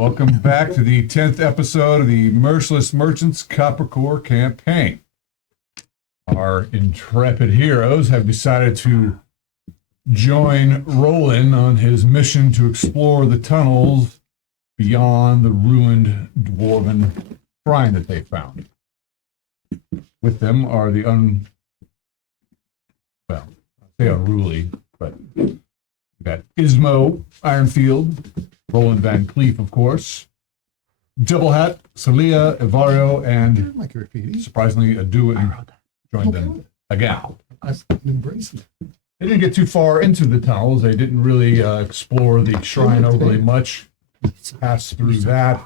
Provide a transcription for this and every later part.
Welcome back to the 10th episode of the Merciless Merchants Copper Core campaign. Our intrepid heroes have decided to join Roland on his mission to explore the tunnels beyond the ruined dwarven shrine that they found. With them are the I'll say unruly, but we've got Ismo Ironfield, Roland Van Cleef, of course, Double Hat, Celia, Evario, and surprisingly, Aduin joined them again. I embrace it. They didn't get too far into the tunnels. They didn't really explore the shrine overly much. Passed through that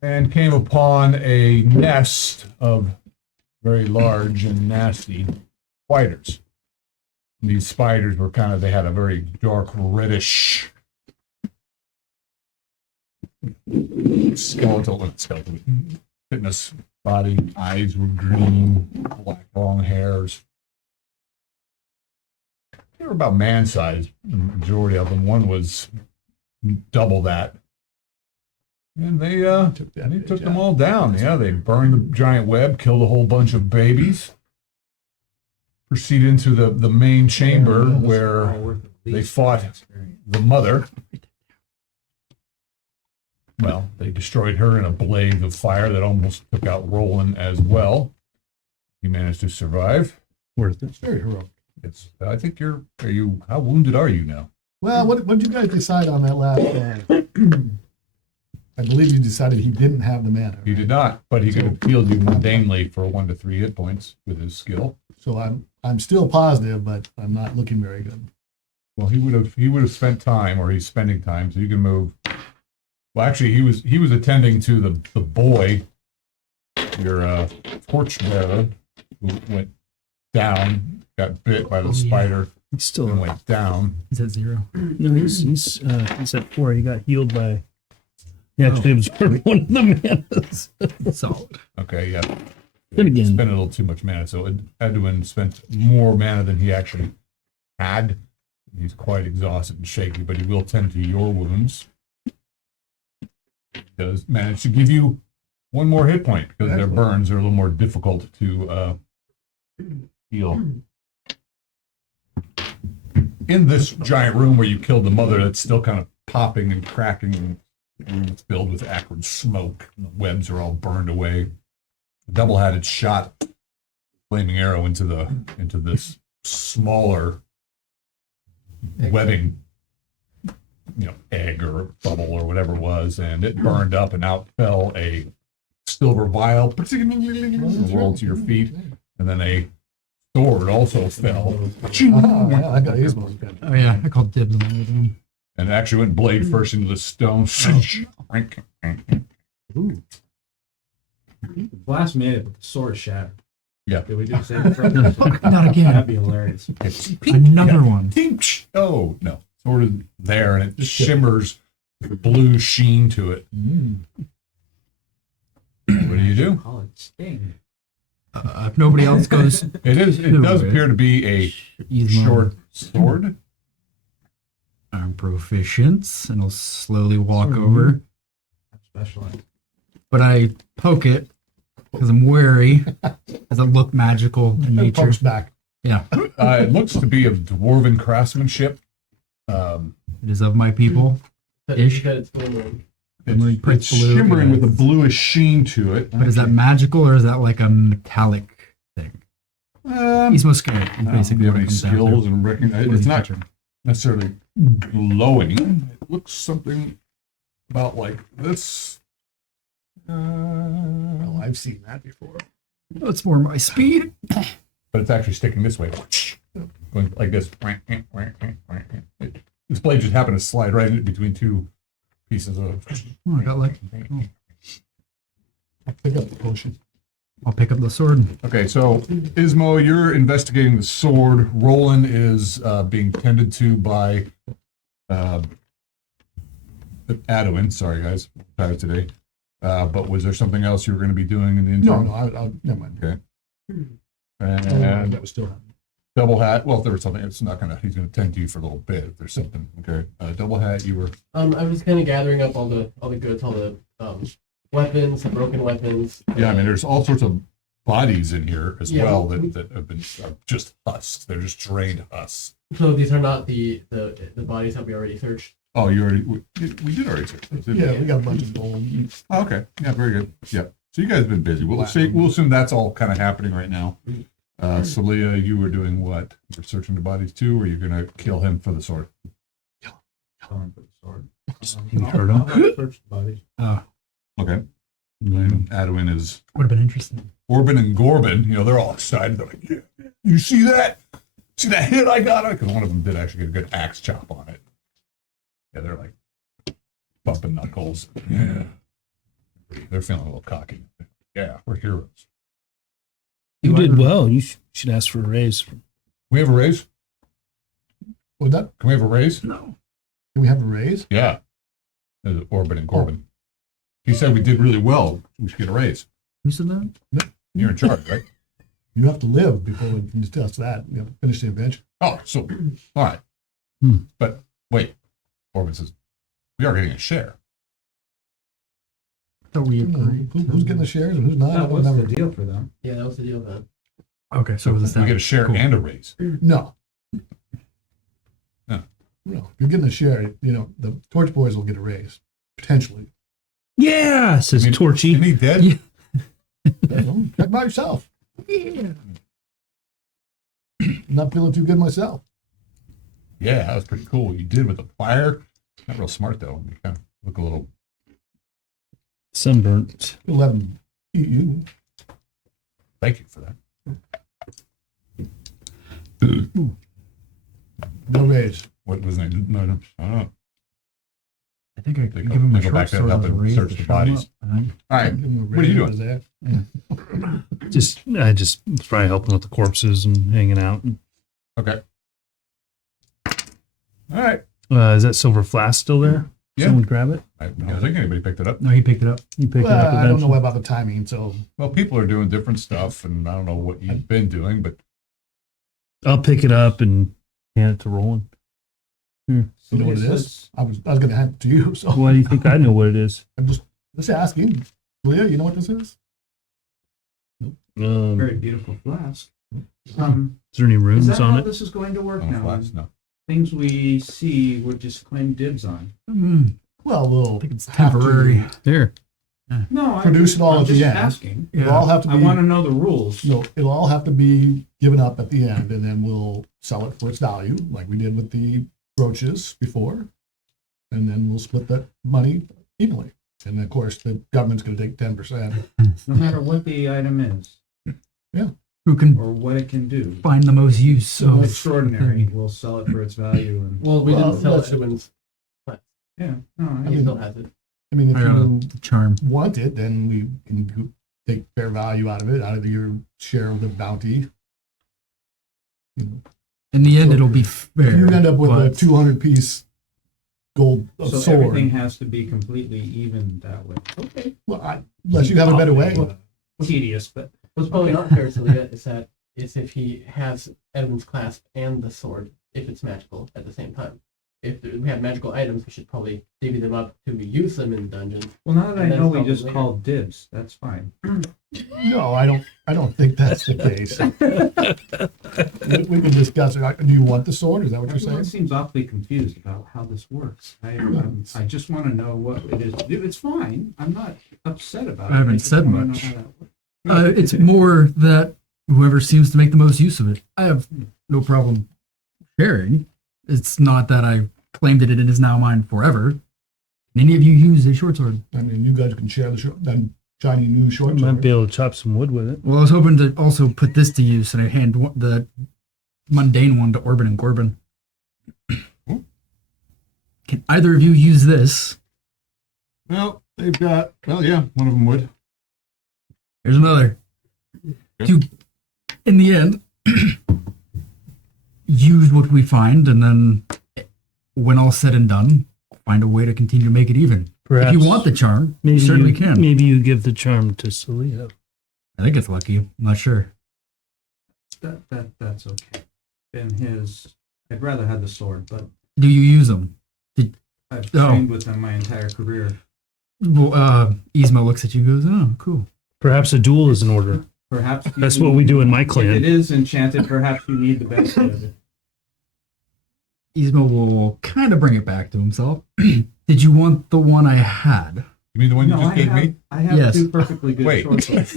and came upon a nest of very large and nasty spiders. These spiders were they had a very dark reddish skeletal fitness body. Eyes were green, black long hairs. They were about man size, the majority of them. One was double that. And they took them all down. Yeah, they burned the giant web, killed a whole bunch of babies. Proceed into the main chamber where they fought the mother. Well, they destroyed her in a blaze of fire that almost took out Roland as well. He managed to survive. Worth it. It's very heroic. I think how wounded are you now? Well, what did you guys decide on that last I believe you decided he didn't have the mana. He did not, but he could have healed you mundanely for 1 to 3 hit points with his skill. So I'm still positive, but I'm not looking very good. Well, he would have spent time, or he's spending time, so you can move. Well, actually, he was attending to the boy, your torchbearer, who went down, got bit by the spider, He's still and went down. He's at 0. No, he's at 4. He got healed by. He actually absorbed one of the manas. Solid. Okay, yeah. Then again, Spent a little too much mana, so Edwin spent more mana than he actually had. He's quite exhausted and shaky, but he will tend to your wounds. He does manage to give you 1 more hit point because their burns are a little more difficult to heal. In this giant room where you killed the mother, that's still kind of popping and cracking, and it's filled with acrid smoke. The webs are all burned away. Double-hatted shot flaming arrow into this smaller webbing, egg or bubble or whatever it was, and it burned up, and out fell a silver vial, rolled to your feet, and then a sword also fell. Yeah, I got Ismo's gun. oh yeah, I called dibs on that one. And it actually went blade first into the stone. Ooh. Blast made it, but the sword shattered. Yeah. Did we do the same for others? Not again. That'd be hilarious. Another one. Oh, no. Sort of there, and it shimmers with a blue sheen to it. What do you do? Call it sting. If nobody else goes, It does appear to be a Ismo. short sword. I'm proficient, and I'll slowly walk over. Specialized. But I poke it because I'm wary. Does it look magical in nature? Pokes back. Yeah, It looks to be of dwarven craftsmanship. it is of my people. Ish. It's Prince Blue. shimmering with a bluish sheen to it. But is that magical or is that like a metallic thing? He's most scared. I don't know if Basically, you have what it any comes down skills to. and recognize What it's is not picture? necessarily glowing. It looks something about like this. Well, I've seen that before. Oh, it's more my speed. But it's actually sticking this way, going like this. This blade just happened to slide right in between 2 pieces of. Oh, I got like. Oh, I'll pick up the potion. I'll pick up the sword. Okay, so Ismo, you're investigating the sword. Roland is being tended to by Aduin. Sorry, guys, I'm tired today. But was there something else you were going to be doing in the interim? No, I'll never mind. Okay. And And that was still happening. Double hat. Well, if there was something, it's not gonna. He's gonna tend to you for a little bit. If there's something, okay. Double hat. You were. I was kind of gathering up all the goods, all the weapons, the broken weapons. Yeah, I mean, there's all sorts of bodies in here as Yeah. well that have been just husks. They're just drained husks. So these are not the bodies that we already searched. Oh, you already. We did already search those, didn't Yeah, we got a bunch of gold. Oh, okay. Yeah, very good. Yeah. So you guys have been busy. We'll assume that's all kind of happening right now. Celia, you were doing what? You're searching the bodies too, or you're gonna kill him for the sword? Going for the sword. You heard him? I'll search the bodies. Okay. Yeah. And Adwin is Would have been interesting. Orban and Gorbin. You know, they're all excited. They're like, "Yeah, you see that? See that hit I got?" Because one of them did actually get a good axe chop on it. Yeah, they're like bumping knuckles. Yeah. They're feeling a little cocky. Yeah, we're heroes. You did well. You should ask for a raise. Can we have a raise? What that? Can we have a raise? No. Can we have a raise? Yeah. Orban and Gorbin. He said we did really well. We should get a raise. Who said that? You're in charge, right? You have to live before we can discuss that. You have to finish the adventure. Oh, so, all right. But wait, Orban says, we are getting a share. Thought we Who's getting the shares and who's not? That I was don't the never. deal for them. Yeah, that was the deal then. Okay, so it was We get a share Cool. and a raise. No. No. No. If you're getting a share, the Torch Boys will get a raise. Potentially. Yeah, says Torchy. Isn't he dead? Yeah. Check by yourself. Yeah. Not feeling too good myself. Yeah, that was pretty cool. What you did with the fire. Not real smart, though. You kind of look a little. Sunburnt. You'll let them eat you. Thank you for that. No raise. What was his name? No, I don't know. I think I They could go- give him they a go short back there and sword help as a him raise search to the shut him bodies. up, I think. All right. Give 'em a What are you raise doing? for that. I just probably helping with the corpses and hanging out. Okay. All right. Is that silver flask still there? Yeah. Someone grab it. I don't think anybody picked it up. No, he picked it up. You pick it Well, up I don't know eventually. about the timing, so Well, people are doing different stuff, and I don't know what you've been doing, but I'll pick it up and hand it to Roland. you know what it Celia is. says- I was going to hand it to you, so Why do you think I know what it is? I'm just asking. Leah, you know what this is? Very beautiful flask. Is there any Is runes that on how it? this is going to work on the now? flash, no. Things we see, we're just claim dibs on. Well, we'll I think it's have to temporary. Here. No, Produce it all I'm at the just end. asking. It'll all have to I be. want to know the rules. It'll all have to be given up at the end, and then we'll sell it for its value, like we did with the brooches before, and then we'll split that money evenly. And of course, the government's going to take 10%. No matter what the item is Who can or what it can do. find the most use So of extraordinary. We'll sell it for its value. And Well, we Well, didn't sell let's- Edwin's. yeah, no, I I He mean- still has it. I mean, if you the charm? want it, then we can take fair value out of it, out of your share of the bounty. You know, In the end, So it'll be if fair. you end up with a but 200-piece gold so sword, everything has to be completely even that way. Okay. well, unless you have a better way. Tedious, but What's probably not fair, Celia, is if he has Edwin's clasp and the sword, if it's magical at the same time. If we have magical items, we should probably divvy them up to use them in dungeons. well, now that I And then know we probably just later. called dibs, that's fine. No, I don't think that's the case. we can discuss it. Do you want the sword? Is that what you're Everyone saying? seems awfully confused about how this works. I just want to know what it is. It's fine. I'm not upset about it. I haven't just said wanna know much. how that works. it's more that whoever seems to make the most use of it. I have no problem sharing. It's not that I claimed that it is now mine forever. Can any of you use a short sword? I mean, you guys can share that shiny new short I might sword. be able to chop some wood with it. Well, I was hoping to also put this to use, and I hand the mundane one to Orban and Gorbin. Can either of you use this? Well, they've got, well, yeah, one of them would. Here's another. To, in the end, use what we find, and then when all said and done, find a way to continue to make it even. Perhaps If you want the charm, you maybe certainly you can. Maybe you give the charm to Celia. I think it's lucky. I'm not sure. That's okay. been his. I'd rather have the sword, but Do you use them? I've Oh. trained with them my entire career. Well, Yzma looks at you and goes, "Oh, cool." Perhaps a duel is in order. Perhaps That's what we do in my If it clan. is enchanted, perhaps you need the benefit of it. Yzma will kind of bring it back to himself. Did you want the one I had? You mean the one you just gave me? I have Yes. two perfectly good Wait. short swords.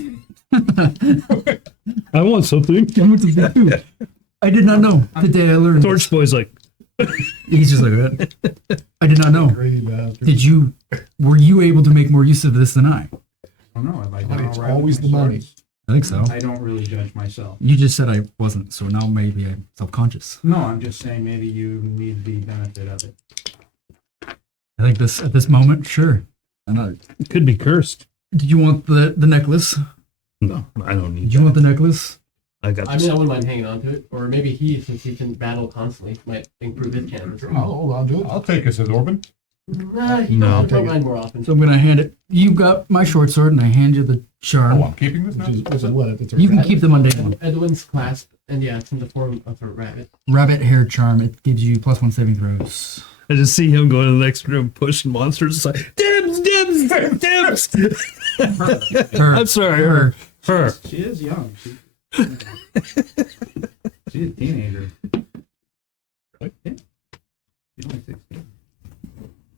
I want something. I did not know the day I learned. Torch Boy's like, He's just like that. I did not know. Greedy bastard. Were you able to make more use of this than I? I don't know. Have I done Money, it's all right with always my the money. swords? I think so. I don't really judge myself. You just said I wasn't, so now maybe I'm self-conscious. No, I'm just saying maybe you need the benefit of it. I think at this moment, sure. it could be cursed. Did you want the necklace? No, I don't need Did you that. want the necklace? I got I this. mean, I wouldn't mind hanging on to it, or maybe he, since he can battle constantly, might improve his chances. I'll hold on to it. I'll take it, says Orban. Nah, he No. don't mind more often. So I'm gonna hand it. You got my short sword, and I hand you the charm. Oh, I'm keeping this now? Which is what? If it's a You can rabbit? keep the mundane one. Edwin's clasp, and yeah, it's in the form of a rabbit. Rabbit hair charm. It gives you +1 saving throws. I just see him going to the next room, pushing monsters. It's like, dibs, dibs, dibs. I'm sorry, her. She is young. She's a teenager. Really? Yeah. She's only 16.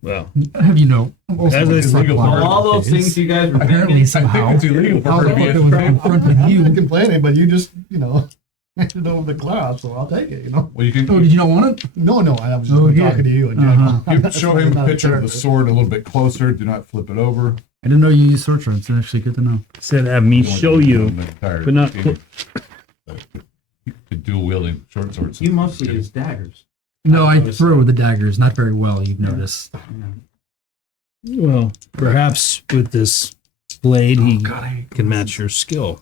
Well, Have you know? I'm also As I it's say, like legal flower All those days. things you guys were Apparently, thinking. somehow. it's illegal for How her the to be fuck a it was strong- in front of I'm not you? complaining, but you just, handed over the class, so I'll take it, Well, you can Oh, did you not want it? No, I was just Oh, yeah. talking to you in Uh-huh. general. you That's show why him I'm a not picture of the character. sword a little bit closer. Do not flip it over. I didn't know you used sword charms. It's actually good to know. said have me show you, but not. The dual wielding short swords. You mostly use daggers. No, I noticed throw that. the daggers not very well. You've noticed. Well, perhaps with this blade, he God, I hate can match your skill,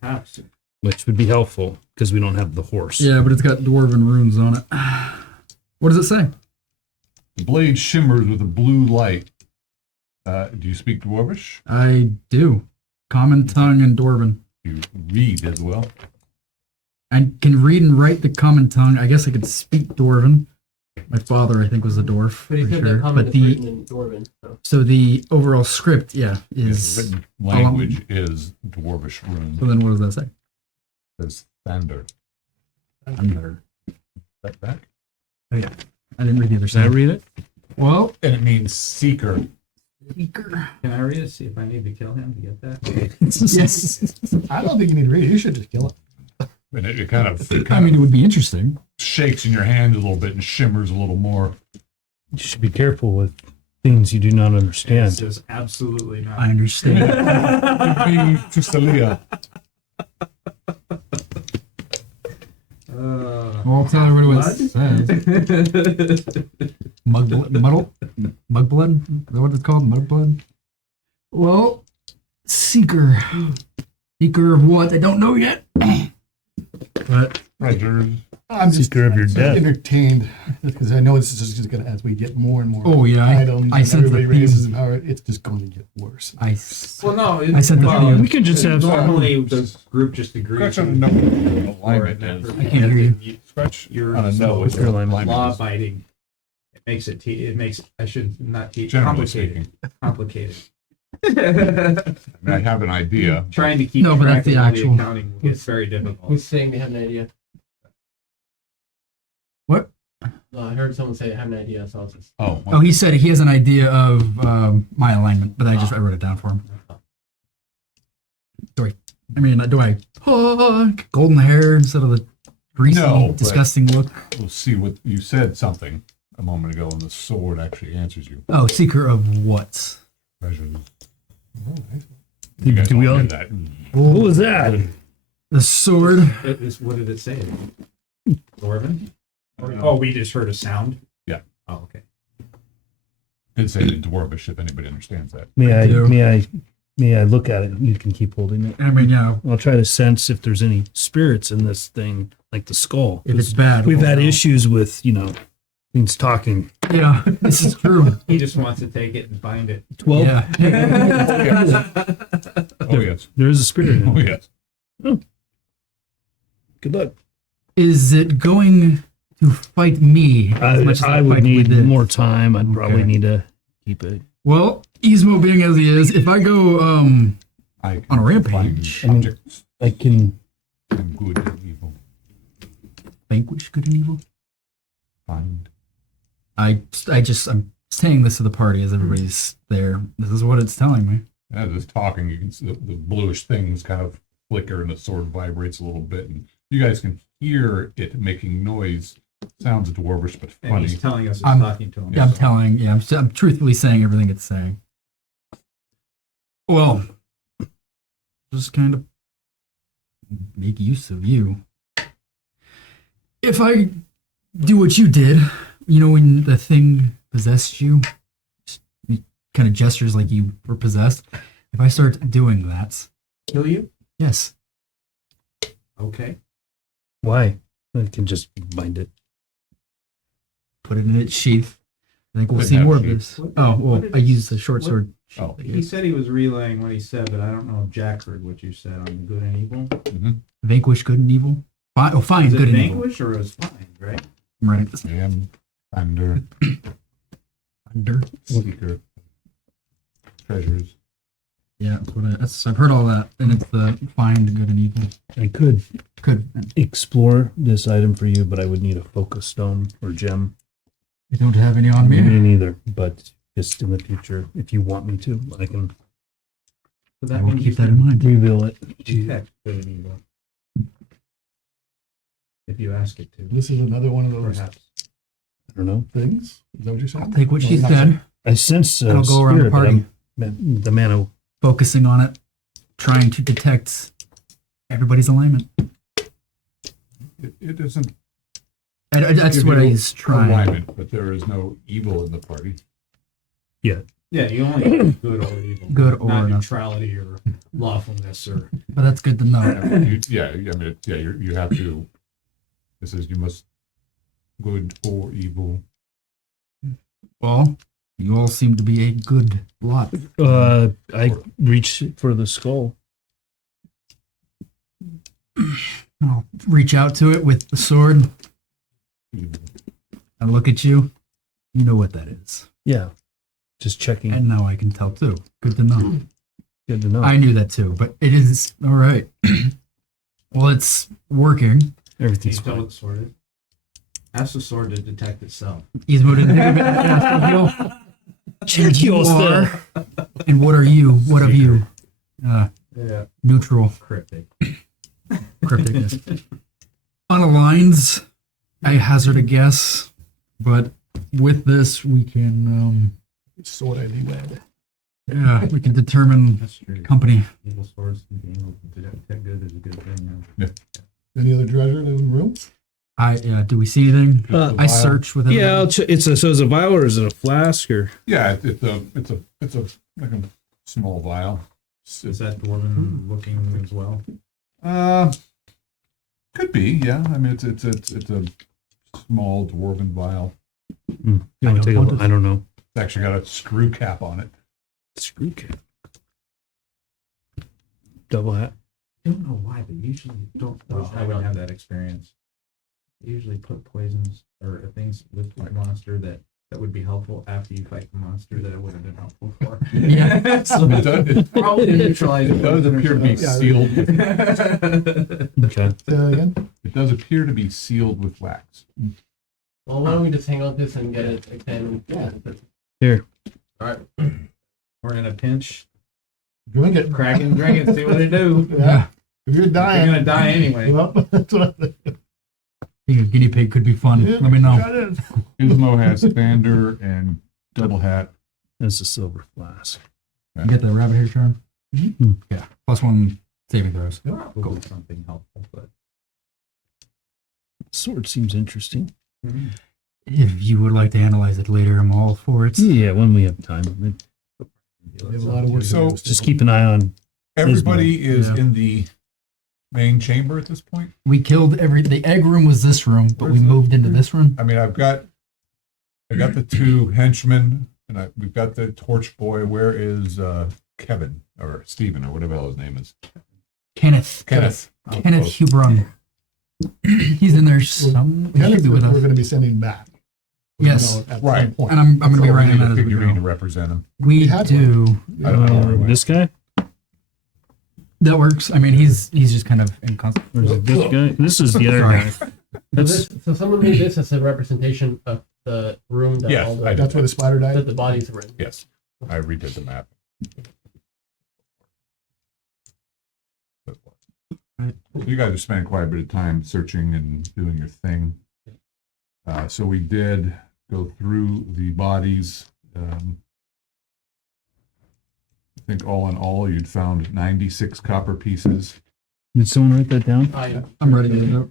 Perhaps. which would be helpful because we don't have the horse. Yeah, but it's got dwarven runes on it. What does it say? The blade shimmers with a blue light. Do you speak Dwarvish? I do. Common tongue and dwarven. You read as well. I can read and write the common tongue. I guess I could speak dwarven. My father, I think, was a dwarf. But he for said sure. that common But is the written in Dwarven, so. so the overall script, yeah, The is. written language is Dwarvish rune. So then, what does that say? Says Thunder. Thunder. That back? Oh yeah, I didn't read the other Should I side. read it? Well, And it means seeker. speaker. Can I read it? See if I need to kill him to get that. Yes. I don't think you need to read it. You should just kill it. And it kind of, I mean, it would be interesting. shakes in your hand a little bit and shimmers a little more. You should be careful with things you do not It's understand. just absolutely not. I understand. Be Tristalia. Well, I'll tell everybody what it says. Mug blood? Is that what it's called? Mug blood? Well, seeker. Seeker of what? I don't know yet. But Treasures. I'm just Seeker of your death. entertained because I know this is just going to, as we get more and more oh yeah, items, I and sense everybody the raises theme. in power, it's just going to get worse. Well, no. I said the well, theme. We can just have normally the group just agrees. Scratch on the and- no alignment is. I can't hear you. Scratch You're on a no is Your alignment. law alignment is. abiding. It makes it. It makes. I should not teach. Generally Complicated. Complicated. I mean, I have an idea. Trying to keep No, but track that's the of all actual- the accounting gets very difficult. Who's saying they have an idea? What? I heard someone say they have an idea, so I was just. Oh, Oh, he said he has an idea of my alignment, but I wrote it down for him. Do I golden hair instead of the greasy, No, but- disgusting look? we'll see what you said something a moment ago, and the sword actually answers you. Oh, seeker of what? Treasures. Do, guys do we all? hear that? What was that? The sword. It is, what did it say? Dwarven? Oh, we just heard a sound. Yeah. Oh, okay. Did say the Dwarvish, if anybody understands that. May I look at it? You can keep holding it. I mean, yeah, I'll try to sense if there's any spirits in this thing, like the skull. if it's bad. We've we'll had know. issues with, things talking. Yeah, this is true. He just wants to take it and find it. 12. Yeah. Oh, yes. There is a spirit in Oh, it. yes. Good luck. Is it going to fight me as much as I I would fight need with it? more time. I'd probably Okay. need to keep it. Well, Ismo being as he is, if I go I On a rampage. find objects I can. and good and evil. vanquish good and evil, Find. I'm saying this to the party as everybody's there. This is what it's telling me. As it's talking, you can see the bluish things kind of flicker and the sword vibrates a little bit, and you guys can hear it making noise. Sounds dwarvish, but And funny. he's telling us he's I'm- talking to him. Yeah, I'm telling. Yeah, I'm truthfully saying everything it's saying. Well, just kind of make use of you. If I do what you did, you know, when the thing possessed you, kind of gestures like you were possessed. If I start doing that, Kill you? yes, Okay. Why? I can just bind it. put it in its sheath. I think we'll Couldn't see have more of sheath. this. What did- Oh, what well, did I it- used the short what- sword. Oh. He said he was relaying what he said, but I don't know if Jack heard what you said on the good and evil. Mhm. Vanquish good and evil. Fine, Was it good and evil. vanquish or it was fine, right? I'm writing this I am under under. seeker treasures. Yeah, I've heard all that, and it's the find good and evil. I could Good. explore this item for you, but I would need a focus stone or gem. You don't have any on me. Me neither. But just in the future, if you want me to, I can So I will means keep you that in can mind. reveal it. detect good and evil. If you ask it to, This is another one of those perhaps. I don't know. things. Is that what you're saying? I'll take what No, she not said, I sense I'll go around the spirit, but party. the mana. focusing on it, trying to detect everybody's alignment. It isn't That's give what you he's trying. alignment, but there is no evil in the party. Yeah, you only have good or evil. Good not or not. neutrality or lawfulness or. But that's good to know. You have to. It says you must good or evil. Well, you all seem to be a good lot. I reach for the skull. I'll reach out to it with the sword Evil. and look at you. You know what that is. Yeah, just checking. And now I can tell too. Good to know. Good to know. I knew that too, but it is all right. Well, it's working. Can you Everything's tell fine. what the sword is? Ask the sword to detect itself. Ismo didn't think of it. And you are. And what are you? What of you? Yeah. Neutral. Cryptic. Crypticness. Unaligned, I hazard a guess, but with this we can Sword ID web. we can determine That's true. company. Evil swords and being able to detect good is a good thing now. Any other treasure in the room? Do we see anything? Uh, I search with Yeah, everybody. it's a vial or is it a flask or? Yeah, it's a like a small vial. Is that dwarven looking as well? Could be. Yeah, I mean it's a small dwarven vial. You want to take a look? I don't know. It's actually got a screw cap on it. Screw cap. Double hat. I don't know why, but usually don't. Well, I wouldn't have that experience. They usually put poisons or things with the monster that would be helpful after you fight the monster that it would have been helpful for. Yeah. So It probably to neutralize. It does appear to be Yeah. sealed. With, Okay. Say that again? it does appear to be sealed with wax. Well, why don't we just hang on this and get it examined? Yeah. Here. All right. We're in a pinch. Drink it. Crack and drink it. See what they do. Yeah. If you're You're dying. gonna die anyway. Well, that's what I think. Being a guinea pig could be fun. Yeah, Let me know. that is. Ismo has Spander and double hat. It's a silver flask. You get the rabbit hair charm? Mm-hmm. Yeah. +1 saving throws. Probably something helpful, but Sword seems interesting. If you would like to analyze it later, I'm all for it. Yeah, when we have time. We have a lot of work to So- do. Just keep an eye on. Everybody is Yeah. in the main chamber at this point. We killed the egg room was this room, but we Where's the- moved into this room. I mean, I got the two henchmen, and we've got the torch boy. Where is Kevin or Steven or whatever the hell his name is? Kenneth. Kenneth. Kenneth Hubron. He's in there some. He should Kenneth, be with we're us. going to be sending back. Yes. At Right. some point. And I'm going to be So we writing need that a as we figurine to go. represent him. We had do. I don't know. This guy? That works. I mean, he's just kind of in constant. Or is it this guy? This is the other Sorry. guy. That's So someone made this as a representation of the room that Yes, all I the, did. That's where the spider died. that the bodies were in. Yes, I redid the map. You guys are spending quite a bit of time searching and doing your thing. So we did go through the bodies. I think all in all, you'd found 96 copper pieces. Did someone write that down? I'm writing it out.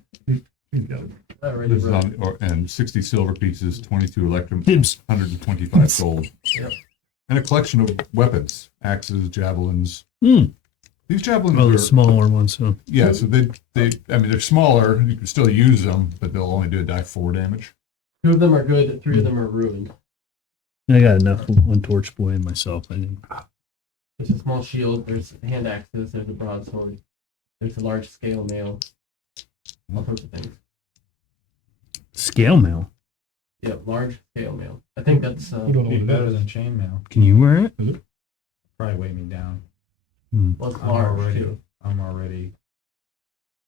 He's got it. I already This is wrote. and 60 silver pieces, 22 electrum, Dibs. 125 gold, Yep. and a collection of weapons, axes, javelins. Hmm. These javelins Oh, are the smaller ones. So. yeah. So I mean, they're smaller. You can still use them, but they'll only do a die 4 damage. 2 of them are good, 3 of them are ruined. I got enough on Torch Boy and myself, I think. There's a small shield, there's hand axes, there's a broadsword, there's a large scale mail, all sorts of things. Scale mail. Yeah, large scale mail. I think that's You don't know Be what it better is. than chainmail. Can you wear it? Probably weigh me down. well, it's I'm large already, too. I'm already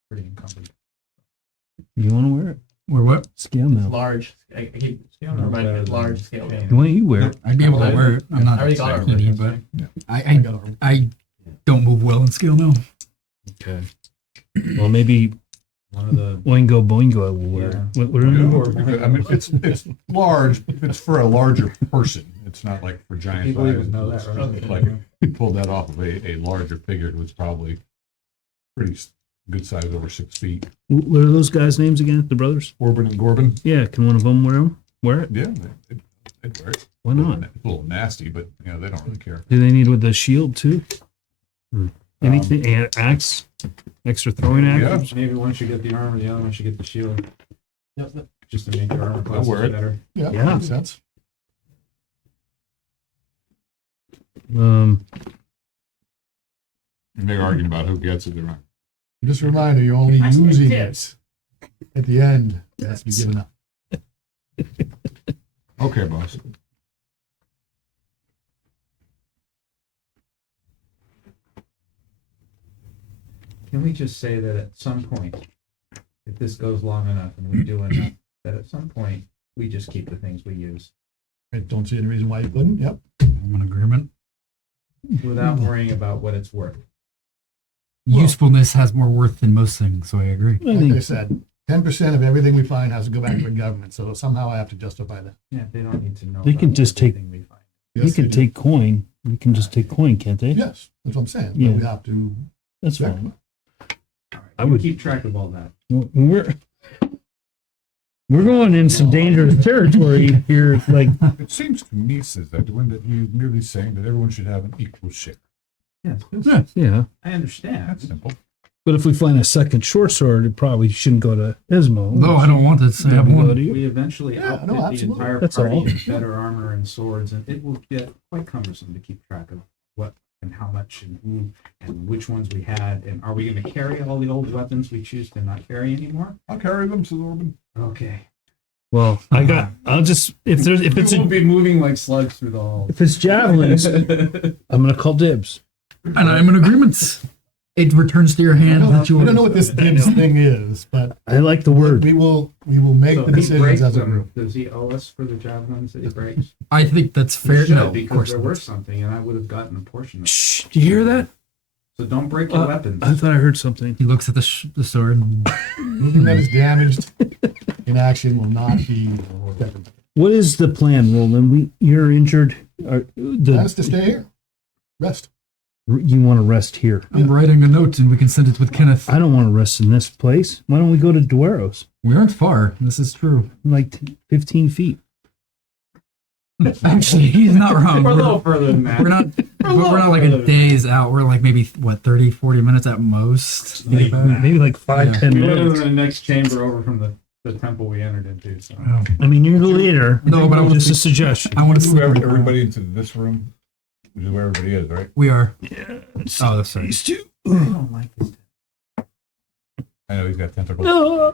pretty encumbered. You want to wear it? Or what? Scale It's mail. large. I keep Scale mail's reminding me better of than large scale mail. chain. Why don't you wear it? I'd be able to wear it. I'm I not already got that it. needy, but I I got it. I don't move well in scale mail. Okay. Well, maybe One of the Oingo Boingo will wear Yeah. it. What are you? I mean, it's large. It's for a larger person. It's not like for giant people size. even know that, It's right? Like you pulled that off of a larger figure. It was probably pretty good size, over 6 feet. What are those guys' names again? The brothers? Corbin and Gorbin. Yeah. Can one of them wear them? Wear it? Yeah, they'd wear it. Why not? It's a little nasty, but you know they don't really care. Do they need with the shield too? Anything? Axe? Extra throwing Yeah. axes? maybe one should get the armor, the other one should get the shield, Yep. just to make your armor classes wear it. better. Yeah, Yeah. makes sense. And they're arguing about who gets it or not. Just a reminder, you're only I said using tips. it at the end. It has to be given up. Okay, boss. Can we just say that at some point, if this goes long enough and we do enough, that at some point we just keep the things we use I don't see any reason why you couldn't. Yep. I'm in agreement. without worrying about what it's worth? Usefulness has more worth than most things, so I agree. I Like I think said, 10% of everything we find has to go back to the government. So somehow I have to justify that. Yeah, they don't need to know. They can about just take- everything we find. you Yes, can they do. take coin. You can just take coin, can't they? Yes, that's what I'm saying. Yeah. But we have to. That's check. fine. All right, I you would- keep track of all that. We're going in some dangerous territory here. Like, It seems to me, says Edwin, that you're merely saying that everyone should have an equal share. Yes, yeah. I understand. That's simple. But if we find a second short sword, it probably shouldn't go to Ismo. No, I don't want this. I have Maybe go one. to you. We eventually Yeah, outfit no, the absolutely. entire That's party all. with better armor and swords, and it will get quite cumbersome to keep track of what and how much and who and which ones we had. And are we going to carry all the old weapons we choose to not carry anymore? I'll carry them, says Orban. Okay. Well, I'll just if it's we won't be moving like slugs through the halls. if it's javelins, I'm gonna call dibs. And I'm in agreement. It returns to your I hand. don't, That's I yours. don't know what this dibs thing is, but I like the word. we will make So the if he decisions breaks as a them, group. does he owe us for the javelins that he breaks? I think that's He fair. should, No, of because course there not. were something, and I would have gotten a portion of it. Shh! Do you hear that? So don't break your weapons. I thought I heard something. He looks at the sword. Anything that is damaged in action will not be protected. What is the plan, Roland? You're injured. Plan is to stay here. Rest. You want to rest here? I'm writing a note and we can send it with Kenneth. I don't want to rest in this place. Why don't we go to Dueros? We aren't far. This is true. Like 15 feet. Actually, he's not wrong. We're a little further than that. We're not, but we're not like a days out. We're like maybe, what, 30, 40 minutes at most? Maybe like 5, Yeah. 10 We live in minutes. the next chamber over from the temple we entered into. So. Oh. I mean, you're the leader. No, but I want just to a suggestion. I want to Move sleep. everybody into this room, which is where everybody is, right? We are. Yeah. Oh, that's right. These two. I don't like this. I know he's got tentacles. Ah!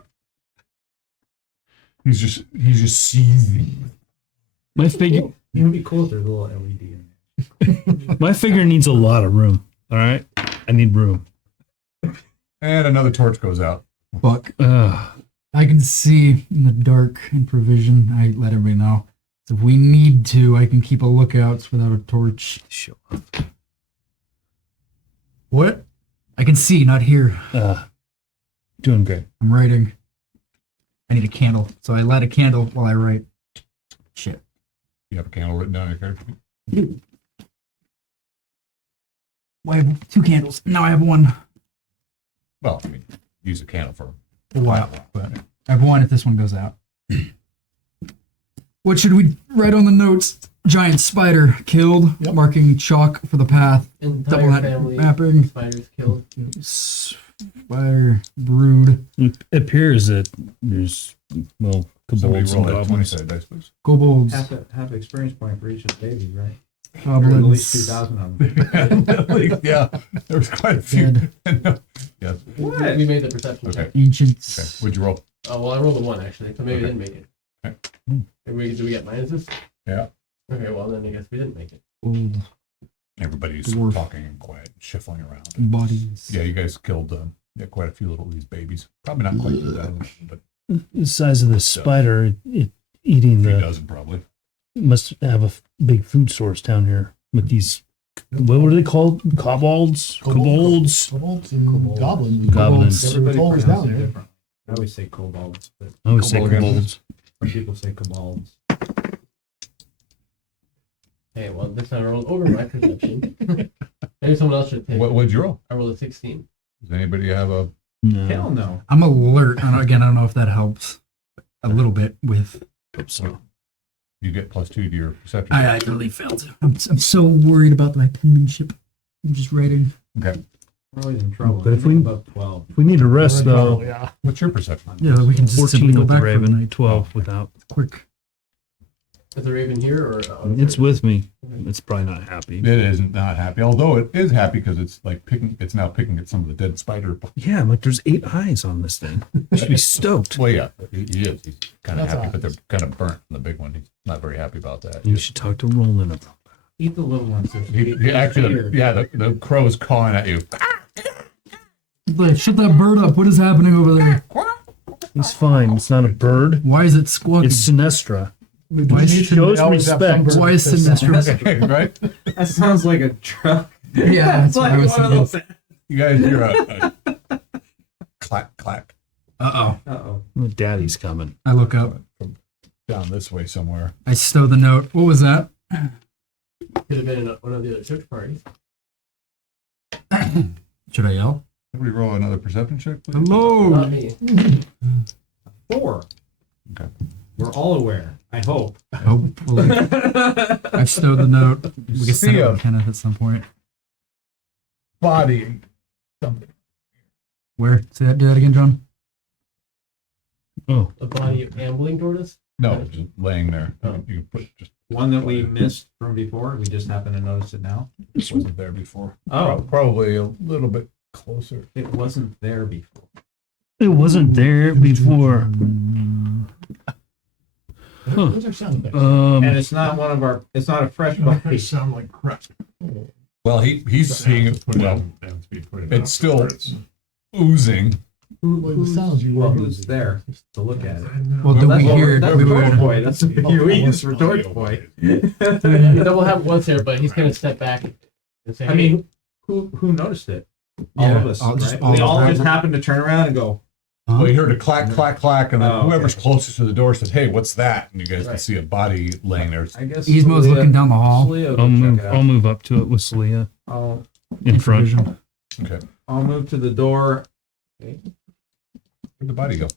He's just seething. My figure, It would be cool if there's a little LED in there. my figure needs a lot of room. All right, I need room. And another torch goes out. Fuck. Ugh. I can see in the dark in provision. I let everybody know. So if we need to, I can keep a lookout without a torch. Show up. What? I can see, not hear. Doing great. I'm writing. I need a candle. So I light a candle while I write. Shit. You have a candle written down in your character sheet? Well, I have 2 candles. Now I have 1. Well, I mean, use a candle for A while. But I have 1 if this one goes out. What should we write on the notes? Giant spider killed, Yep. marking chalk for the path. Entire Double family mapping. spiders killed. Spider brood. It appears that there's somebody kobolds and roll that 20 goblins. sided dice, please. Kobolds. Half experience point for each of the babies, right? Or at least Goblins. 2,000 of them. Yeah, there was quite a few. Dead. Yes. What? We made the perception Okay. check. Okay. Ancients. What'd you roll? Oh, well, I rolled a 1 actually, so maybe Okay. we didn't make it. Okay. Do we get minuses? Yeah. Okay, well then I guess we didn't make it. Old Everybody's Dwarf. talking and quiet, shuffling around. bodies. Yeah, you guys killed quite a few little of these babies. Probably not quite 2,000, but The size of the spider, it eating 3 the dozen probably. must have a big food source down here with these. What were they called? Kobolds, kobolds. Kobolds and goblins. Goblins. Everybody It's always pronounces down it there. different. I always say kobolds, but I always say Kobold. kobolds. some people say kobolds. Okay, well this time I rolled over my perception. Maybe someone else should take. What'd you roll? I rolled a 16. Does anybody have a? Hell no. I'm alert. Again, I don't know if that helps a little bit with. So You get +2 to your perception. I really failed. I'm so worried about my penmanship. I'm just writing. Okay. We're always in trouble. But if we- above 12. if we need a rest though, Yeah. What's your perception? Yeah, we can just simply 14 go with the back for raven, night. 12 without. Quick. Is the raven here or? It's with me. It's probably not happy. It isn't not happy, although it is happy because it's like picking. It's now picking at some of the dead spider. Yeah, I'm like, there's 8 eyes on this thing. I should be stoked. Well, yeah, he is. He's kind of That's happy, but they're eyes. kind of burnt. The big one, he's not very happy about that. You should talk to Roland about that. Eat the little ones. The crow is cawing at you. Like, shut that bird up. What is happening over there? He's fine. It's not a bird. Why is it squawking? It's Sinestra. Why is, shows respect. why is Sinestro? Okay, right? That sounds like a truck. Yeah, that's what I was thinking. You guys hear a clack clack Uh-oh. Uh-oh. Oh, Daddy's coming. I look up. from down this way somewhere. I stow the note. What was that? Could have been in one of the other church parties. Should I yell? Can we roll another perception check, please? Not Hello. me. 4. Okay. We're all aware. I hope. Hopefully. I stowed the note. We can send See it a to Kenneth at some point. body. Where? Say that. Do that again, John. Oh, A body ambling toward us. No, just laying there. Oh. You can put just One that we missed from before. We just happen to notice it now. wasn't there before. Oh, Probably a little bit closer. it wasn't there before. it wasn't there before. Huh. Those are sound effects. And it's not one of our. It's not a fresh They body. sound like crap. Well, he's seeing it. Well, it's still oozing. Well, the sounds you Well, were who's there to look at it? Well, do we That's- hear it? That's We Torch would. Boy. That's the you use for Torch Boy. The double hat was there, but he's gonna step back and say, I mean, who noticed it? All Yeah, of us, all- just right? all We of all us. just happened to turn around and go. Well, you heard a clack, clack, clack, and then Oh, okay. whoever's closest to the door said, "Hey, what's that?" And you guys can Right. see a body laying there. I guess Gizmo's Celia- looking down the hall. Celia will I'll go move. check it I'll out. move up to it with Celia in front. Vision. Okay, I'll move to the door. where'd the body go?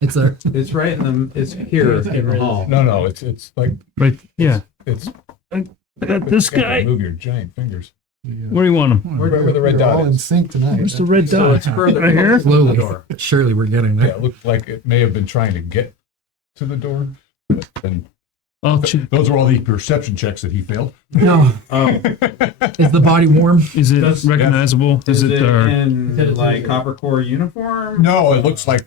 It's a. It's right in the. It's here in the hall. No, it's like Right. Yeah. it's. I got this you gotta guy. Move your giant fingers. Where do you want him? Where the red We're dot all in is. sync tonight. Where's the red So dot? it's further Right here. closer to the Slowly. door. Surely we're getting Yeah, there. it looked like it may have been trying to get to the door, but then I'll check. Those are all the perception checks that he failed. No. Oh, Is the body warm? Is it Does- recognizable? is it our in like copper core uniform? No, it looks like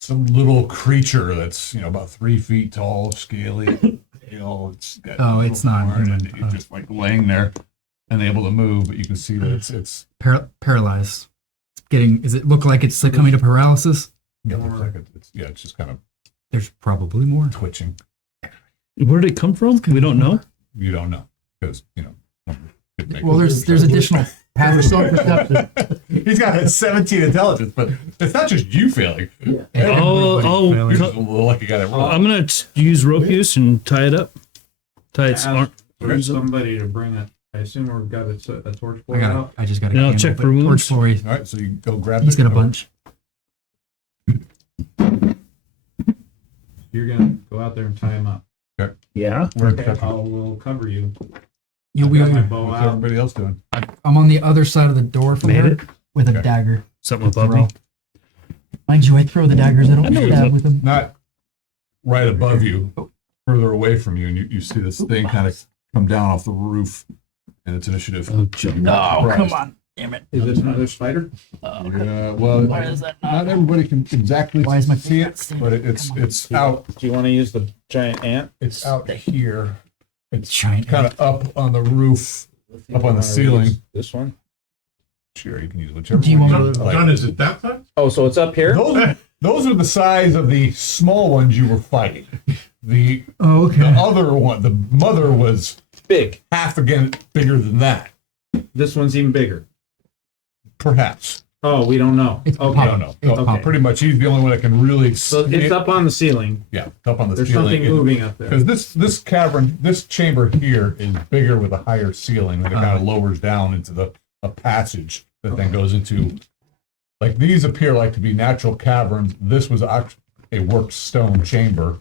some little creature that's about 3 feet tall, scaly. It's got Oh, a it's little not horn, human. and he's just like laying there, unable to move. But you can see that it's Paralyzed. Is it look like it's succumbing to paralysis? looks like it's just kind of There's probably more. twitching. Where did it come from? We don't know. You don't know because Well, there's additional We're paths. so perceptive. he's got a 17 intelligence, but it's not just you failing. Oh, You're just a lucky guy that rolled. I'm gonna use rope use and tie it up. Tie its Ask arm. for somebody to bring it. I assume we've got a torch board I out. just got a And I'll candle, check but for wounds. torch for you. All right, so you go grab. He's it. got a bunch. You're gonna go out there and tie him up. Yeah. We're Okay, we'll cover you. You'll I've got my be. bow What's out. everybody else doing? I'm on the other side of the door from Made her it? with a Okay. dagger. Something above Throw. me. Mind you, I throw the daggers. I don't I know stab it's with them. Not right above you, further away from you, and you see this thing kind of come down off the roof, and it's initiative. Oh, jump. No, come on. Damn it. Is it another spider? Yeah, well, Why is that not everybody can exactly Why is my see finger it, but it's out. Do you want to use the giant ant? It's out here. It's Giant kind of up on the roof, up on the ceiling. This one? Sure, you can use whichever Do you one. want you like. John, is it that size? Oh, so it's up here? Those are the size of the small ones you were fighting. The Oh, okay. other one, the mother was Big. half again bigger than that, This one's even bigger. perhaps. Oh, we don't know. It's Okay. I don't know. It's No, okay. Pretty much, he's the only one that can really. So it's up on the ceiling. Yeah, it's up on the There's ceiling. something moving up there. Because this cavern, this chamber here is bigger with a higher ceiling, and it kind of lowers down into a passage that then goes into. Like these appear like to be natural caverns. This was a worked stone chamber.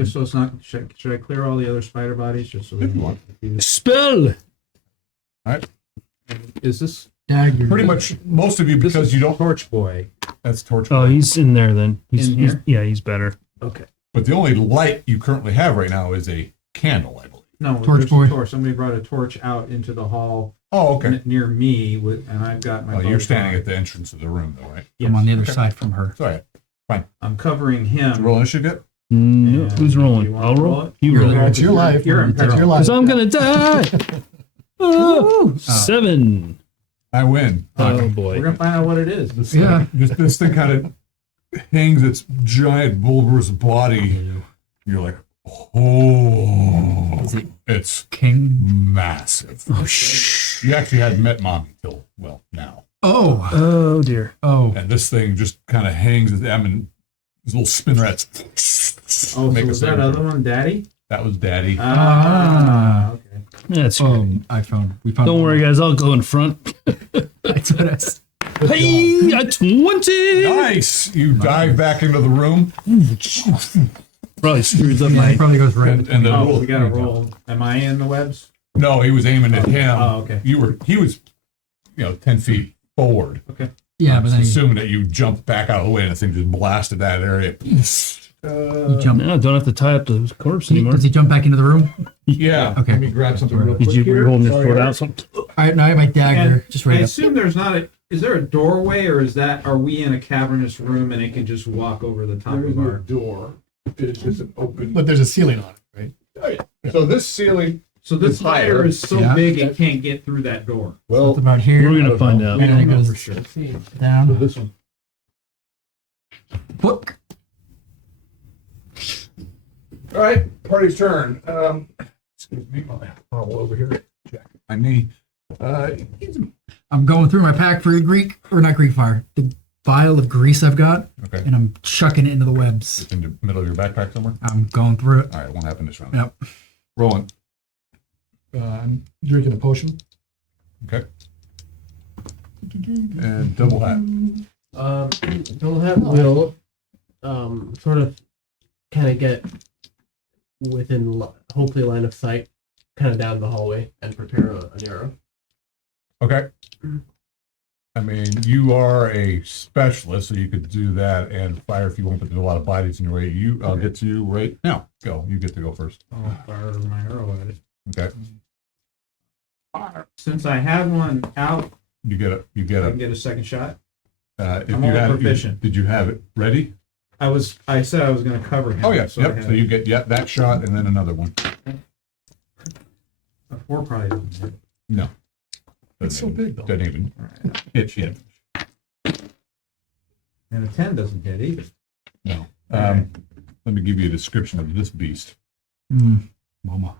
Just so it's not. Should I clear all the other spider bodies just so we If you want. Spell. Is this Dagger. Pretty much most of you, because you don't. Torch Boy? That's torch. Oh, he's in there then. He's, In he's here? yeah, he's better. Okay. But the only light you currently have right now is a candle, I believe. No, Torch there's Boy. a torch. Somebody brought a torch out into the hall Oh, okay. near me, and I've got my. Oh, bow you're standing tied. at the entrance of the room, though, right? I'm on the other Okay. side from her. Sorry. I'm covering Did you him. roll initiative yet? No, And who's do rolling? you wanna I'll roll roll. it? You You're roll. there. It's your life. You're in It's your peril. life. Because I'm gonna die. Oh, 7. I win. Oh We're boy. gonna find out what it is. This, Yeah. this thing kind of hangs its giant bulbous body. You're like, oh, Is it it's King? massive. Oh shh. You actually hadn't met Mommy till, well, now. Oh. Oh dear. Oh. And this thing just kind of hangs at them, and these little spinnerets Oh, make so a was that sound. other one Daddy? That was Daddy. Okay. That's We found. Don't worry, guys. I'll go in front. That's what I s- Hey, a 20. Nice! You dive back into the room, Probably screws up Yeah, my. it probably goes red. and the Oh, little, we gotta roll. Am I in the webs? No, he was aiming at him. Oh, okay. He was 10 feet forward. Yeah, I'm but then assuming that you jumped back out of the way and the thing just blasted that area. he jumped. No, don't have to tie up the corpse anymore. Does he jump back into the room? Yeah. Okay. Let me grab something real quick Did you here. hold your Sorry, sword Eric. out? Something? All right, now I have my dagger. And Just I right up. assume there's not a. Is there a doorway, or are we in a cavernous room and it can just walk over the top There is of no our? door. It's just an open. But there's a ceiling on it, right? So this ceiling, So this It's higher. spider is so Yeah. big it can't get through that door. well, It's about here. We're gonna find out. And then it goes for sure. Let's see. down. this one. Book. All right, party's turn. Excuse me, I'll over here. Check my knee. I'm going through my pack for not Greek fire. The vial of grease I've got, Okay. and I'm chucking it into the webs. It's in the middle of your backpack somewhere. I'm going through it. All right, it won't happen this round. Yep. Rolling. I'm drinking a potion. Okay. And double hat. Don't have will sort of kind of get within hopefully line of sight, kind of down the hallway and prepare an arrow. Okay. I mean, you are a specialist, so you could do that and fire if you want, but there's a lot of bodies in your way. I'll get to you right now. Go. You get to go first. I'll fire my arrow at it. Okay. Since I had one out, You get a. You I get can a. get a second shot. If I'm you only had, proficient. did you have it ready? I said I was going to cover him. Oh yeah. so I Yep. had So you get that shot and then another one. a 4 probably doesn't hit. No. It's so big, though. Doesn't even All right. hit yet. And a 10 doesn't hit either. No. All right. Let me give you a description of this beast. Mama.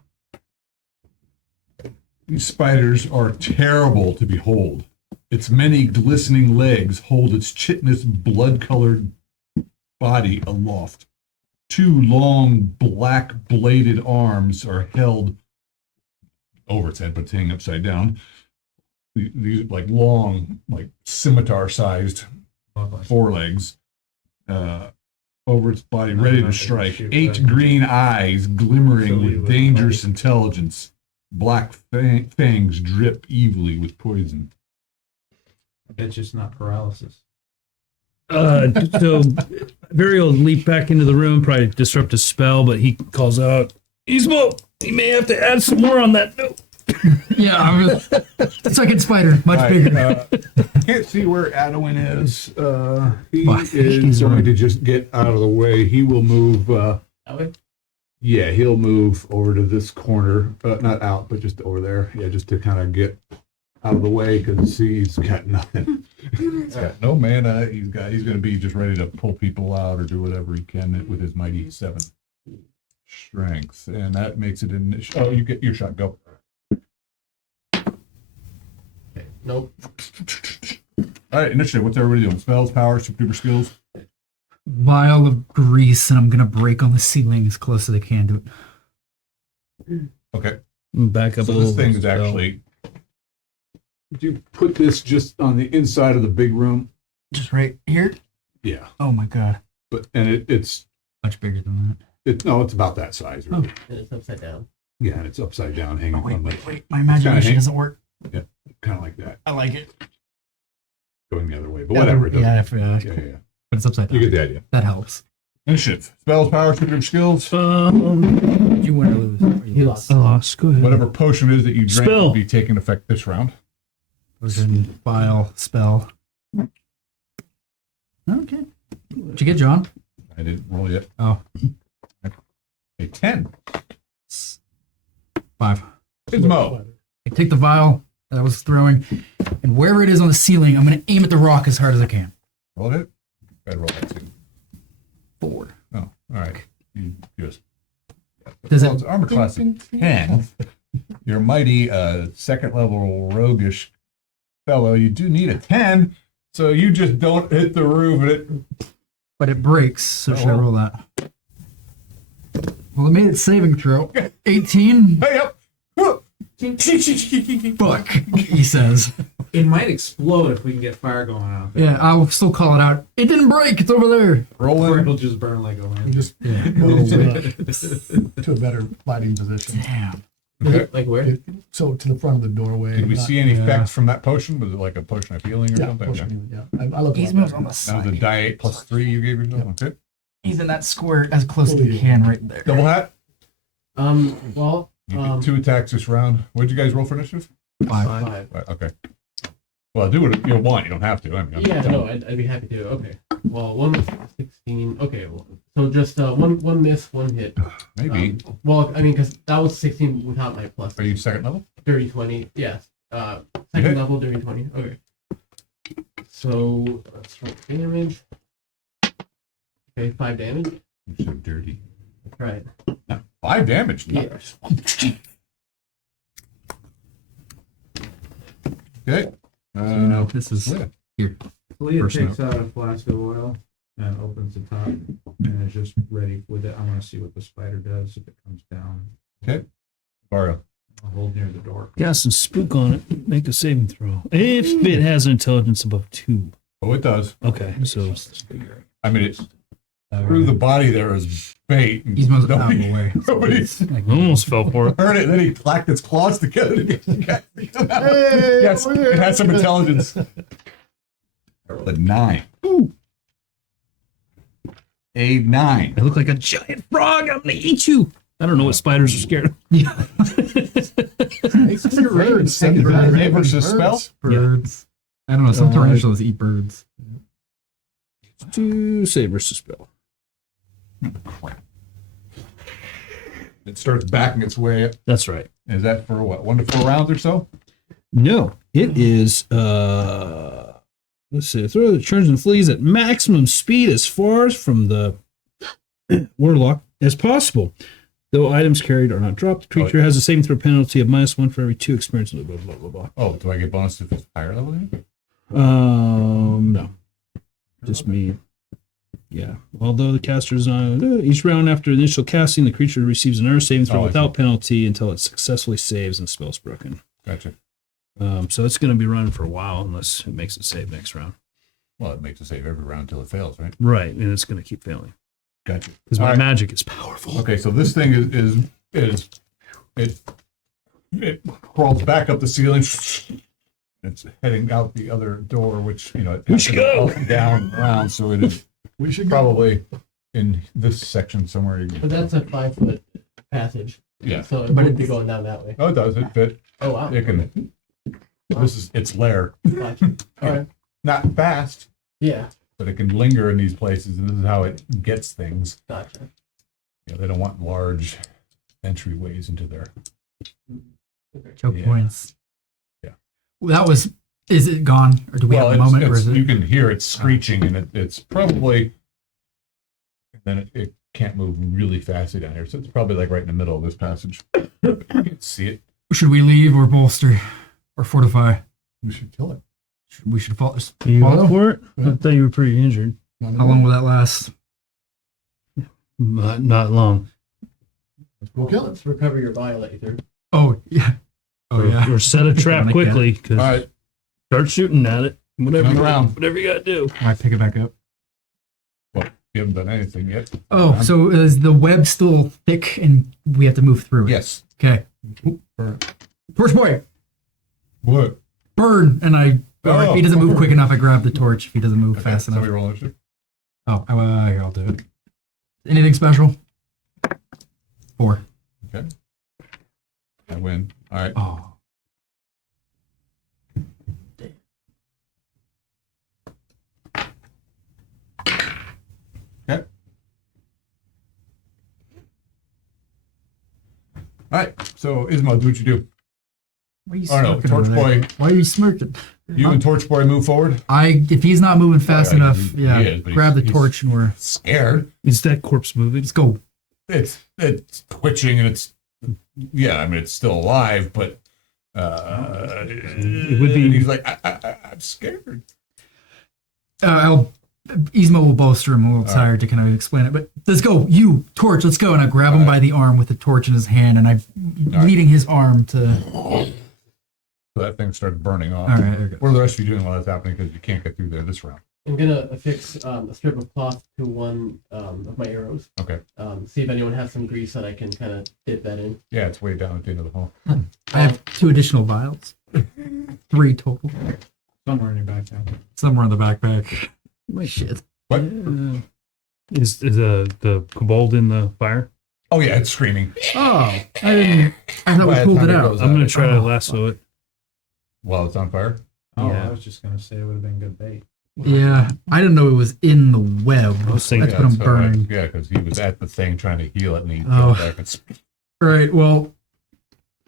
These spiders are terrible to behold. Its many glistening legs hold its chitinous, blood-colored body aloft. 2 long, black-bladed arms are held over its head, but hanging upside down. These like long, like scimitar-sized forelegs over its body, ready to strike. 8 green eyes glimmering with dangerous intelligence. Black fangs drip evilly with poison. I bet you it's not paralysis. So Barry will leap back into the room, probably disrupt his spell, but he calls out, Ismo, you may have to add some more on that note. Yeah, second spider, much bigger. Can't see where Adwin is. He Fuck, is he's going right. to just get out of the way. He will move. That way? Yeah, he'll move over to this corner. Not out, but just over there. Yeah, just to kind of get out of the way because he's got nothing. He's got no mana. He's going to be just ready to pull people out or do whatever he can with his mighty 7 strength, and that makes it an. Oh, you get your shot. Go. Nope. All right, initiative. What's everybody doing? Spells, powers, super duper skills. Vial of grease, and I'm gonna break on the ceiling as close as I can to it. Okay. Back up So a this little. thing is spell. actually. Did you put this just on the inside of the big room? Just right here. Yeah, Oh my god, but it's much bigger than it's about that size. Really. And it's upside down. Yeah, and it's upside down, hanging that. Oh, from wait, my imagination hang- doesn't work. kind of like that, I like it. going the other way. But whatever. It doesn't- Yeah, if, yeah. but it's upside down. You get the idea. That helps. Initiative. Spells, powers, super duper skills. You win or lose. He lost. I lost. Go ahead. Whatever potion it is that you drink Spell. will be taking effect this round. Potion, vial, spell. Okay. Did you get John? I didn't roll yet. Oh, A 10. 5. Ismo. I take the vial that I was throwing, and wherever it is on the ceiling, I'm going to aim at the rock as hard as I can. Roll it. Gotta roll that too. 4. Oh, all right. You just. Does Well, it? it's armor class of 10. You're mighty, second level roguish fellow. You do need a 10, so you just don't hit the roof and it. But it breaks, so should I roll that? Well, it made its saving throw. 18. Hey up. Fuck, he says. It might explode if we can get fire going out there. Yeah, I'll still call it out. It didn't break. It's over there. Or Rolling. it'll just burn like a You lamp. just Yeah. move to a better lighting position. Damn. Okay. Like where? So to the front of the doorway. Did we not- see any Yeah. effects from that potion? Was it like a potion of healing or Yeah, something? pushing you, yeah. I look He's a lot moved on better. the That was a side. die 8 plus 3 you gave yourself. Okay. He's in that square as close as he can right there. Double hat. Well, You get 2 attacks this round. What did you guys roll for initiative? 5. 5. Right, okay. Well, do what you want. You don't have to. I mean, Yeah, no, I'd be happy to. Okay. Well, one was 16. Okay, well, so just one miss, one hit. maybe. Well, I mean, because that was 16 without my plus. Are you second level? Dirty 20. Yes. Okay. Second level, dirty 20. Okay. So let's roll damage. Okay, 5 damage. You're so dirty. That's right. 5 damage. Yeah. Okay. So, you know, this is yeah. here. Leah First takes out a flask of oil and opens the top and is just ready with it. I want to see what the spider does if it comes down. Okay. Mario. I'll hold near the door. Cast some spook on it. Make a saving throw. If it has an intelligence above 2. Oh, it does. Okay, so I mean, it's through the body there is bait. and He's moving out of nobody, the way. nobody I almost fell for it. heard it, and then he clacked its claws together to get the cat to come out. Yes, it has some intelligence. I rolled a 9. Ooh, A 9. I look like a giant frog. I'm gonna eat you. I don't know what spiders are scared of. Birds. Save versus spell? Birds. I don't know. Some tarantulas eat birds. To save versus spell. Crap. It starts backing its way up. That's right. Is that for what, 1 to 4 rounds or so? No, it is. Let's see. Throw the charge and flees at maximum speed as far as from the warlock as possible. Though items carried are not dropped, the creature has a saving throw penalty of -1 for every 2 experience. Blah blah blah blah blah. Oh, do I get bonus if it's higher level? Then? No, just me. Yeah. Although the caster is not each round after initial casting, the creature receives another saving throw Oh, I without penalty until it successfully saves and spells broken. Gotcha. So it's going to be running for a while unless it makes it save next round. Well, it makes a save every round until it fails, right? Right, and it's going to keep failing Gotcha. because my All right. magic is powerful. Okay, so this thing it crawls back up the ceiling. It's heading out the other door, which it We should go. up, down, around. So it is We should probably in this section somewhere. But that's a 5-foot passage, Yeah. so it wouldn't be going down that way. Oh, it does. It fit. Oh wow. It can. This is its lair. Gotcha. All right. Not fast, Yeah. but it can linger in these places, and this is how it gets things. Gotcha. They don't want large entryways into their. Choke Yeah. points. Yeah. Well, that was. Is it gone, or do we have a moment, or is it? you can hear it screeching, and it's probably. And then it can't move really fast down here, so it's probably like right in the middle of this passage. You can see it. Should we leave or bolster or fortify? We should kill it. We should follow. You follow? up for it? I thought you were pretty injured. Not How long will that last? Not long. We'll kill it. Let's recover your bile that you threw. Oh yeah. Oh yeah. Or set a trap Like quickly All because right, start shooting at it. Whatever Turn you, around. whatever you got to do. I pick it back up. you haven't done anything yet. Oh, so is the web still thick and we have to move through it? Yes. Okay. Burn. Torch boy, What? burn! And I. Or if he doesn't move burn. quick enough, I grab the torch. If he doesn't move Okay, fast enough. somebody roll initiative. Oh, here, I'll do it. Anything special? 4. Okay. I win. All right. Oh. Okay. All right. So Ismo, do what you do. Why are you Oh, no, smirking Torch over there? Boy. Why are you smirking? You and Torch Boy move forward. If he's not moving fast Yeah, enough, he yeah, is, but grab the he's- torch and we're Scared. Is that corpse moving? let's go. It's twitching and it's it's still alive, but it would be- He's like I'm scared. Ismo will bolster him. I'm a little tired to kind of explain it, but let's go. You torch, let's go. And I grab him by the arm with the torch in his hand, and I'm leading his arm to. So that thing starts burning off. All right, there we go. What are the rest of you doing while that's happening? Because you can't get through there this round. I'm gonna affix a strip of cloth to one of my arrows. Okay. See if anyone has some grease that I can kind of dip that in. Yeah, it's way down at the end of the hall. I have 2 additional vials, 3 total, Somewhere in your backpack. somewhere in the backpack. My Shit. What? Is the kobold in the fire? Oh yeah, it's screaming. Oh, I didn't. I thought By we the pulled time it it out. goes I'm gonna out, try to lasso it. while it's on fire. Oh, Yeah. I was just gonna say it would have been good bait. Yeah, I didn't know it was in the web. I was thinking- That's what I'm so, like, burning. yeah, because he was at the thing trying to heal it, and he Oh. fell back and All right, well,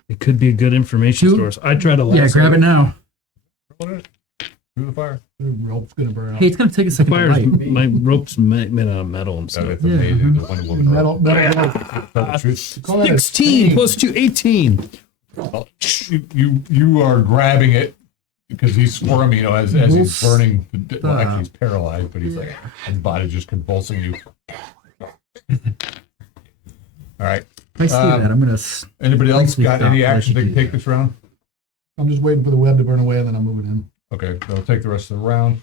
It could be a good information Shoot. source. I try to lasso yeah, grab it now. rolled it through the fire. The rope's gonna burn out. Hey, it's gonna take a second to Fire's light. my rope's made out of metal and So stuff. it's Yeah, amazing. mhm. The Wonder Woman. Metal rope. Tell the truth. Call it a 16 stain. plus 2, 18. Well, you are grabbing it because he's squirming, as he's burning. Well, actually, he's paralyzed, but he's like his body's just convulsing you. All right. If I see that, I'm gonna. Anybody else Briefly got any stop action they can flashing. take this round? I'm just waiting for the web to burn away, and then I'm moving in. Okay, so I'll take the rest of the round.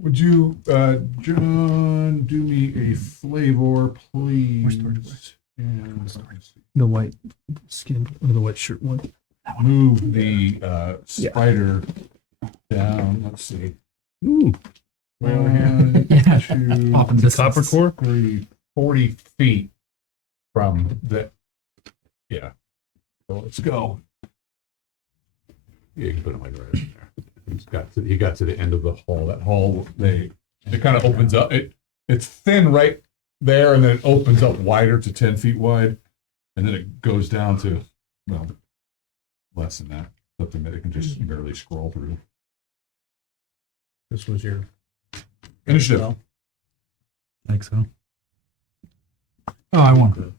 Would you, John, do me a flavor, please? And The white skin or the white shirt one. move the spider down. Let's see. Ooh, way over here. Off in The distance. copper core? 40 feet from the, yeah. So let's go. Yeah, you can put it like right in there. He got to the end of the hall. That hall, it kind of opens up. It's thin right there, and then it opens up wider to 10 feet wide, and then it goes down to, well, less than that. Something that it can just barely scroll through. This was your Initiative. I think so. Oh, I won.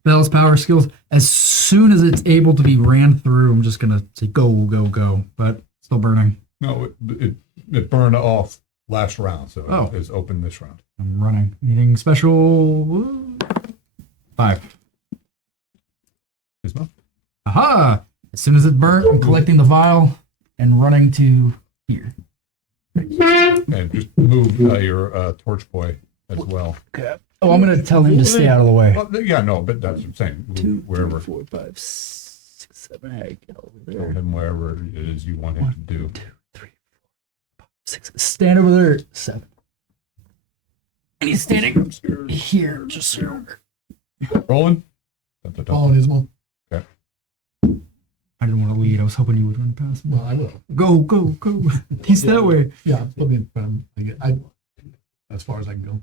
Spells, power, skills. As soon as it's able to be ran through, I'm just gonna say go, go, go. But still burning. No, it burned off last round, so Oh. it's open this round. I'm running. Anything special? 5. Isma? Aha! As soon as it's burnt, I'm collecting the vial and running to here. And just move your torch boy as well. Oh, I'm gonna tell him to stay out of the way. Well, yeah, no, but that's what I'm saying. Move wherever. 4, 5, 6, 7, 8. Get over Tell there. him wherever it is you want him to do. 2, 3, 4, 5, 6. Stand over there. 7. And he's standing here, just so. Rolling. Following Ismo. I didn't want to lead. I was hoping you would run past me. Well, I will. Go, go, go. He's that way. Yeah, let me. As far as I can go.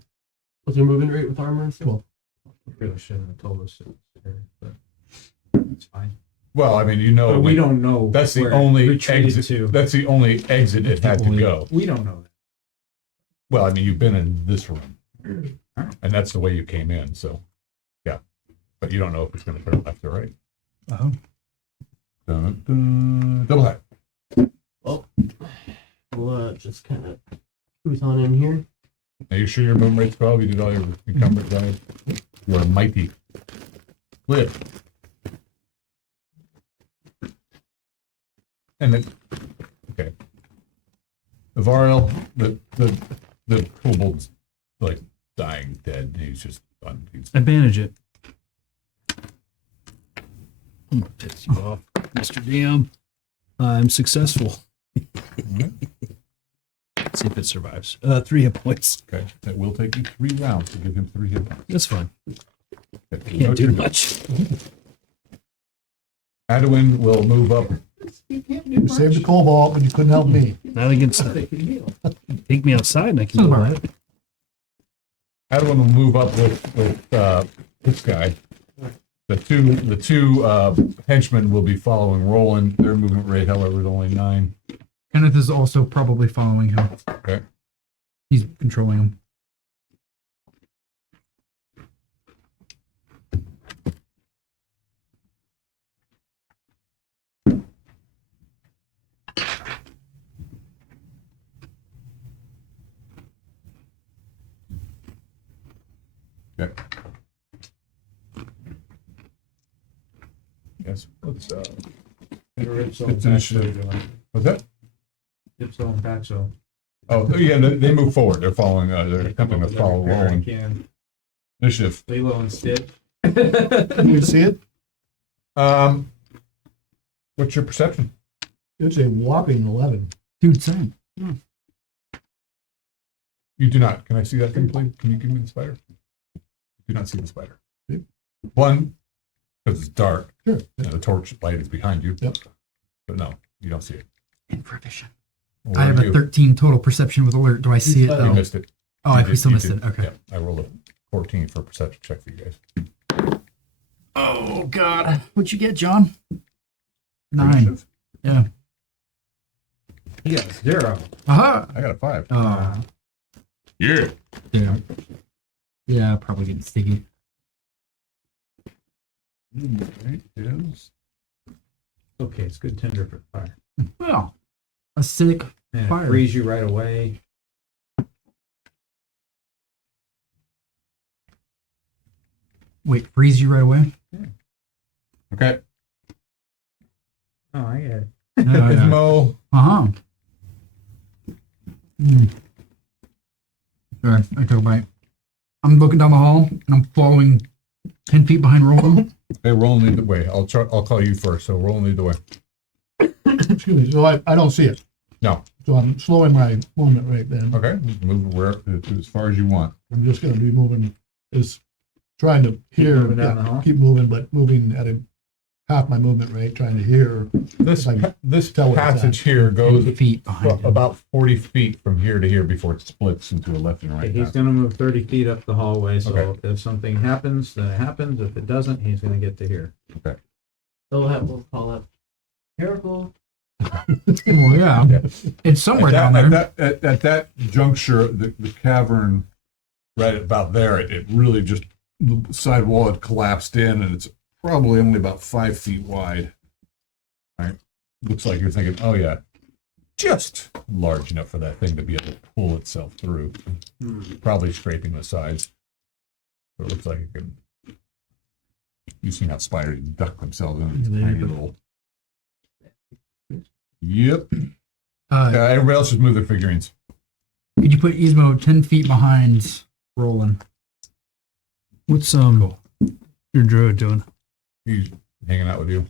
What's your movement rate with armor and stuff? Well, really shouldn't have told us, but it's fine. Well, I mean, you know, But we don't know. that's the where it only retreated exit. to. That's the only exit it had to go. We don't know that. Well, I mean, you've been in this room, and that's the way you came in. So, yeah, but you don't know if it's going to turn left or right. Oh. Dun, dun, double hat. We'll just kind of cruise on in here. Are you sure your movement rate's 12? You did all your encumbered damage? You are mighty. Clear. And then, okay. The Varial, the kobold's like dying dead. He's just done. He's Advantage it. I'm gonna piss you off, Mr. DM. I'm successful. See if it survives. 3 hit points. okay. It will take you 3 rounds to give him 3 hit points. That's fine. Okay, Can't do turn. much. Adwin will move up. you saved the cobalt, but you couldn't help me. Not against take me outside and I can go at it. Adwin will move up with this guy. The two henchmen will be following Roland. Their movement rate, however, is only 9. Kenneth is also probably following him. Okay. He's controlling him. Okay. Yes. Let's It's It's initiative. What's that? Dipso and Paxo. Oh, yeah, they move forward. They're following. They're attempting to follow Roland. Can Initiative. Lilo and Stitch. You see it? What's your perception? It's a whopping 11. Dude, same. You do not. Can I see that thing, please? Can you give me the spider? Do not see the spider. Yep. One, because it's dark. Sure. And the torch light is behind you. Yep. But no, you don't see it. Infravision. What I have do a you? 13 total perception with alert. Do I see it You You though? missed it. Oh, You I did- still you missed did. it. Okay. Yeah, I rolled a 14 for perception check for you guys. Oh God, what'd you get, John? Are you 9. sure? Yeah. He got 0. Aha. I got a 5. Yeah. Yeah, probably getting sticky. Right is Okay, it's good tinder for fire. Well, acidic. And Fire. it frees you right away. Wait, freeze you right away? okay. Oh, I get it. Gizmo. Uh-huh. Sure, I took a bite. I'm looking down the hall and I'm following 10 feet behind Roland. Hey, Roland, lead the way. I'll call you first. So Roland, lead the way. Excuse me. So I don't see it. No, So I'm slowing my movement right then. Okay, move where as far as you want. I'm just gonna be moving, trying to hear, moving down the hall? keep moving, but moving at half my movement rate, trying to hear. This Like, this tell what it's passage at. here goes 10 feet behind him. about 40 feet from here to here before it splits into a left and right. Okay, he's path. gonna move 30 feet up the hallway, so Okay. if something happens, then it happens. If it doesn't, he's gonna get to here. Okay. We'll call it careful. Well, yeah. Yeah. It's somewhere down At there. at that juncture, the cavern, right about there, it really just, the side wall had collapsed in, and it's probably only about 5 feet wide. All right. Looks like you're thinking, oh yeah, just large enough for that thing to be able to pull itself through. Probably scraping the sides. But it looks like it can. You've seen how spiders duck themselves in these Yeah, tiny but- little. Yep. Uh, Everybody else just move their figurines. could you put Ismo 10 feet behind Roland? What's your druid doing? He's hanging out with you.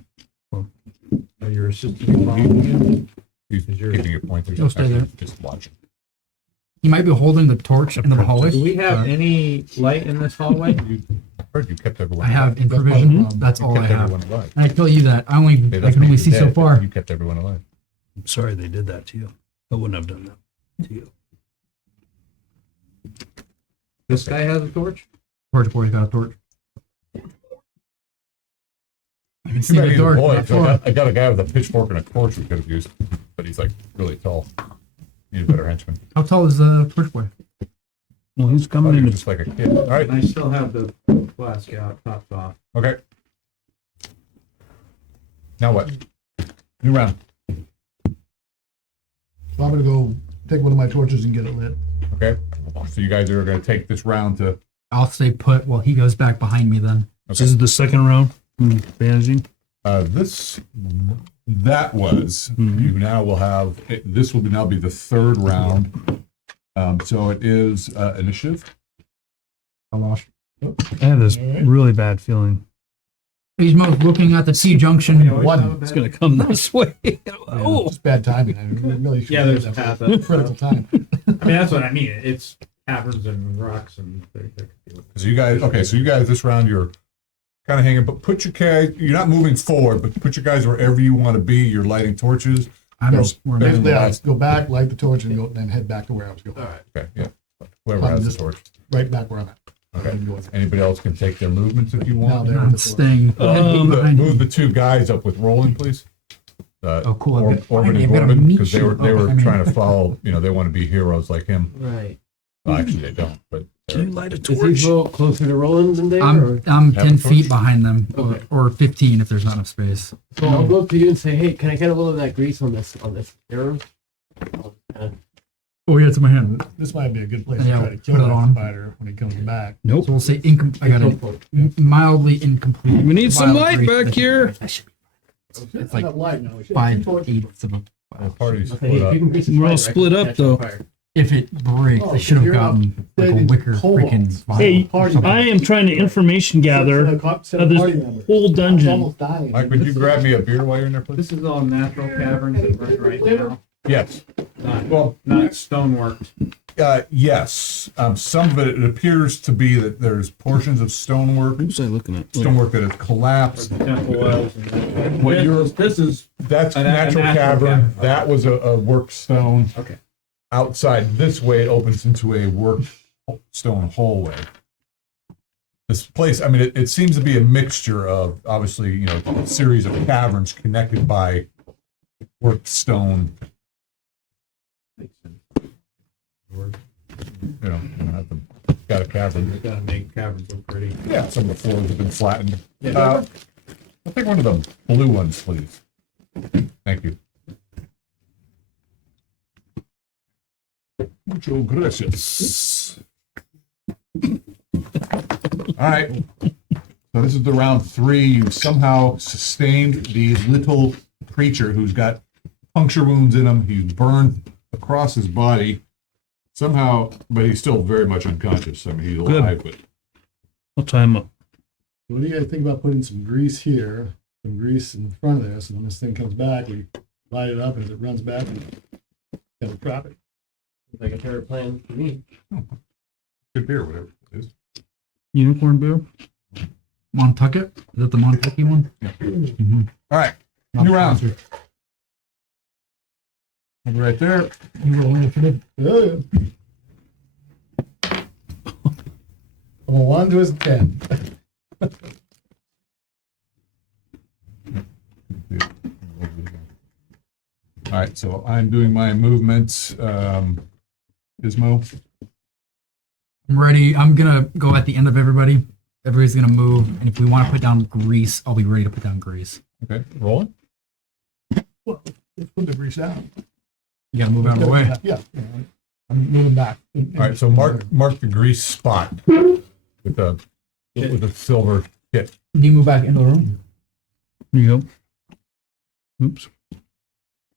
Your assistant following you? He's Is your- keeping your pointers. He'll stay there. Just watching. He might be holding the torch into the hallway. Do we have but any light in this hallway? I heard you kept everyone. I have alive. infravision. That's You all I kept have. everyone alive. And I tell you that I Hey, can that's only me, see you're so dead, but far. You kept everyone alive. I'm sorry they did that to you. I wouldn't have done that to you. This guy has a torch? Torch boy's got a torch. I can see Too bad the he's a dark. boy, not so far. I got a guy with a pitchfork and a torch we could have used, but he's like really tall. Need a better henchman. How tall is the torch boy? Well, he's Oh, coming you're in. just like a kid. All right. And I still have the flask out, topped off. Okay. Now what? New round. So I'm gonna go take one of my torches and get it lit. Okay. So you guys are going to take this round to. I'll stay put while he goes back behind me then. This is the second round. Bandaging. That was. You now will have. This will now be the third round. So it is initiative. I lost. I have this All right. really bad feeling. He's most looking at the T junction. One. It's gonna come this way. Oh, It's bad timing. I really should. Yeah, there's a say path that. up. Critical time. I mean, that's what I mean. It's caverns and rocks and. So you guys. Okay. So you guys this round you're kind of hanging, but put your guys. You're not moving forward, but put your guys wherever you want to be. You're lighting torches. I'm There's- where I'm there's- at. Basically, I go back, light the torch, and go, then head back to where I was going. All right. Okay. Yeah. Whoever has the torch. Right back where I'm at. Okay. Anybody else can take their movements if you Now want. they're I'm staying. Move the two guys up with Roland, please. Oh, cool. I've got- Orban and I've got to Gorman, meet because they you. were Oh, I mean- trying to follow. They want to be heroes like him. Right. Well, actually, they don't. But can you light a Is torch? he go closer to Roland than Dave? Or? I'm Have a 10 torch? feet behind them, Okay. or 15 if there's not enough space. So I'll go up to you and say, "Hey, can I get a little of that grease on this arrow?" Oh yeah, it's in my hand. This might be a good place Yeah, to try to put kill it that on. spider when he comes back. Nope. So we'll say I got a mildly incomplete. We need some violet light grease. back here. That should be- It's like light now. 5/8 of a. the party's Okay, split up. you can grease the We're all spider, I split can up, catch on though. fire. If it breaks, Oh, I should have you're not gotten like a saving wicker coal freaking. bombs. vial Hey, or something. I am trying to information gather of this whole dungeon. Mike, would you grab me a beer while you're in there, please? This is all natural caverns that run right now. Yes. Not, Well, not stoneworked. yes. Some of it appears to be that there's portions of stonework, What was I looking at? stonework that has Or collapsed. the temple wells and that. What you're- This is That's A natural natural cavern. cavern. That was a work stone. okay. Outside this way, it opens into a work stone hallway. This place, I mean, it seems to be a mixture of, obviously, a series of caverns connected by worked stone. Makes sense. Have them, got a cavern. We gotta make caverns look pretty. Yeah, some of the floors have been flattened. Yeah. I'll take one of the blue ones, please. Thank you. Mucho gracias. All right. So this is the round 3. You somehow sustained the little creature who's got puncture wounds in him. He's burned across his body. Somehow, but he's still very much unconscious. I mean, he's Good. alive, but I'll tie him up. What do you guys think about putting some grease here, some grease in front of this, and when this thing comes back, we light it up, and as it runs back, we It'll trap it. Looks like a fair plan to me. Good beer, whatever it is. Unicorn beer. Montucket. Is that the Montucky one? Mm-hmm. All right, new round. I'll be right there. You were only for the Yeah. From a 1 to a 10. All right, so I'm doing my movements. Gizmo. I'm ready. I'm gonna go at the end of everybody. Everybody's gonna move, and if we want to put down grease, I'll be ready to put down grease. Okay, rolling. Well, let's put the grease down. You gotta move out of the way. Yeah. I'm moving back. All right, so mark the grease spot with the silver kit. Do you move back into the room? There you go. Oops.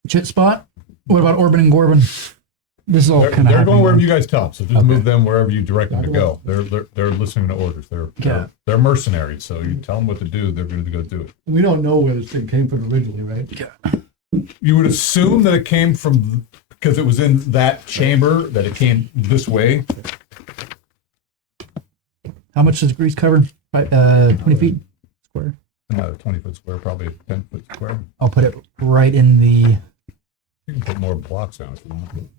Chit spot. What about Orban and Gorban? This is all kind of. They're going wherever you guys tell them, so just move them wherever you direct them to go. They're listening to orders. They're mercenaries, so you tell them what to do, they're going to go do it. We don't know where this thing came from originally, right? Yeah. You would assume that it came from, because it was in that chamber, that it came this way. How much does grease cover? 20 feet square. Not a 20-foot square, probably a 10-foot square. I'll put it right in the. You can put more blocks down if you want.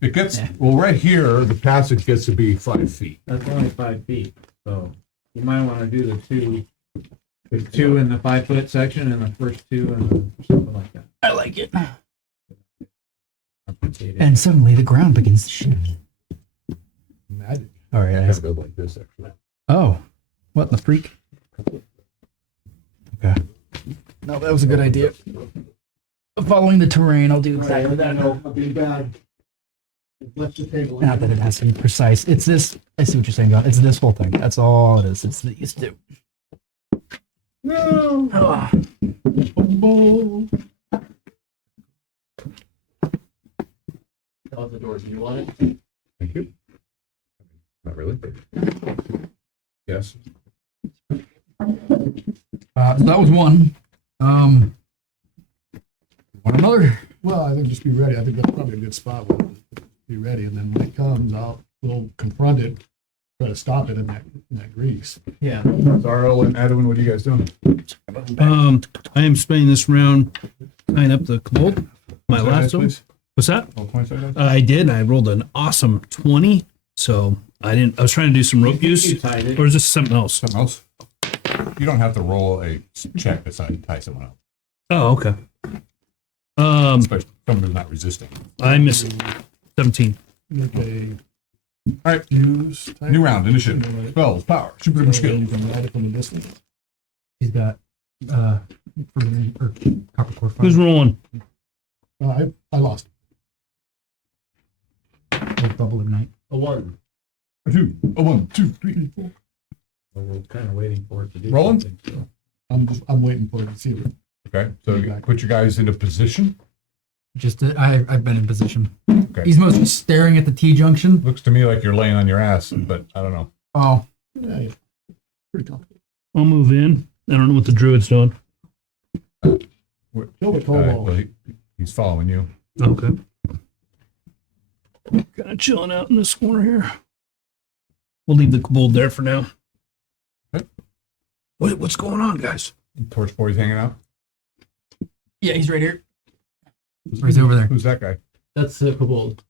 It gets, well, right here, the passage gets to be 5 feet. That's only 5 feet, so you might want to do the two in the 5-foot section and the first two and something like that. I like it. And suddenly the ground begins to shift. Magic. All right. I have to go like this, actually. Oh, what the freak? Okay. No, that was a good idea. Following the terrain, I'll do exactly that. I'll be bad. Left the table. Not that it has to be precise. It's this. I see what you're saying, John. It's this whole thing. That's all it is. It's these two. No. Ah. That was the door. Do you want it? Thank you. Not really. Yes. So that was one. Want another? Well, I think just be ready. I think that's probably a good spot. We'll be ready, and then when it comes, we'll confront it, try to stop it in that grease. Yeah. Zarl and Edwin, what are you guys doing? I am spending this round tying up the kobold. My last one. Please. What's that? Roll 20 dice. I did. I rolled an awesome 20. So I was trying to do some rope use. You tied it. Or is this something else? Something else? You don't have to roll a check to tie someone up. Oh, okay. Especially someone who's not resisting. I missed 17. Okay. All right. Use. New round, initiative. Spells, power, super skill. You can ride it from a distance. He's got copper core. Who's rolling? I lost. Double ignite. A 1. A 2, a 1, 2, 3, 4. Well, we're kind of waiting for it to do Rolling? something, so. I'm waiting for it to see it. Okay, so you put your guys into position. I've been in position. Okay. He's mostly staring at the T junction. Looks to me like you're laying on your ass, but I don't know. Oh, Yeah. Pretty comfortable. I'll move in. I don't know what the druid's doing. Kill the kobold. Well, he's following you. Okay. Kind of chilling out in this corner here. We'll leave the kobold there for now. Okay. What's going on, guys? Torch boy's hanging out. yeah, he's right here. He's over there. Who's that guy? That's the kobold.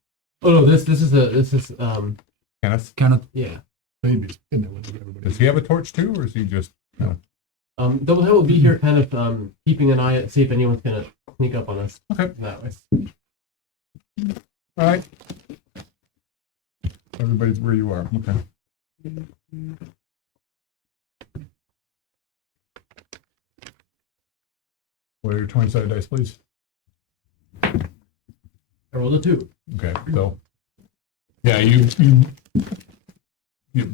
Oh no, this is Kenneth? Kind of. yeah. Baby's in there with everybody. Does he have a torch too, or is he just? Double Head will be here, kind of keeping an eye out, see if anyone's gonna sneak up on us. Okay. That way. All right. Everybody's where you are. Okay. What are your 20-sided dice, please? I rolled a 2. Okay, so yeah, you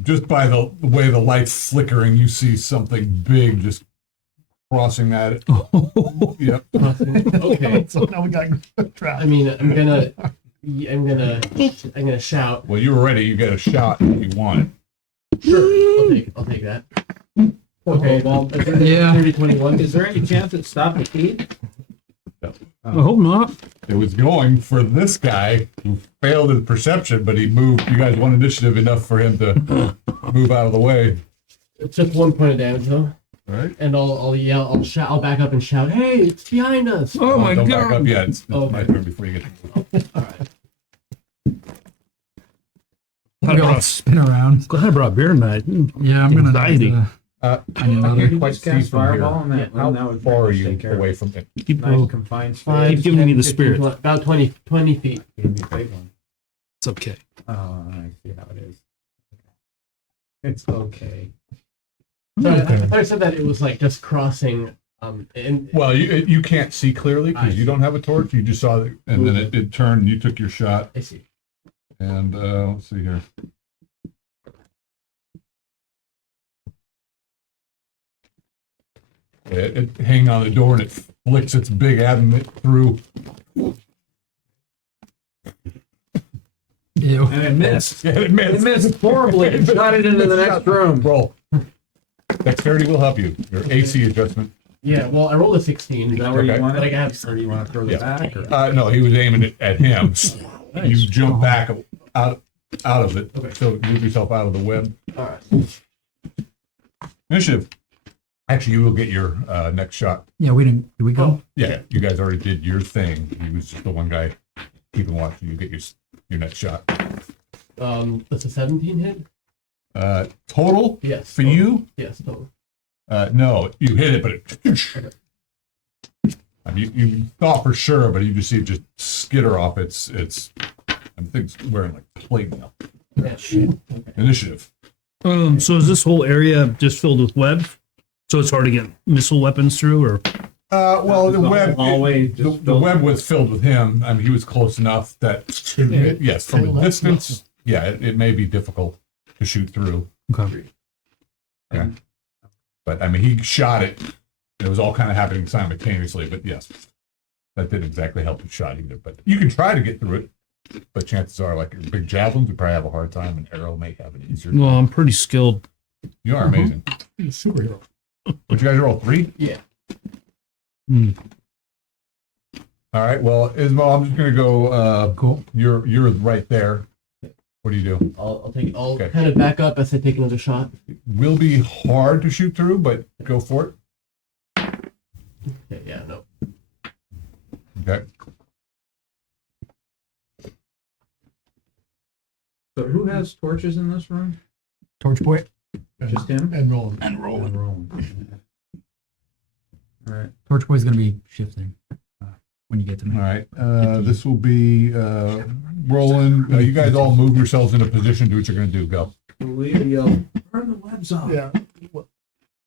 just by the way the light's flickering, you see something big just crossing that. Yep. Okay. So now we got trapped. I mean, I'm gonna shout. Well, you were ready. You get a shot if you want it. Sure, I'll take that. Okay, well, Yeah. 30, 21. Is there any chance it stopped the feed? I hope not. It was going for this guy who failed his perception, but he moved. You guys won initiative enough for him to move out of the way. It's just 1 point of damage though. All right. And I'll yell, I'll shout, I'll back up and shout, "Hey, it's behind us!" Oh my Don't back god. up yet. It's Okay. my turn before you get to All right. We all spin around. Glad I brought beer tonight. Yeah, I'm gonna. Anxiety. I I need can't another. quite see from Fireball here. and that, How that would far are pretty you much take care of away it. from it? Keep, Nice confined Five, Keep giving me 10, the 15, spirit. About 20 feet. Give me a big one. it's okay. Oh, I see how it is. It's okay. So I thought I said that it was like just crossing. And Well, you can't see clearly because you don't have a torch. You just saw it, and then it turned. And you took your shot. I see. And let's see here. It hang on the door and it flicks its big abdomen through. Ew. And it missed. Yeah, it missed. It missed horribly and shot it into the next room. Roll. Dexterity will help you. Your AC adjustment. Yeah. Well, I rolled a 16. Is that where Okay. you want Like I it? have. Or do you want to throw the Yeah. back? Or? No, he was aiming it at him. You jump back out of it. Okay. So move yourself out of the web. All right. Initiative. Actually, you will get your next shot. Yeah, we didn't. Did we go? Yeah, you guys already did your thing. He was just the one guy keeping watch. You get your next shot. That's a 17 hit. Total Yes. for total. you? Yes. Total. No, you hit it, but it. I mean, you thought for sure, but you just see it just skitter off. I think it's wearing like plate now. Yeah. Shit. Okay. Initiative. So is this whole area just filled with web? So it's hard to get missile weapons through, or Well, the The web. hallway The just web was filled with him. I mean, he was close enough that, yes, from a distance, yeah, it may be difficult to shoot through. okay. Yeah. But I mean, he shot it. It was all kind of happening simultaneously. But yes, that didn't exactly help the shot either. But you can try to get through it. But chances are, like your big javelins, would probably have a hard time. An arrow may have an easier. Well, I'm pretty skilled. You are amazing. He's a superhero. Would you guys roll 3? Yeah. All right. Well, Ismail, I'm just gonna go. Cool. You're right there. What do you do? I'll take. I'll Okay. kind of back up as I take another shot. Will be hard to shoot through, but go for it. Okay, yeah. No. Okay. So who has torches in this room? Torch boy. Just him? And rolling. And rolling. Roland. All right. Torch boy's gonna be shifting when you get to me. All right. This will be Roland. You guys all move yourselves into position. Do what you're going to do. Go. Leave yell. Turn the webs off. Yeah.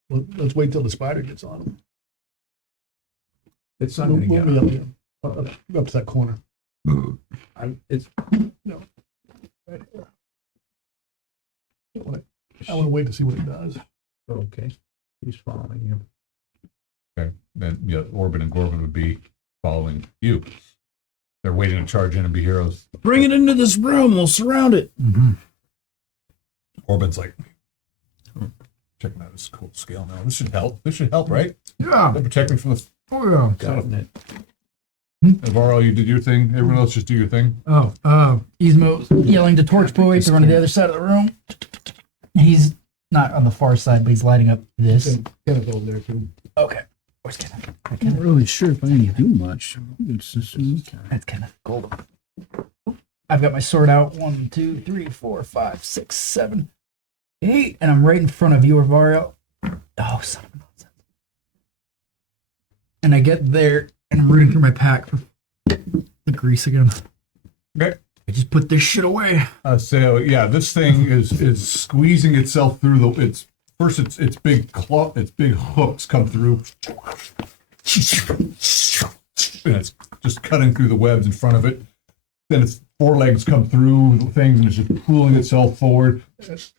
Let's wait till the spider gets on him. It's not We'll, going to we'll get be up. up to that corner. It's Right here. I want to wait to see what he does. okay. He's following you. Okay. Then yeah, Orban and Gorban would be following you. They're waiting to charge in and be heroes. Bring it into this room. We'll surround it. Mm-hmm. Orban's like, checking out his cool scale now. This should help. This should help, right? Yeah. They'll protect me from the. Oh yeah. Gotten it. Navarro, you did your thing. Everyone else just do your thing. Oh, Ismo's yelling to Torch Boy to run to the other side of the room. He's not on the far side, but he's lighting up this. And Kenneth over there too. Okay. Where's Kenneth? I'm not really sure if I need to do much. It's just, That's Kenneth. Gold. I've got my sword out. 1, 2, 3, 4, 5, 6, 7, 8, and I'm right in front of you, Arvario. Oh, son of a nonsense. And I get there, and I'm rooting through my pack for the grease again. Okay. I just put this shit away. So yeah, this thing is squeezing itself through the. Its big claw, its big hooks come through, and it's just cutting through the webs in front of it. Then its forelegs come through the things, and it's just pulling itself forward. If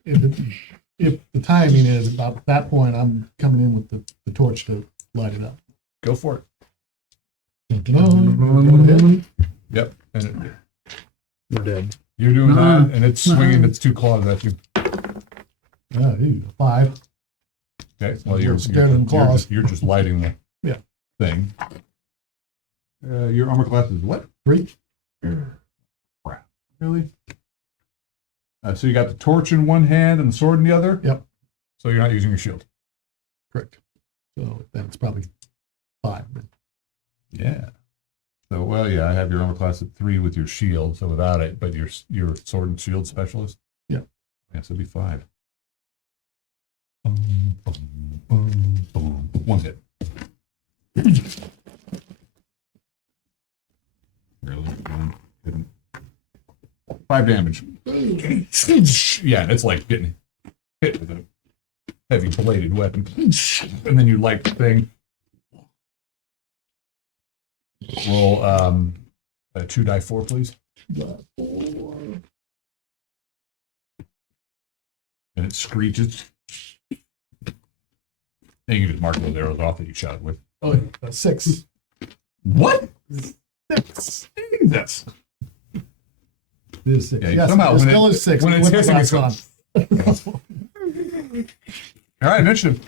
the timing is about that point, I'm coming in with the torch to light it up. Go for it. Yep, and we're dead. you're doing that, and it's swinging its 2 claws at you. 5. Okay, well You're scared of them claws. you're just lighting the Yeah. thing. Your armor class is what? 3. Crap. Really? So you got the torch in one hand and the sword in the other? Yep. So you're not using your shield? Correct. So then it's probably 5. Yeah. So, well, yeah, I have your armor class at 3 with your shield, so without it, but your sword and shield specialist? Yeah. Yeah, so it'd be 5. Boom, boom, boom, boom. 1 hit. Really? Couldn't. 5 damage. Yeah, it's like getting hit with a heavy bladed weapon. And then you light the thing. Roll a 2d4, please. 2d4. And it screeches. And you can just mark those arrows off that you shot it with. Oh, 6. What? 6. Jesus. It is 6. Yeah, Yes, somehow the when skill it- is 6. when it's with the hissing, it's glass on. All right, initiative.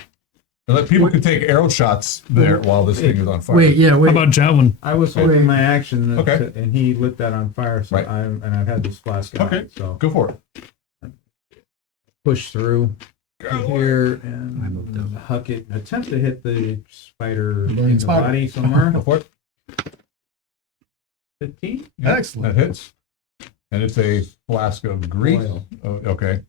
People can take arrow shots there while this thing is on fire. Wait, yeah, How wait. about javelin? I was holding my action, Okay. and he lit that on fire. So Right. I've had this flask out. Okay. So Go for it. push through to here and huck it. Attempt to hit the spider Burning in the spider. body somewhere. Go for it. 15. Yeah, Excellent. That hits. And it's a flask of grease. Oil. Oh, okay.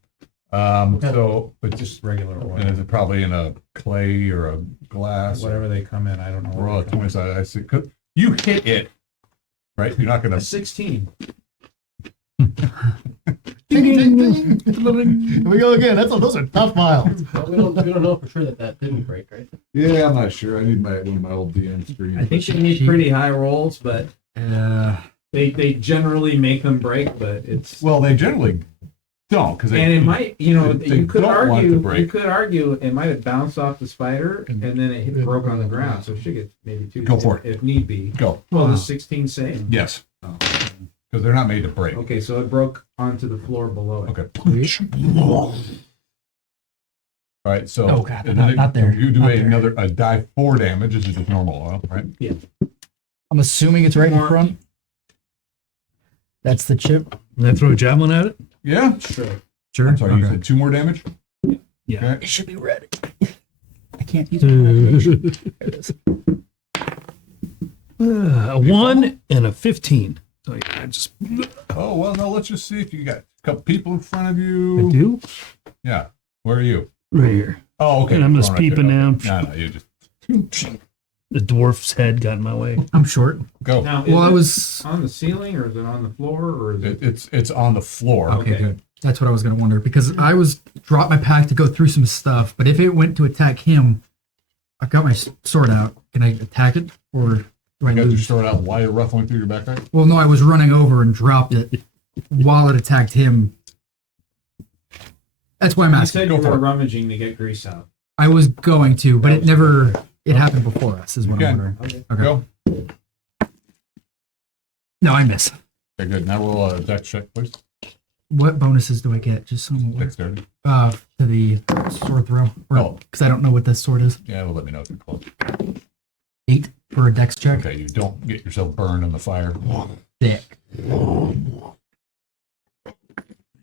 So it's just, Just regular oil. and is it probably in a clay or a glass? Whatever they come in, I don't know. Roll a 20 side. I see. 'Cause you hit it, right? You're not A gonna. 16. Ding, ding, ding. Here we go again. Those are tough files. Well, we don't know for sure that didn't break, right? Yeah, I'm not sure. I need one of my old DM screens. I think You need pretty high rolls, but Uh, they generally make them break. But it's Well, they generally don't because and it might, they you could don't want it to argue, break. it might have bounced off the spider and then it broke on the ground. So it should get maybe 2. Go for it. if need be. Go. Well, Wow. the 16 save. Yes, Oh. because they're not made to break. Okay, so it broke onto the floor below it. Okay. All right. So Oh, God, and not- then not there. You do Not there. another a die 4 damage. This is just normal oil, right? I'm assuming it's right in More. front. That's the chip. Can I throw a javelin at it? Yeah. Sure. Sure. I'm sorry. You Okay. said 2 more damage. Yeah. Okay. It should be red. I can't use it. There it is. A 1 and a 15. So yeah, I just Oh well, no. Let's just see if you got a couple people in front of I you. do Yeah. Where are you? right here. Oh, okay. And I'm just Going right peeping there. down. Okay. No, you just The dwarf's head got in my way. I'm short. go. Now, Well, I is was. it on the ceiling or is it on the floor or is it? It's on the floor. Okay, Okay. good. That's what I was gonna wonder because I was dropped my pack to go through some stuff, but if it went to attack him, I've got my sword out. Can I attack it or do I You got to lose? start out while you're ruffling through your backpack. Well, no, I was running over and dropped it while it attacked him. That's why I'm You asking. said Go you for were it. rummaging to get grease out. I was going to, but That it was never. It happened before us, is what Okay. I'm wondering. Okay. Okay. Go. No, I miss. Okay, good. Now roll a dex check, please. What bonuses do I get? Just some Dexterity. to the sword throw, Oh. because I don't know what this sword is. Yeah, well, let me know if you're close. 8 for a dex check. Okay, you don't get yourself burned in the fire. Thick.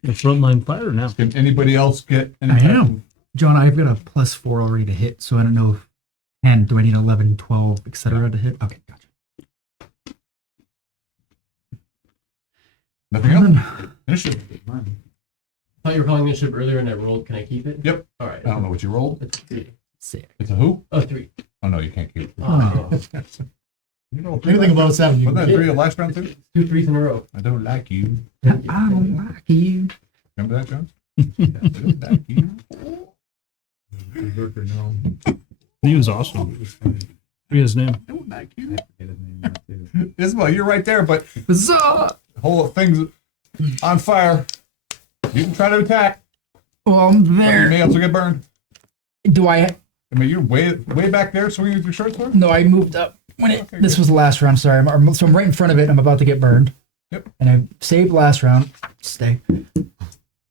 The frontline fire now. Can anybody else get any I type am. of- John, I've got a +4 already to hit, so I don't know if 10. Do I need 11, 12, etc. to hit? Okay, gotcha. Nothing else? Then, Initiative. Mine. I thought you were calling initiative earlier and I rolled. Can I keep it? Yep. All right. I don't know what you rolled. It's 3. sick. It's a who? Oh, 3. Oh, no, you can't keep it. Oh, You know, 3 Anything above 7, you Wasn't can that get. 3 last round, too? 2 3s in a row. I don't like you. I don't like you. Remember that, John? I don't like you. Berserker, no. He was awesome. Forget his name. I don't like I you. forget his name now, too. Isabel, you're right there, but Huzzah! the whole thing's on fire. You can try to attack, Well, I'm but you there. may also get burned. Do I? I mean, you're way back there swinging with your short sword? No, I moved up when it. Okay, This good. was the last round. Sorry, so I'm right in front of it. And I'm about to get burned. Yep. And I saved last round. Stay.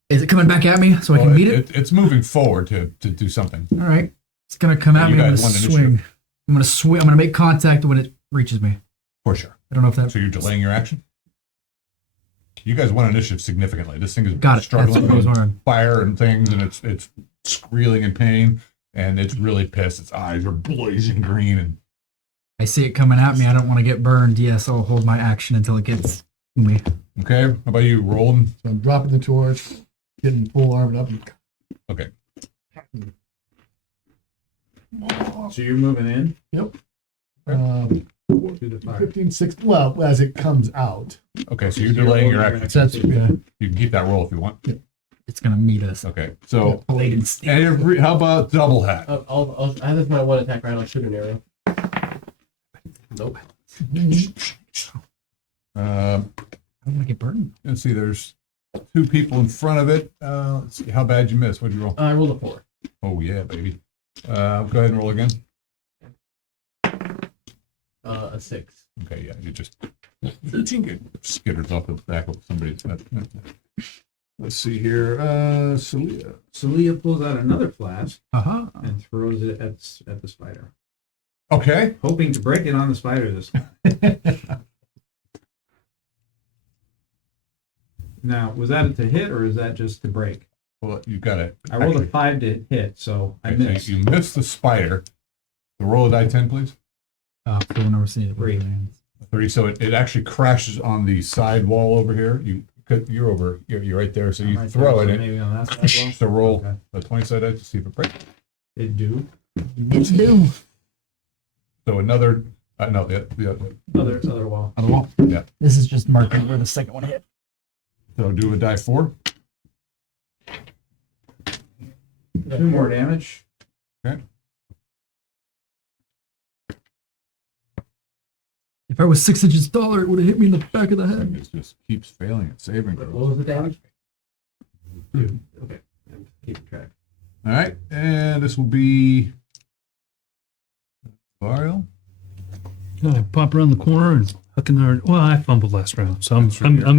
Is it coming back at me so I can Well, meet it? It's moving forward to do something. All right. It's gonna come at You me. I'm gonna guys won swing. I'm gonna swing. I'm gonna make contact when it reaches me. Of For sure. I don't know if that. So you're delaying your action? You guys won initiative significantly. This thing is Got it. That's struggling what I was with wondering. fire and things, and it's squealing in pain, and it's really pissed. Its eyes are blazing green, and I see it coming at me. I don't want to get burned. Yes, I'll hold my action until it gets to me. okay. How about you, rolling? So I'm dropping the torch, getting full armed up. Okay. So you're moving in Um, to the fire. 15, 16. Well, as it comes out. Okay. So you're delaying your action. That's yeah, You can keep that roll if you want. it's gonna meet us. Okay. So Blatant steel. how about double hat? I have my one attack round. I'll shoot an arrow. Nope. I don't want to get burned. Let's see. There's two people in front of it. Let's see. How bad you miss? What'd you roll? I rolled a 4. Oh yeah, baby. Go ahead and roll again. A 6. Okay, yeah, you just skitters off the back of somebody's head. Let's see here. Celia. Celia pulls out another flask Uh-huh. and throws it at the spider, Okay. hoping to break it on the spider this time. Now, was that to hit or is that just to break? Well, you got it. I rolled a 5 to hit, so I missed. You missed the spider. So roll a die 10, please. So when I was seeing it. Great. 30. So it actually crashes on the side wall over here. You're right there. So you Right throw there, it. so And maybe on that side wall? so roll Okay. a 20 side die to see if it breaks. It do. It's new. So another. No, the other. Other wall. On the wall. Yeah. This is just marking where the second one hit. So do a die 4. 2 more damage. If I was 6 inches taller, it would have hit me in the back of the head. It just keeps failing at saving throws. What was the damage? 2. Okay. I'm keeping track. All right, and this will be Varial. I pop around the corner and hucking our. Well, I fumbled last round, so I'm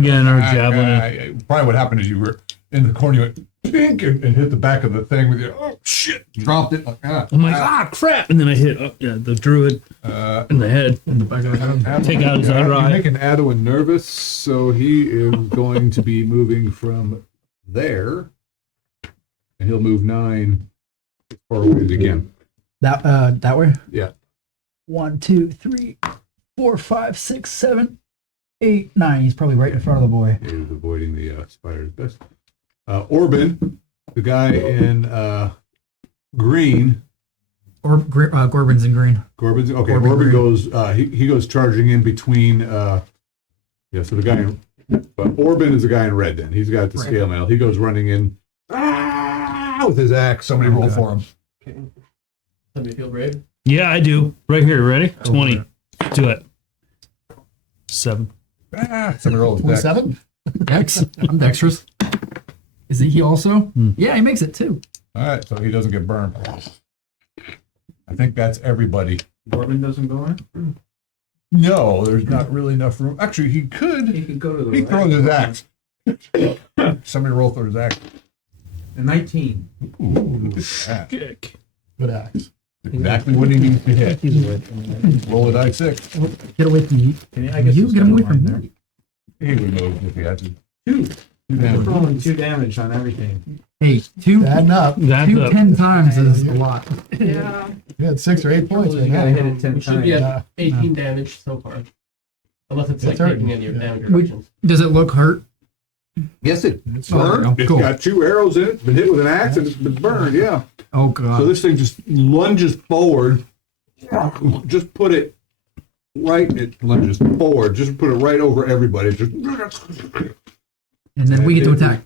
getting our javelin. in. Probably what happened is you were in the corner, you went pink and hit the back of the thing with your shit, dropped it. I'm like, crap, and then I hit the druid in the head. In the back of the head. Take out his other You're eye. making Adwin nervous, so he is going to be moving from there, and he'll move 9 as far away as he can. That way? Yeah. 1, 2, 3, 4, 5, 6, 7, 8, 9. He's probably right in front of the boy. He was avoiding the spiders best. Orban, the guy in green. Gorbin's in green. Corbin's okay. Corbin Orban green. goes. He goes charging in between. So the guy, but Orban is the guy in red. Then he's got the Right. scale mail. He goes running in with his axe. Somebody roll for him. Okay. Somebody feel brave? Yeah, I do. Right here, ready? 20. Do it. 7. Somebody roll his axe. 27? Dex. I'm dexterous. Is he also? Yeah, he makes it too. All right, so he doesn't get burned. I think that's everybody. Corbin doesn't go in? No, there's not really enough room. Actually, he could. He could go to the He right. throws his axe. Somebody roll for his axe. A 19. Ooh, look at that. Kick. Good axe. Exactly what he needs to hit. He's away from me. Roll a die 6. Get away from me. I guess You it's get got a away line from there. me. He would move if he had to. 2. Two We're damage. rolling 2 damage on everything. Hey, two Adding up. That's two up. 10 times is a lot. Yeah. You had 6 or 8 points You right gotta now. hit it 10 We should be at times. 18 damage so far. Unless it's like It's hurting. taking any of your Yeah. damage reductions. Does it look hurt? Yes, it's It's burned. Oh, It's cool. got 2 arrows in it. It's been hit with an axe and it's been burned. Yeah. Oh, So God. this thing just lunges forward. Just put it right. It lunges forward. Just put it right over everybody. Just. And then we get to attack.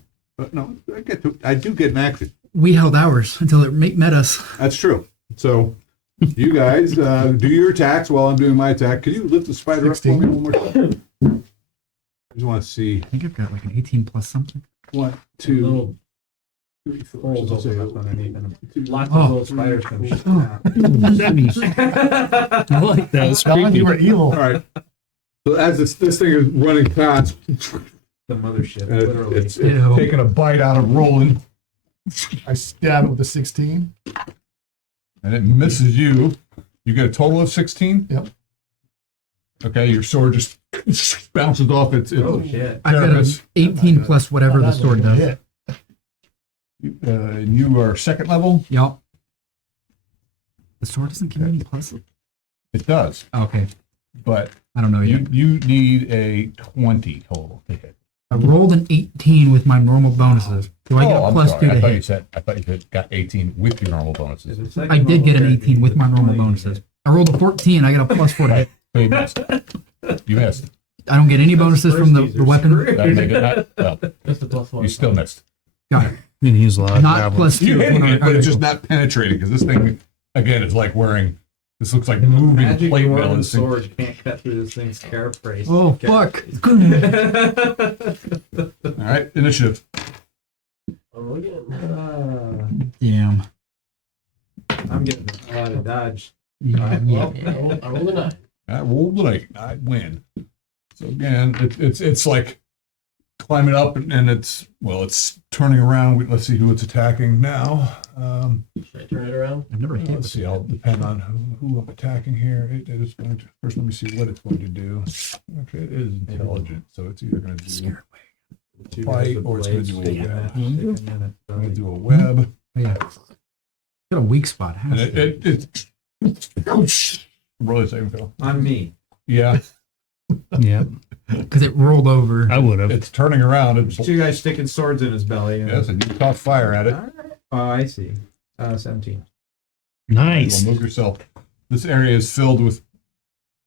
No, I do get an action. We held ours until it met us. That's true. So you guys do your attacks while I'm doing my attack. Could you lift the spider up for me 16. one more time? I just want to see. I think I've got like an 18 plus something. 1, Two 2, little 3, 4, holes let's open say, up underneath them. 2, Lots Oh. of little spiders come shooting Oh. out. I like that. It's Don, creepy. you were evil. All right. So as this thing is running past, The mothership, and literally. it's Ew. taking a bite out of Roland, I stab it with a 16. and it misses you. You get a total of 16. Yep. Okay, your sword just bounces off its Oh shit. I got an carapace. 18 plus whatever the sword does. Hit. And you are second level. Yup. The sword doesn't give me any plus. It does, Okay, but I don't know yet. you need a 20 total to hit. I rolled an 18 with my normal bonuses. Do I get a I'm plus sorry. 2 to I thought hit? you said got 18 with your normal bonuses. I did get an 18 with my normal bonuses. I rolled a 14. I got a plus 4 to hit. So you missed. You missed. I don't get any bonuses from the weapon. That made it not, well, Just a plus 1. you still missed. Got it. I mean, he's a lot. Not plus 2. You hitting it, but Okay, it's just cool. not penetrating because this thing, again, is like wearing. This looks like moving Magic plate mail. dwarven This thing. sword can't cut through this thing's carapace. Oh, fuck. All right, initiative. Oh, again. Damn. I'm getting a lot of dodge. Yeah. I rolled a 9. I rolled like I win. So again, it's like climbing up and it's turning around. Let's see who it's attacking now. Should I turn it around? I've never hit Let's see. I'll depend on who I'm attacking here. It is going to first. Let me see what it's going to do. Okay, it is intelligent, so it's either going to do Two Fight, guys with or it's gonna blades do a sticking web. at- sticking in it, I'm probably. going to do a web. Yeah. Got a weak spot. And Has to. it really saving throw. On me. Yeah, Yeah, Because it rolled over. I would have. it's turning around. It's Two guys sticking swords in his belly. And yes, and you caught fire at it. Alright. Oh, I see. 17. Nice. You'll move yourself. This area is filled with.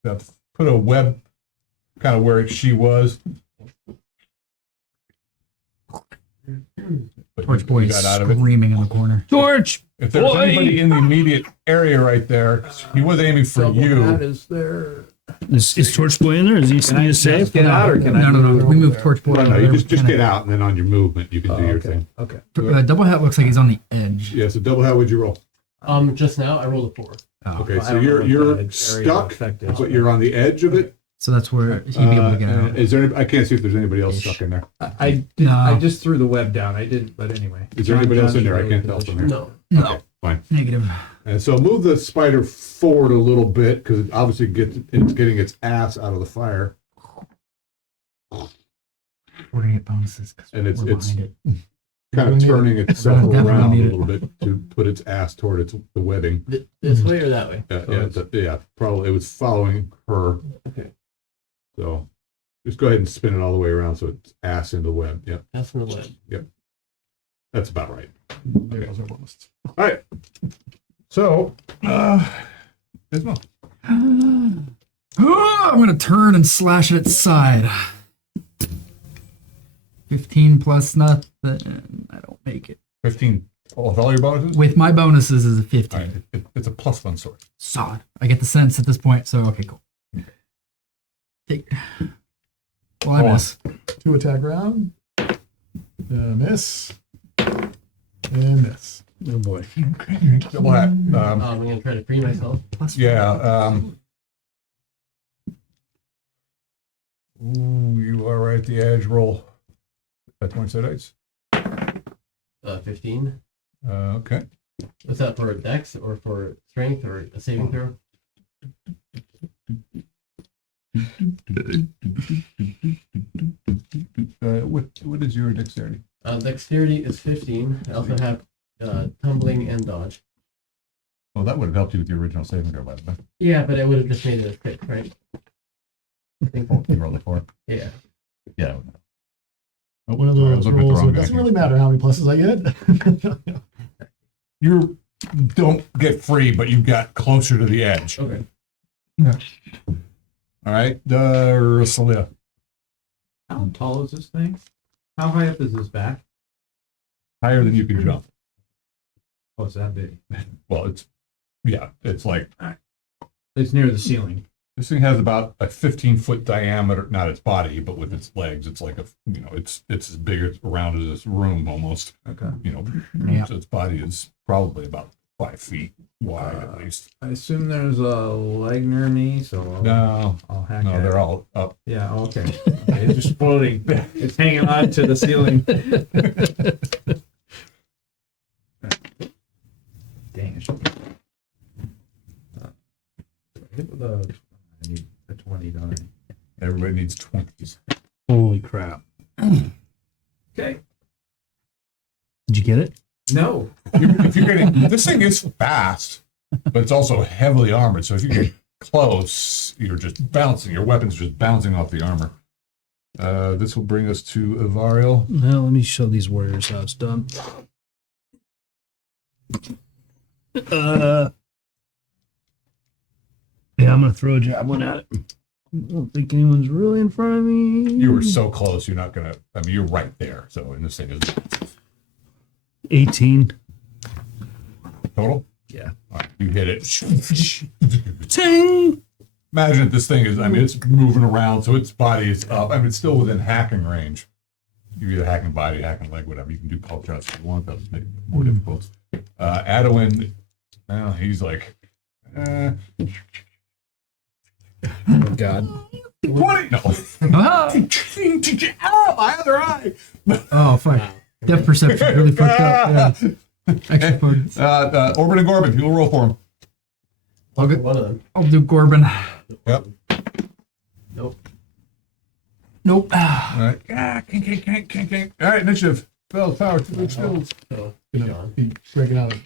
Put a web, kind of where she was. But Torch you boy got out of it. screaming in the corner. Torch. If there's Boy! anybody in the immediate area right there, he was aiming for That you. is there. Is Torch Boy in there? Is he Can I need a save? get out or can I? No. We moved Torch boy. No, you over. just Kinda- get out, and then on your movement, you can do your okay. thing. Okay. Double hat looks like he's on the edge. Yeah, so double, how would you roll? Just now I rolled a 4. Oh. Okay, I so don't know you're what that area stuck, effect is. but you're on the edge of it. So that's where he'd be able to get out. Is there? I can't see if there's anybody else stuck in there. I did. No. I just threw the web down. I didn't, but anyway. Is there anybody else in there? I John's can't really tell from positioned. here. No. Okay, fine. Negative. And so move the spider forward a little bit because it obviously it's getting its ass out of the fire, 48 bonuses. 'cause and it's we're behind it. kind of turning itself Definitely around a need it. little bit to put its ass toward the webbing. This way or that way? Yeah, probably it was following her. Okay. So just go ahead and spin it all the way around so it's ass into the web. Yep, That's from the web. that's about right. Those are bonuses. All right. So, Ismo. Oh, I'm going to turn and slash at its side. 15 plus nothing. I don't make it. 15 with all your bonuses? With my bonuses is a 15. All right, it's a +1 sword. Solid. I get the sense at this point, so okay, cool. Take. Well, I Go on. miss. 2 attack round. Miss. And miss. Oh boy. Double hat. I'm going to try to free myself. Plus Yeah. Ooh, you are right at the edge. Roll. At 20 dice. 15. Okay. What's that for? Dex or for strength or a saving throw? What is your dexterity? Dexterity is 15. I also have tumbling and dodge. Well, that would have helped you with your original saving throw, by the way. Yeah, but I would have just made it a 6, right? I think. You rolled a 4. Yeah. Yeah. Oh, One of sorry, I those was looking at the rolls, wrong it guy doesn't here. really matter how many pluses I get. You don't get free, but you got closer to the edge. Okay. All right, Rosalia. How tall is this thing? How high up is this back? Higher than you can jump. Oh, it's that big. Well, it's like It's near the ceiling. this thing has about a 15-foot diameter. Not its body, but with its legs, it's like it's as big as around as this room almost. Okay. Yeah. So its body is probably about 5 feet wide at least. I assume there's a leg near me, so No, I'll hack no, at they're it. all up. Yeah, okay. Okay, it's just floating. It's hanging on to the ceiling. Dang it. I need a 20, don't Everybody needs 20s. Holy crap. Okay. Did you get it? No. If you're getting, this thing is fast, but it's also heavily armored. So if you get close, you're just bouncing. Your weapon's just bouncing off the armor. This will bring us to Avariel. Now let me show these warriors how it's done. Yeah, I'm gonna throw a javelin at it. I don't think anyone's really in front of me. You were so close. You're not gonna. I mean, you're right there. So, and this thing is 18. total. Yeah. All right, you hit it. Ting! Imagine that this thing is. I mean, it's moving around, so its body is up. I mean, it's still within hacking range. You're either hacking body, hacking leg, whatever. You can do pulse shots if you want. That would make it more difficult. Adwin, well, he's like, Oh, God. 20. No. Ah! Oh, my other eye. Oh, fuck. Depth perception really fucked up. Yeah. Extra points. Orbit and Gorman, you'll roll for him. I'll get one of them. I'll do Corbin. Yep. Nope. Nope. All right. Kink. All right, initiative. Spells, power, two skills. So, Gonna be breaking out of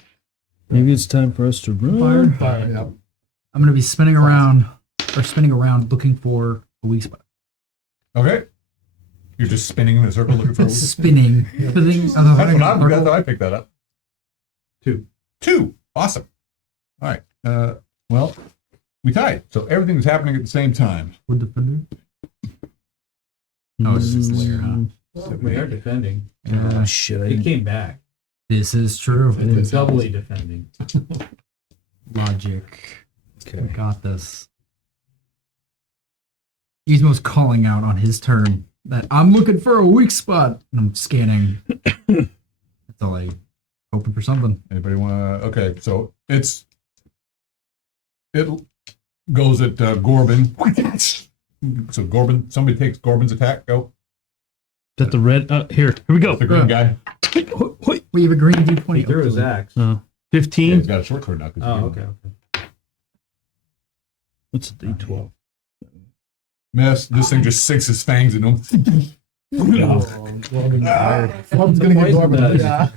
Maybe it's time for us to run. fire. Yeah. I'm gonna be spinning around looking for a weak spot. Okay. You're just spinning in a circle looking for a Spinning. That's how I picked that up. 2. 2. Awesome. All right. Well, we tied. So everything's happening at the same time. Wood defender. Oh, it's just layer, huh? Well, we are defending. Oh, shit. He came back. This is true. It's doubly defending. Logic. Okay. Got this. Gizmo's calling out on his turn that I'm looking for a weak spot. And I'm scanning. That's all I hoping for something. Anybody want to? Okay, so it goes at Gorbin. So Gorbin, somebody takes Gorbin's attack. Go. Is that the red? Here we go. The green guy. We have a green D20. He threw his axe. Yeah, 15. he's got a short sword now. 'cause Oh, he's- okay. What's a D12? Miss. This thing just sinks his fangs in him. One's gonna get Corbin. Yeah.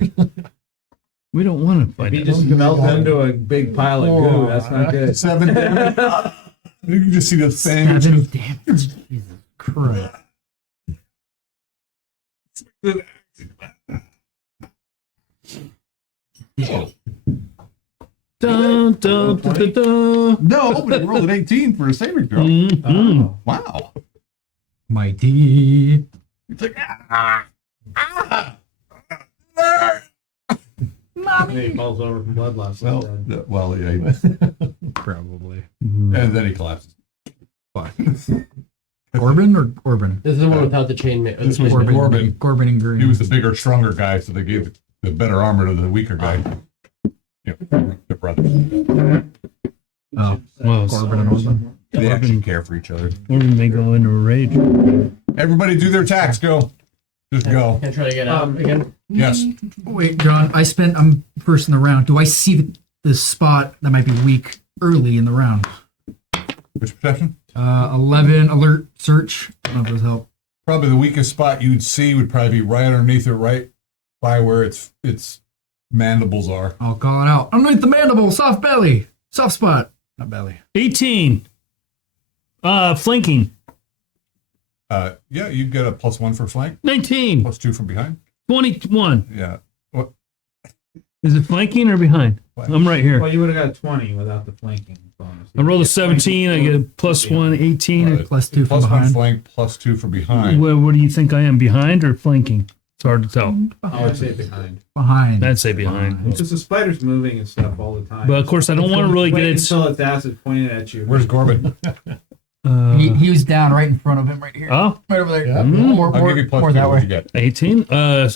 We don't want to If fight he it. just melts into a big pile of goo, that's not good. 7 damage. You can just see the fangs. 7 damage. Jesus Christ. Dun, dun, dun, dun, dun. No, but he rolled an 18 for a saving throw. Mhm. Wow. Mighty. It's like, And he falls over from blood loss. well, yeah. Probably. And then he collapses. Corbin or Corbin? this is the one without the chainmail. This was Corbin. Corbin. Corbin and green. He was the bigger, stronger guy, so they gave the better armor to the weaker guy. Yeah, they're brothers. Oh, Well, Corbin and Corbin. They actually care for each other. Corbin may go into a rage. Everybody do their attacks. Go. Just go. Can I try to get out again? Yes. Wait, John, I'm first in the round. Do I see the spot that might be weak early in the round? Which perception? 11, alert, search. I don't know if those help. Probably the weakest spot you'd see would probably be right underneath it, right by where its mandibles are. I'll call it out. Underneath the mandible, soft belly. Soft spot. Not belly. 18. Flanking. Yeah, you get a +1 for flank, 19. +2 from behind. 21. Yeah. What? Is it flanking or behind? I'm right here. Well, you would have got 20 without the flanking bonus. I rolled a 17. I get a +1, 18. +2 from +1 behind. flank, +2 from behind. What do you think I am, behind or flanking? It's hard to tell. I would say behind. Behind. I'd say behind. Because the spider's moving and stuff all the time. But of course, I don't want to really get Wait it. until its ass is pointed at you. Where's Gorbin? He was down right in front of him, right here. Oh, Right over there. Yeah. More, I'll give you +2. more that What'd you way. get? 18.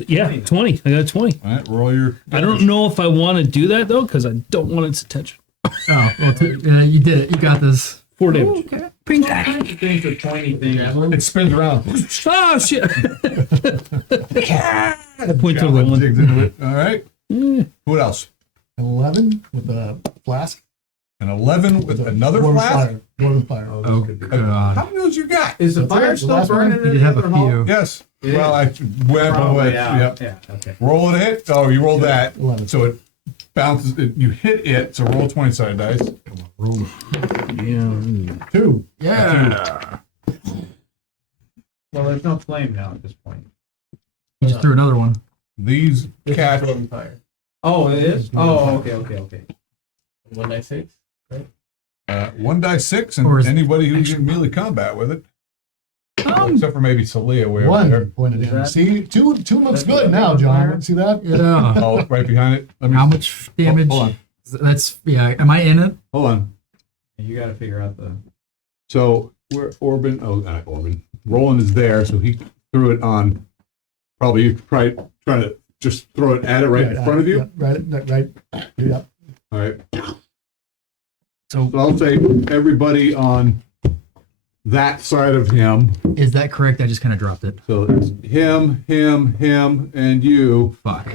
Yeah, 20. I got a 20. All right, roll your. I don't know if I want to do that though, because I don't want its attention. Oh, well, you did it. You got this. 4 damage. Okay. Ping. The thing's a pointy thing. It spins around. Oh shit! Point to Goblin rolling. digs into it. All right. Who else? 11 with a flask. An 11 with another More flask? fire. More than fire. Oh, this could be good. God. How many of those you got? Is the That's fire it, the still last one? burning You in did the have a other hall? few. Yes. It Well, I web Probably, away. yeah. Yep. Yeah, okay. Roll a hit. Oh, you rolled that. 11. So it bounces. You hit it. So roll 20-sided dice. Yeah. 2. Yeah. Well, there's no flame now at this point. You just threw another one. These This catch. is Storm Fire. Oh, it is? Oh, okay. 1d6. 1d6, Or and is- anybody who's in melee combat with it, Um, except for maybe Celia way over 1 there. point of Is damage. that- See, 2 looks That's good the now, fire? John. See that? Yeah. Oh, right behind it. Let me. How much damage? Hold on. That's yeah. Am I in it? Hold on. You gotta figure out the. So where Orban? Oh, not Orban. Roland is there, so he threw it on. Probably you try trying to just throw it at it right in front of you. Yeah, right. Yep. All right. So So I'll say everybody on that side of him. is that correct? I just kind of dropped it. So it's him, and you. Fuck.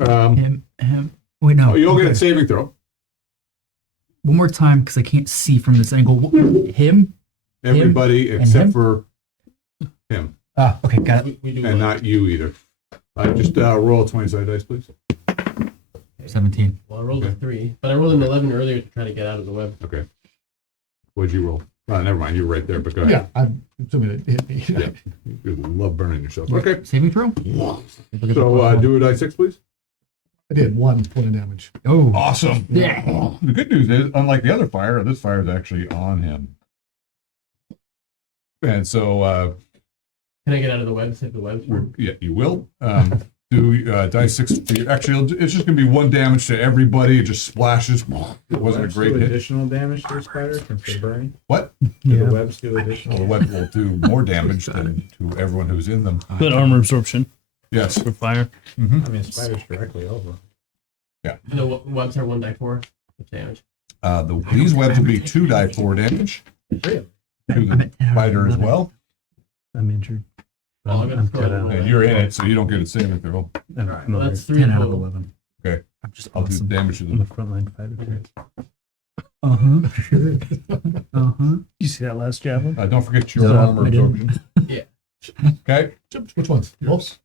Um, Him. Wait, no. you don't get a Okay. saving throw. One more time because I can't see from this angle. Him? Everybody and except him? for him, Ah, okay, got it. We do and one. not you either. Just roll 20-sided dice, please. 17. Well, I rolled a Okay. 3, but I rolled an 11 earlier to try to get out of the web. Okay. What'd you roll? Never mind. You were right there, but go ahead. Yeah, I'm assuming it hit me. Yeah. You love burning yourself. Okay. Saving throw? So do a die 6, please. I did 1 point of damage. Oh. Awesome. Yeah. The good news is, unlike the other fire, this fire is actually on him. And so, Can I get out of the web? Save the web? yeah, you will. Do die 6. Actually, it's just going to be 1 damage to everybody. It just splashes. It wasn't a Webs great do hit. additional damage to the spider since they're burning? What? Do Yeah. the webs do Well, additional? the web will do more damage than to everyone who's in them. Good armor absorption Yes. for fire. I mean, spider's directly over. The webs are 1d4 damage. These webs will be 2 die 4 damage Really? to the spider as well. I'm injured. Well, I'm gonna throw it away. And you're in it, so you don't get a saving throw. Well, that's 3 10 out of total. 11. Okay. I'm just I'll do awesome. damage to I'm them. a frontline fighter. Uh-huh. Uh-huh. You see that last javelin? Don't forget your So, armor I didn't- absorption. Yeah. Okay. Which ones? Wolves?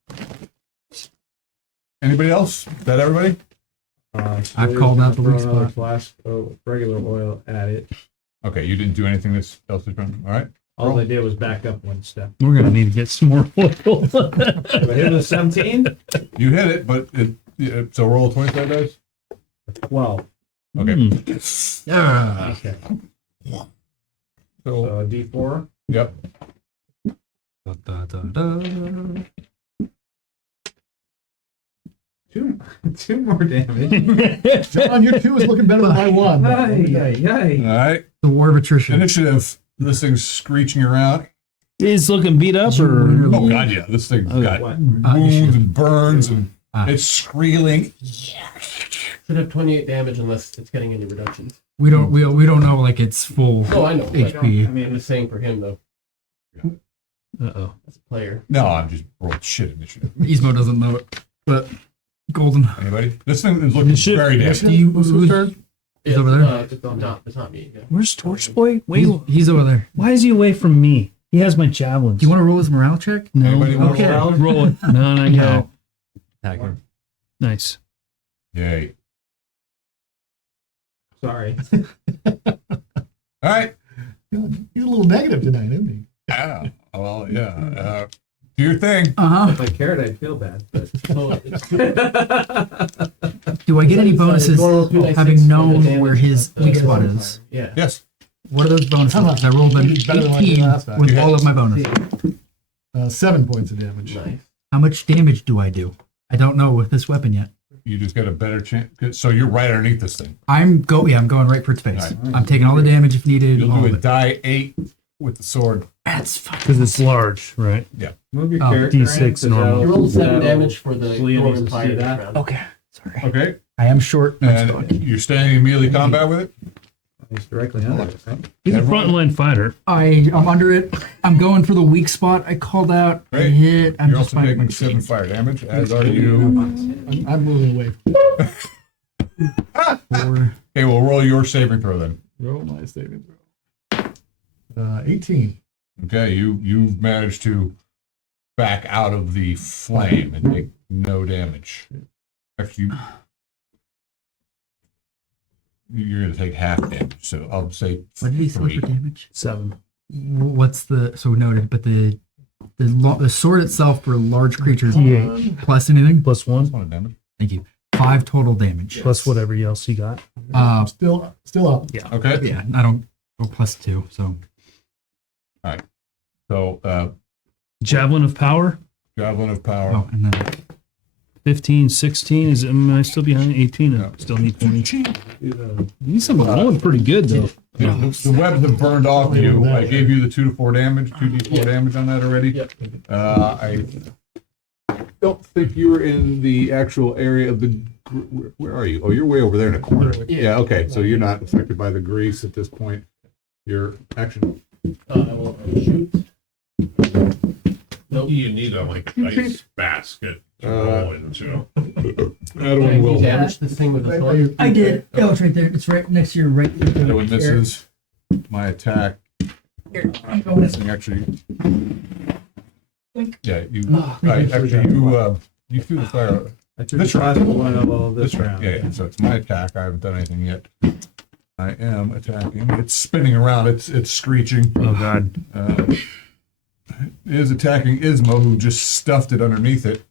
Anybody else? Is that everybody? I've called out the weak Throw another spot. flask of regular oil at it. Okay, you didn't do anything else this round. All right. All I did was back up 1 step. We're gonna need to get some more oil. Do I hit with a 17? You hit it, but so roll 25 dice. 12. Okay. Yeah. Okay. So, So a D4. yep. Da, da, da, da. Two more damage. John, your 2 is looking better than my 1. All right. The war of attrition. Initiative. This thing's screeching around. Is looking beat up or Oh god, yeah. This thing's got What? wounds and burns, and Ah. it's squealing. Should have 28 damage unless it's getting any reductions. We don't know like it's full Oh, I know. But HP. I'm just saying for him, though, Uh-oh. as a player. No, I'm just rolled shit initiative. Ismo doesn't know it. But Golden. Anybody? This thing is looking Initiative. very damaged. Do you, Who's whose turn? He's over there. It's not me. Yeah. where's Torch Boy? Wait, He's over there. why is he away from me? He has my javelins. Do you want to roll his morale check? No. Anybody want Okay. to roll? Roll it. No, not yet. No. Nice. Yay. Sorry. All right. He's a little negative tonight, isn't he? Yeah. Well, yeah. Do your thing. Uh-huh. If I cared, I'd feel bad. But So it's Do I get any bonuses Roll 2d6 for having the known damage where his of the weak spot is? Yeah. Yes. What are those bonuses? Come on. 'Cause I rolled an It's better than what I did 18 last time. with Yeah. all of my bonuses. 7 points of damage. Nice. How much damage do I do? I don't know with this weapon yet. You just got a better chance. So you're right underneath this thing. I'm going right for its face. All I'm taking all the damage if needed. You'll all do of a it. die 8 with the sword. That's fine. Because it's large, right? move your Oh, character D6 in, 'cause normal. that'll- You rolled 7 that'll- damage for the Leah needs Norman to fire see this that. round. Okay. Sorry. Okay. I am short. And you're staying in melee combat with it? He's directly under it, right? He's a Everyone- frontline fighter. I'm under it. I'm going for the weak spot. I called out. I Great. hit. I'm You're just also finding taking 7 fire damage, as are you. I'm moving away. 4. Okay, we'll roll your saving throw then. Roll my saving throw. 18. Okay, you've managed to back out of the flame and take no damage. Actually, you're going to take half damage, so I'll say What did he say 3. for damage? 7. What's the so noted? But the sword itself for large creatures D8 plus anything. plus 1 One damage. Thank you. 5 total damage. plus whatever else you got. Still up. Okay. Yeah, I don't go plus 2. So So, Javelin of Power, Javelin of Power. and then 15, 16. Am I still behind 18? I No. still need 20. Need some rolling pretty good though. The webs have burned off you. I gave you the 2 to 4 damage, 2d4 damage on that already. Yep. I don't think you were in the actual area of the. Where are you? Oh, you're way over there in a corner. Yeah. Okay. So you're not affected by the grease at this point. Your action. I will shoot. Nope. You need a ice basket to roll into. That one Can will. you damage this thing with a sword? I did. Oh, it's right there. It's right next to your right. That one misses. My attack. Actually. Yeah. You. You threw the fire. I took This the last round. one of all this This round. round. Yeah. So it's my attack. I haven't done anything yet. I am attacking. It's spinning around. It's screeching. Oh god. Is attacking Ismo, who just stuffed it underneath it.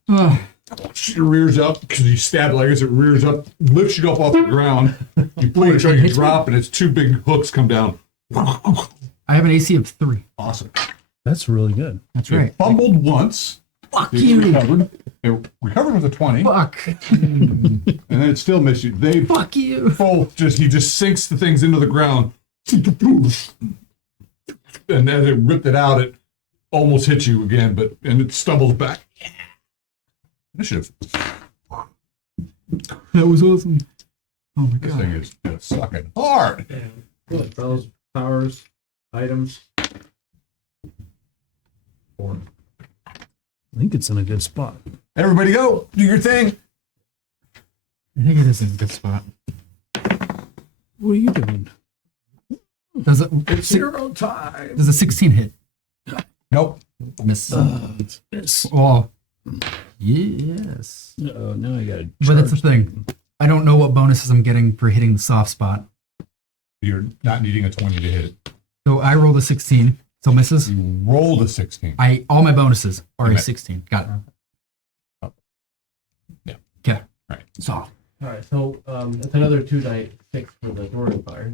She rears up because you stab it like this. It rears up, lifts you up off the ground. You pull it, try to drop, and its 2 big hooks come down. I have an AC of 3. Awesome. That's really good. That's It right. fumbled once. Fuck It you. recovered. It recovered with a 20, Fuck. and then it still missed you. They Fuck you. both he just sinks the things into the ground. And as it ripped it out, it almost hit you again, and it stumbles back. Initiative. That was awesome. Oh my This god. thing is just sucking hard. Good. Spells, powers, items. 4. I think it's in a good spot. Everybody go, do your thing. I think it is in a good spot. What are you doing? Does it? It's 0 time. Does a 16 hit? Nope. Miss. Yes. Oh. Yes. Oh, now I gotta. But that's the charge. thing. I don't know what bonuses I'm getting for hitting the soft spot. You're not needing a 20 to hit it. So I rolled a 16. So misses. You rolled a 16. All my bonuses are a Okay. 16. Got it. Yeah. Okay. Right. So All right, so it's another 2d6 for the Doran fire.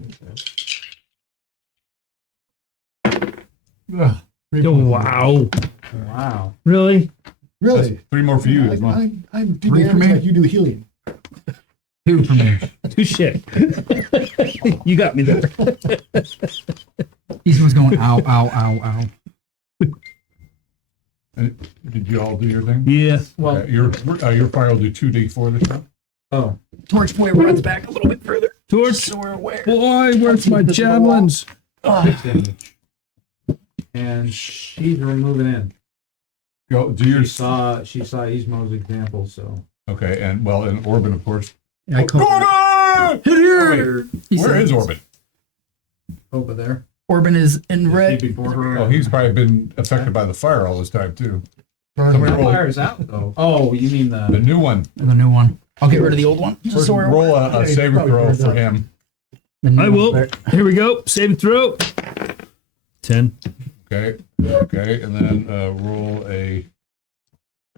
Ugh, Oh, wow. Wow. Really? Really? That's 3 more for you. Ismo. I do 3 for damage me? like you do healing. 2 for me. Touche. You got me there. East was going ow, ow, ow, ow. Did you all do your thing? Yeah. Well, Your fire will do 2d4 this time. Oh, Torch boy runs back a little bit further. Torch. So we're aware. Boy, where's my javelins? 6 damage. And she's moving in. Go do your. She saw Ismo's example, so. Okay, and Orban, of course. I called Orban! hit here. Where is Orban? Over there. Orban is in Is red. he before her? Oh, he's probably been affected by the fire all this time too. Burn Somebody away. roll Fire's out though. Oh, you mean the the. new one. The new one. I'll get rid of the old one. First, roll a saving probably throw burned for up. him. I will. Here we go. Saving throw. 10. Okay, and then roll a.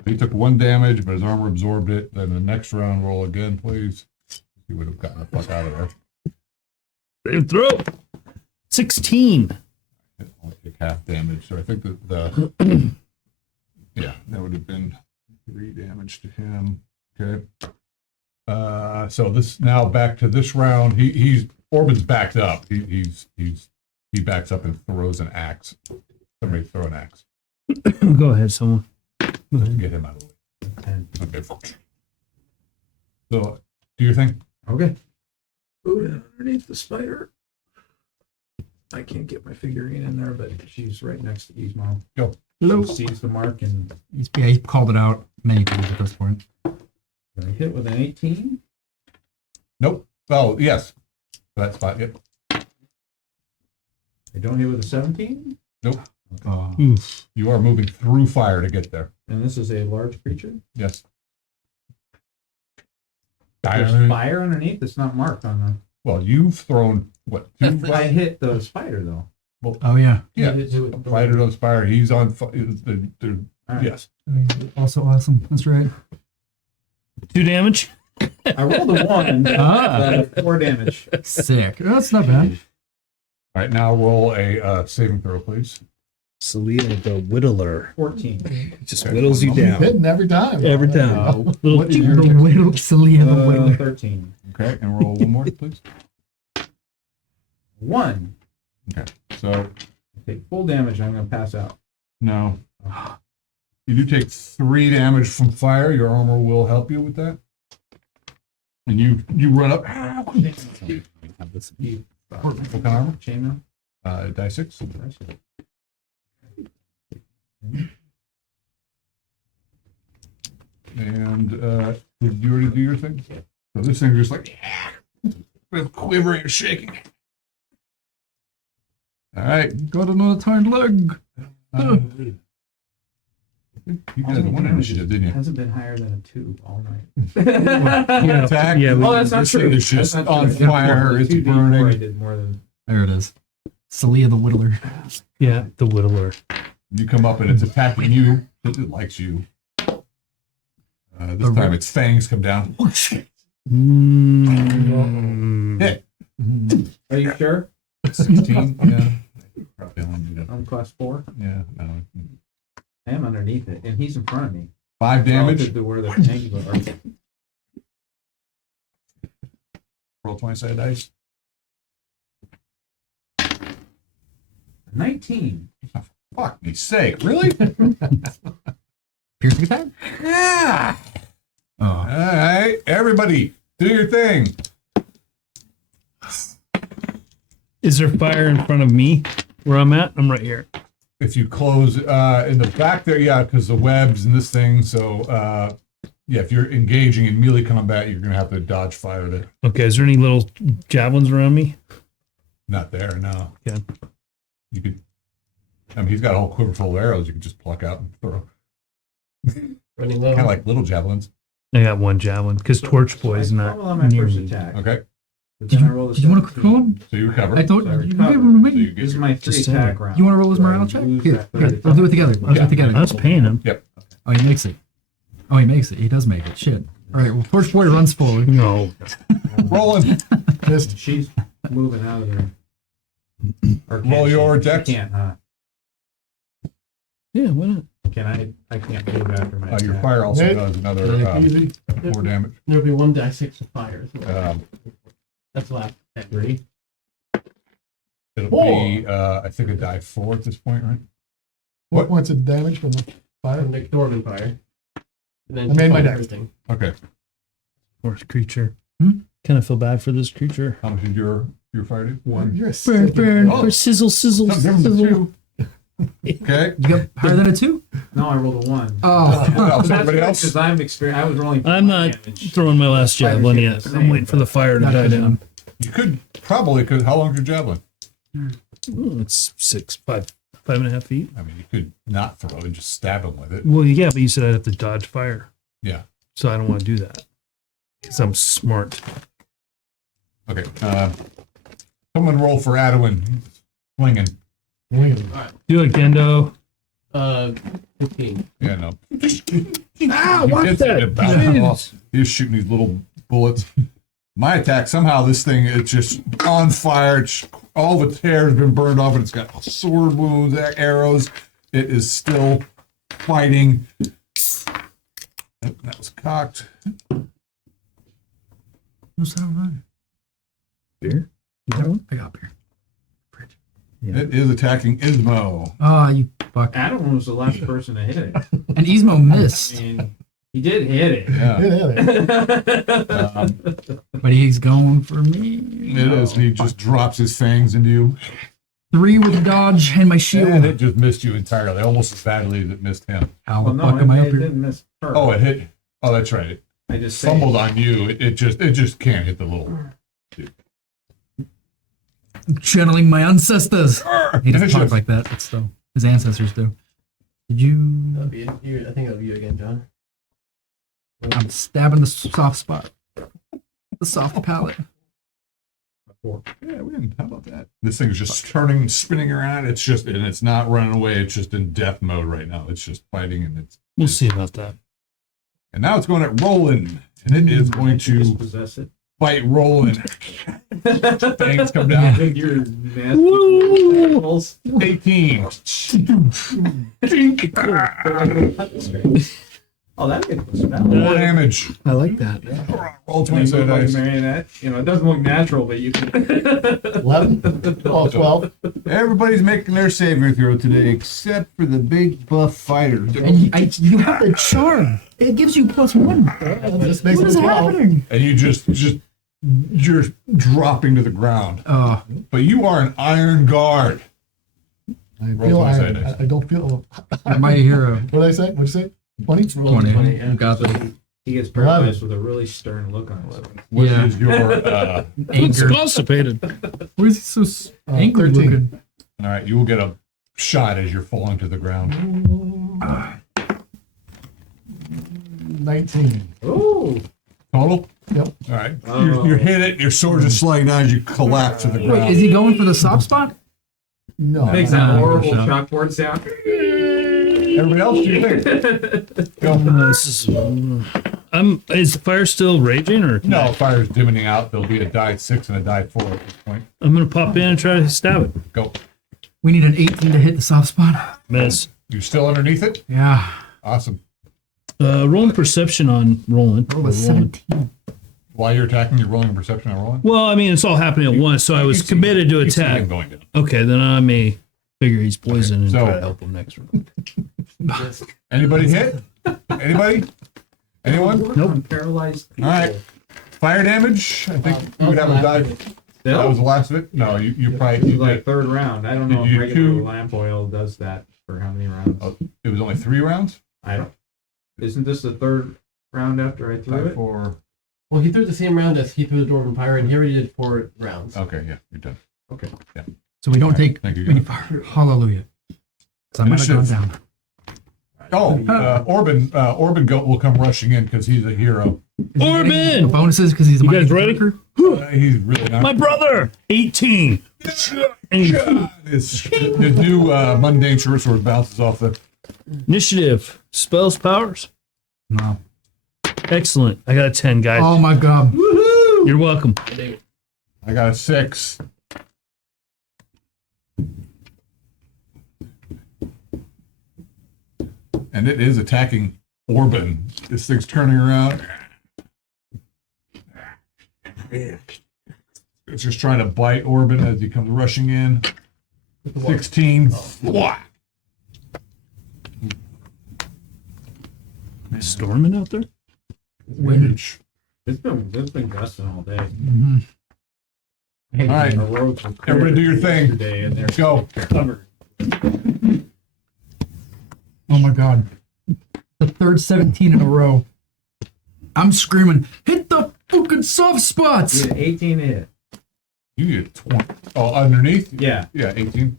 He took 1 damage, but his armor absorbed it. Then the next round, roll again, please. He would have gotten the fuck out of there. Saving throw. 16. Only take half damage, so I think that the yeah, that would have been 3 damage to him. Okay. So this now back to this round. He's Orban's backed up. He backs up and throws an axe. Somebody throw an axe. Go ahead, someone. Go ahead. Get him out of the way. Okay. So do your thing. Okay. Ooh, underneath the spider. I can't get my figurine in there, but she's right next to Ismo. Go. Hello. She sees the mark and Yeah, he called it out many times at this point. I hit with an 18. Nope. Oh yes. That spot, yep. I don't hit with a 17, Nope. Oof. You are moving through fire to get there. and this is a large creature. Yes. There's fire underneath. It's not marked on Well, you've thrown what? Two the. I hit the spider though. Oh yeah. Yeah. Hit it with- Fighter on fire. He's on. All right. Yes. Also awesome. That's right. 2 damage. I rolled a 1. Ah. 4 damage. Sick. That's not bad. All right. Now roll a saving throw, please. Selena the Whittler. 14. Just whittles you You're down. hitting every time. Every time. Little What is your The whittle, Celia the whittler. 13. Okay, and roll one more, please. 1. Okay. So I take full damage. I'm going to pass out. no, you do take 3 damage from fire. Your armor will help you with that. And you run up. What kind of armor? Chainmail. Die 6. And did you already do your thing? So this thing just like with quivering and shaking. All right. Got another turned leg. You guys one initiative, didn't you? Hasn't been higher than a 2 all night. Yeah. Attack. Yeah, Oh, that's not This thing true. is just That's not on true. fire. It's 2D4, I burning. did more than. There it is. Celia the whittler. Yeah, the Whittler. You come up and it's attacking you. It likes you. This time its fangs come down. Mm. Hit. Are you sure? 16. Yeah. Probably only need a- I'm class 4. Yeah. No. I am underneath it, and he's in front of me. 5 damage. Relative to where the fangs are. Roll 20-sided dice. 19. Fuck me sake. Really? Piercing attack? Yeah. Oh. All right. Everybody, do your thing. Is there fire in front of me where I'm at? I'm right here. If you close in the back there, yeah, because the webs and this thing. So, yeah, if you're engaging in melee combat, you're going to have to dodge fire to. Okay, is there any little javelins around me? Not there, no. Yeah. You could. I mean, he's got a whole quiver full of arrows you can just pluck out and throw. Running low. Kind of like little javelins. I got 1 javelin because torch boy is I not roll on my near first me. attack. Okay. But Did then I roll a you want to 17. control him? So you recover. I thought Sorry, you recover. gave him to So you me. This is get my 3 Just attack saying. round. You want to roll his So I morale check? lose Here, that third here, attack. I'll do it together. Let's do Yeah. it together. I was paying him. Oh, he makes it. Oh, he makes it. He does make it. Shit. All right. Well, Torch Boy runs forward. No. Rolling. Missed. She's moving out of there. Or can Roll she? your She dex. can't, huh? Yeah, why not? Can I? I can't move after my Your attack. fire also Hey. does another Easy. 4 damage. There'll be 1d6 of fire. As well. That's the last attack. 3. It'll Four. be, I think, a die 4 at this point, right? What points of damage from the fire? From the Dwarven fire. And then I made my dex. everything. Okay. Poor creature. Hmm? Kind of feel bad for this creature. How much did your fire do? 1. You're a Burn, sick- burn, Oh, for sizzle, sizzle, Something different than sizzle. 2. Okay. You got higher than a 2? No, I rolled a 1. Oh. What else? Everybody else? Because I'm I was rolling. I'm not damage. throwing my last javelin yet. I'm waiting for the fire to die down. You could probably, because how long's your javelin? Oh, it's 5.5 feet. I mean, you could not throw and just stab him with it. Well, yeah, but you said I'd have to dodge fire. Yeah. So I don't want to do that. Because I'm smart. Okay. Someone roll for Adwin. He's swinging. Do it, Gendo. 15. Yeah, no. Ah, You watch did that. it back. Jeez. He was shooting these little bullets. My attack, somehow this thing, it's just on fire. All the hair has been burned off, and it's got sword wounds, arrows. It is still fighting. That was cocked. What's that over Beer? You got one? I got beer. Yeah. It is attacking Ismo. Oh, you fuck. Adam was the last person to hit it. And Ismo I missed. mean, he did hit it. Yeah. Yeah. But he's going for me. It is. And he just drops his fangs into you. 3 with dodge and my shield. And it just missed you entirely, almost as badly as it missed him. How Well, the no, fuck am I up it here? didn't miss her. Oh, it hit. Oh, that's right. It I just fumbled on you. It just can't hit the little. channeling my ancestors. He doesn't talk Initiative. like that, but still, his ancestors do. Did you? That'll be you. I think that'll be you again, John. I'm stabbing the soft spot, the soft palate. Yeah, we didn't. How about that? This thing is just turning and spinning around. It's just, and it's not running away. It's just in death mode right now. It's just fighting, and We'll see about that. and now it's going at Roland, and it is going to Possess it. fight Roland. Fangs come down. You're nasty animals. 18. Oh, that gets valid. More damage. I like that. Roll 20 sided Like a dice. marionette. You know, it doesn't look natural, but you can. 11? Oh, 12. Everybody's making their saving throw today, except for the big buff fighters. And you have the charm. It gives you +1. This makes What is it 12. happening? And you you're dropping to the ground. Oh, But you are an iron guard. I Roll feel 20 sided iron. dice. I don't feel. you're a mighty hero. What did I say? What did you say? 20? 20. yeah. You got the He gets paralyzed with a really stern look on his face. What Yeah. is your anger. Constipated. Why is he so angry 13. looking? all right, you will get a shot as you're falling to the ground. 19. Oh, Total? Yep. All right. Oh. You're hit it, your sword is sliding down as you collapse to the Wait, ground. is he going for the soft spot? No. makes that horrible shut chalkboard sound. Everybody else, do your thing. Go. This is. Is the fire still raging, or No, fire's dimming out. There'll be a die 6 and a die 4 at this point. I'm gonna pop in and try to stab it. Go. We need an 18 to hit the soft spot. Miss. You're still underneath it? Yeah. Awesome. Rolling perception on Roland. Roll a 17. While you're attacking, you're rolling a perception on rolling? Well, I mean, it's all happening at once, so I was committed to You see him attack. going down. Okay, then I may figure he's poisoned and so- try to help him next round. Anybody hit? Anybody? Anyone? Nope. I'm paralyzed. All right. Fire damage. I think you would have a die. That was the last of it? No, you probably. It's like third round. I don't know Did you if regular two- lamp oil does that for how many rounds. Oh, it was only 3 rounds? I don't. Isn't this the third round after I threw Die it? 4. Well, he threw the same round as he threw the Dwarven Pyre, and he already did 4 rounds. Okay, yeah, you're done. Okay. So we don't take Thank you. any fire. Hallelujah. So I might have gone Initiative. down. Oh, Orban Goat will come rushing in because he's a hero. Is he getting Orban! the bonuses because he's a You mighty guys ready? berserker? He's really not. My brother, 18. And The new mundane short sword bounces off the. initiative, spells, powers. No. Excellent. I got a 10, guys. Oh my god. You're welcome. I got a 6. And it is attacking Orban. This thing's turning around. It's just trying to bite Orban as he comes rushing in. 16. Wha- Storming out there? Windage. It's been gusting all day. Mhm. All right. The roads were clear Everybody do your thing. yesterday, and they're Go. covered. Oh my god. The third 17 in a row. I'm screaming, hit the fucking soft spots! You had 18 to hit. You get 20. Oh, underneath? Yeah. Yeah, 18.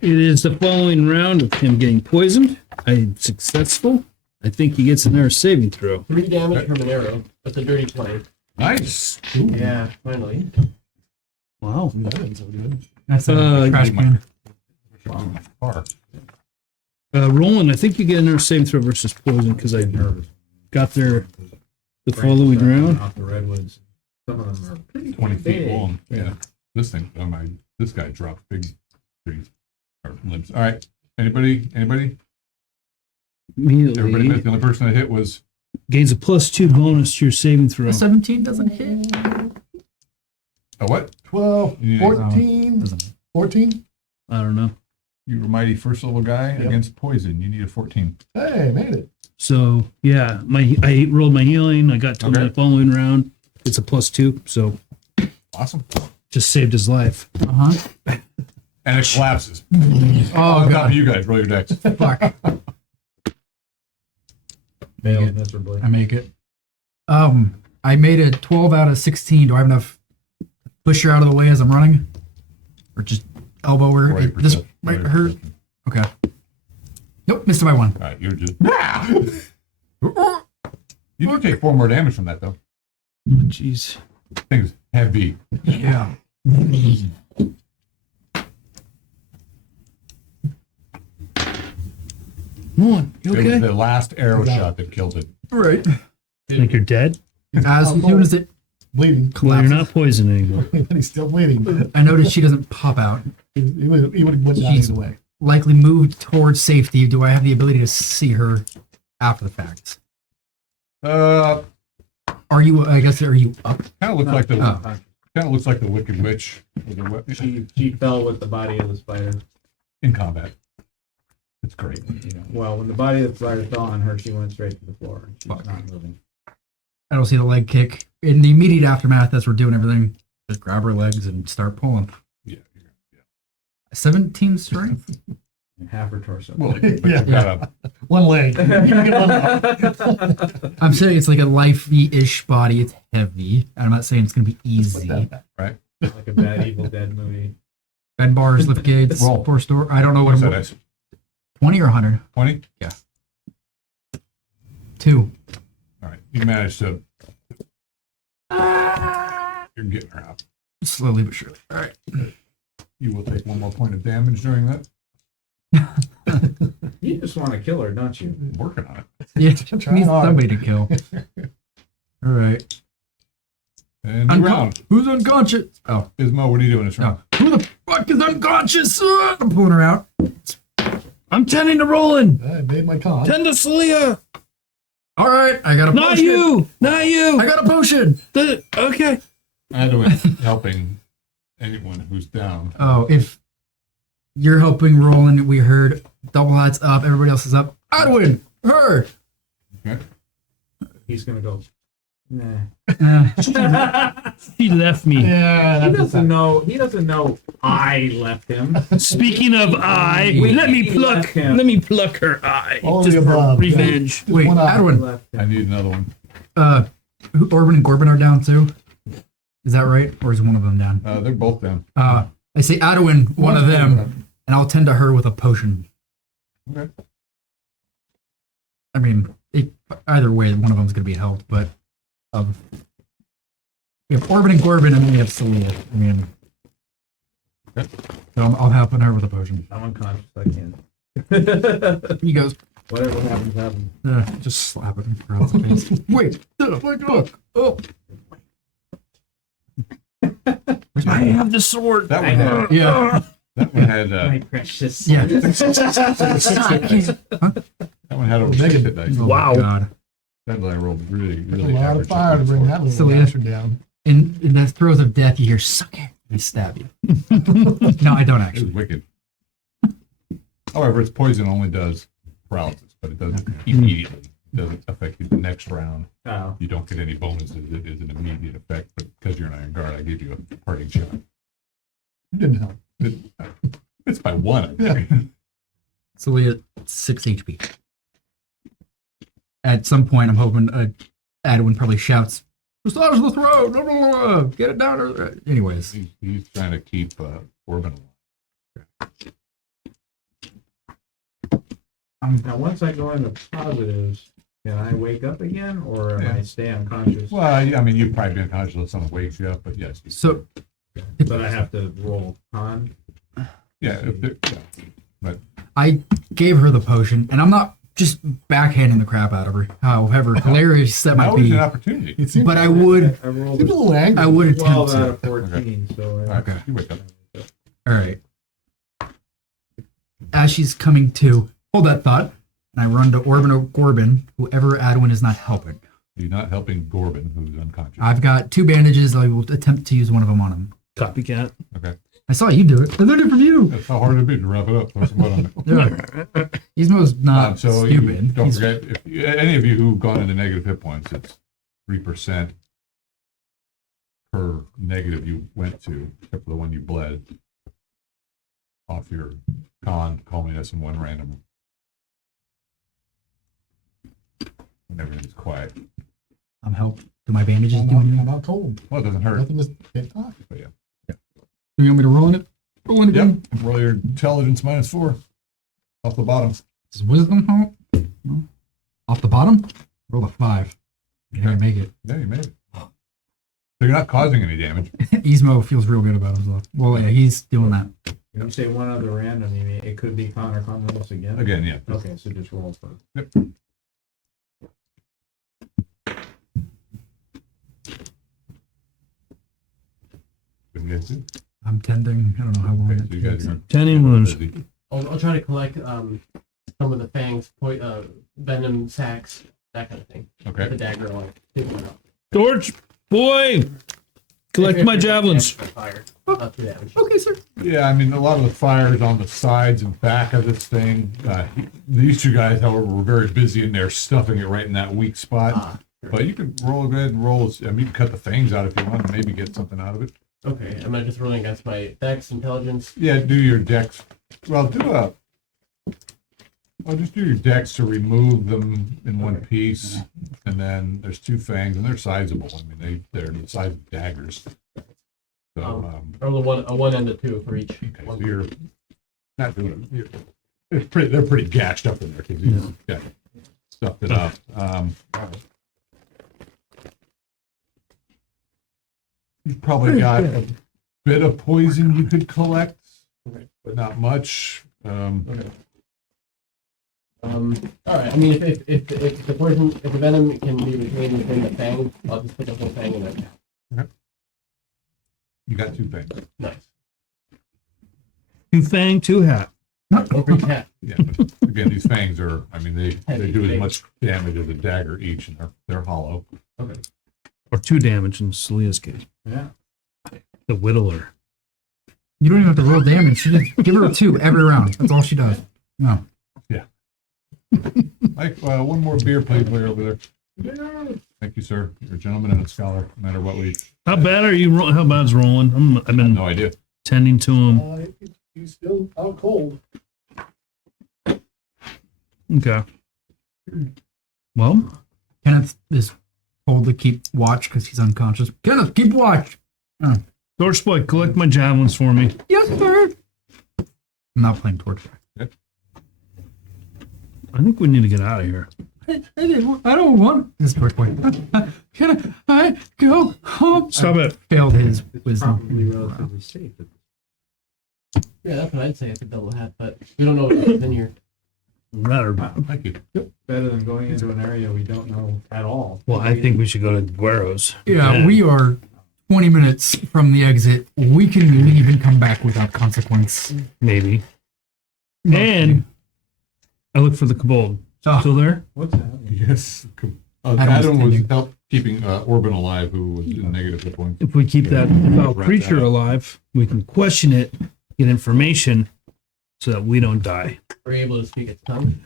It is the following round of him getting poisoned. I'm successful. I think he gets another saving throw. 3 damage from an arrow. That's a dirty 20. Nice. Yeah, finally. Wow. That didn't sound good. That's a trash can. Car. Roland, I think you get another saving throw versus poison because I Nervous. got there the following round. Off the redwoods. Some of them are pretty 20 feet big. long. Yeah. This thing, this guy dropped big trees or limbs. All right. Anybody? Everybody Immediately missed. The only person I hit was gains a +2 bonus to your saving throw. The 17 doesn't hit. a what? 12, Yeah. 14, Doesn't 14. I don't know. You were mighty first level guy Yep. against poison. You need a 14. Hey, made it. So yeah, I rolled my healing. I got to Okay. the following round. It's a +2, so Awesome. just saved his life. Uh-huh. And it collapses. Oh On top god. of you guys, roll your decks. Fuck. Failed miserably. I make it. I made a 12 out of 16. Do I have enough push her out of the way as I'm running, or just elbow her. Right, This perception, might right, hurt. perception. Okay. Nope, missed it by 1. All right, you're just. You do take 4 more damage from that, though. Jeez. Thing's heavy. Yeah. Come on. You It was okay? the last arrow shot that killed it. Right. Think you're dead? As soon as it Bleeding. Well, you're not poisoned anymore. And he's still bleeding. I noticed she doesn't pop out. He would have went down She's- either way. Likely moved towards safety. Do I have the ability to see her after the fact? Kind Are you? I guess are you up? of looks like the Oh. kind of looks like the Wicked Witch with the She fell with the body of the spider. in combat. It's great. You know, well, when the body of the spider fell on her, she went straight to the floor. She's Fuck. not moving. I don't see the leg kick. In the immediate aftermath, as we're doing everything, just grab her legs and start pulling. Yeah. 17 strength. And half her torso. Well, but you've got a One leg. You can get one up. I'm saying it's like a lifey-ish body. It's heavy. I'm not saying it's going to be easy. right. Like a bad Evil Dead movie. Bend bars, lift gates, Roll. force door. I don't know what What's I'm. that? 20 or 100? 20. 2. All right. You managed to. You're getting her out. Slowly but surely. All right. You will take 1 more point of damage during that. You just want to kill her, don't you? I'm working on it. Yeah, Trying needs hard. somebody to kill. All right. And new round. Who's unconscious? Oh, Ismo, what are you doing this round? no. Who the fuck is unconscious? I'm pulling her out. I'm tending to Roland. I made my con. Tend to Celia. All right, I got a Not potion. you. Not you. I got a potion. Okay. Adwin helping anyone who's down. Oh, if you're helping Roland, we heard double hats up, everybody else is up. Adwin, her. Okay. He's gonna go. Nah. He left me. Yeah, He that's doesn't know. He doesn't know I left him. Speaking of eye, let me pluck. him. Let me pluck her eye. all Just the for above. revenge. Just Wait, one eye. Adwin, Left him. I need another one. Orban and Corbin are down too. Is that right, or is one of them down? They're both down. I say Adwin, one of them, and I'll tend to her with a potion. Okay. I mean, either way, one of them's gonna be helped, but we have Orban and Corbin, and then we have Celia. I mean, Okay. so I'm helping her with a potion. I'm unconscious. I can't. He goes, Whatever happens, happens. just slap it across the face. Wait, look. Oh, I have the sword. That one had. yeah. That one had. My precious. Yeah. That one had over 6 hit dice. Oh, Wow. my God. That one I rolled really, That's a really lot of average. fire to bring that little Celia. bastard down. In the throes of death, you hear, suck it, and stab you. No, I don't It was actually. wicked. However, its poison only does paralysis, but it doesn't immediately. It doesn't affect you the next round. Oh. You don't get any bonuses. It is an immediate effect, but because you're an iron guard, I give you a parting shot. It didn't help. It's by 1. I think. Celia, 6 HP. At some point, I'm hoping Adwin probably shouts, massage the throat, blah, blah, blah, get it down. Anyways, He's trying to keep Orban alive. Now, once I go into positives, can I wake up again, or am Yeah. I stay unconscious? Well, I mean, you'd probably be unconscious if someone wakes you up, but yes. so But I have to roll con. Yeah, but I gave her the potion, and I'm not just backhanding the crap out of her. However hilarious that that might was be, an opportunity. It seems but I would, I rolled seems a a little angry. I would 12 attempt out to. of 14, so All right, Okay. you wake up. All right. As she's coming to, hold that thought, and I run to Orban or Corbin, whoever Adwin is not helping. You're not helping Gorbin, who's unconscious. I've got 2 bandages. I will attempt to use one of them on him. Copycat. Okay. I saw you do it. I learned it from you. That's how hard it'd be to wrap it up. Throw some mud on it. Yeah. He's not So you, stupid. don't He's- forget, if any of you who've gone into negative hit points, it's 3% per negative you went to, except for the one you bled, off your con, calmness, and 1 random. When everything's quiet. I'm helped. Do my bandages I'm do out, anything? I'm out cold. Well, it doesn't hurt. Nothing is can't talk. But yeah. Do you want me to roll in it? Roll in it Yep. again? Roll your intelligence -4 off the bottom. Is wisdom help? No. Off the bottom? Roll a 5. Yeah, I make it. Yeah, you made it. So you're not causing any damage. Ismo feels real good about himself. Well, yeah, he's doing that. You say one other random, you mean it could be con or con bonus again? Again, yeah. Okay, so just roll for. Yep. I'm tending. I don't know how long Okay, it so you guys takes. are 10 wounds. I'll try to collect some of the fangs, venom sacs, that kind of thing. The Okay. dagger on. Pick one up. Torch, boy, collect my javelins. Fire. Not too damage. Okay, sir. Yeah, I mean, a lot of the fire is on the sides and back of this thing. These two guys, however, were very busy in there stuffing it right in that weak spot. But you can roll good and roll. I mean, you can cut the fangs out if you want and maybe get something out of it. Okay, am I just rolling against my dex intelligence? Yeah, do your dex. Well, just do your dex to remove them in one piece. And then there's 2 fangs and they're sizable. I mean, they're the size of daggers. So, I roll a 1 and a 2 for each. okay, so you're not doing it. They're pretty gashed up in there because you got stuffed it up. You've probably got a bit of poison you could collect, but not much. All right. I mean, if the poison, if the venom can be retained within the fang, I'll just put the whole fang in there. You got 2 fangs. Nice. 2 fang, 2 hat. One for each hat. Yeah, but again, these fangs are, I mean, they do as much damage as a dagger each, and they're hollow. Okay. Or 2 damage in Celia's case. Yeah. The Whittler. You don't even have to roll damage. She just give her a 2 every round. That's all she does. No. Like, one more beer, please, over there. Thank you, sir. You're a gentleman and a scholar, no matter what we. How bad are you? How bad's rolling? I've I have been no idea. tending to him. He's still out cold. Okay. Well, Kenneth is told to keep watch because he's unconscious. Kenneth, keep watch. Torch boy, collect my javelins for me. Yes, sir. I'm not playing torch. I think we need to get out of here. I don't want this torch boy. Can I go home? Stop it. Failed his wisdom. Probably relatively safe. Yeah, that's what I'd say. It's a double hat, but we don't know what's in here. Matter. Thank you. Better than going into an area we don't know at all. Well, I think we should go to Guero's. Yeah, we are 20 minutes from the exit. We can leave and come back without consequence. Maybe. And I look for the kobold. Ah. Still there? What's that? Yes. Adam's Adam was tending. help keeping Orban alive, who was in negative hit points. If we keep that foul creature alive, we can question it, get information, so that we don't die. Were you able to speak its tongue?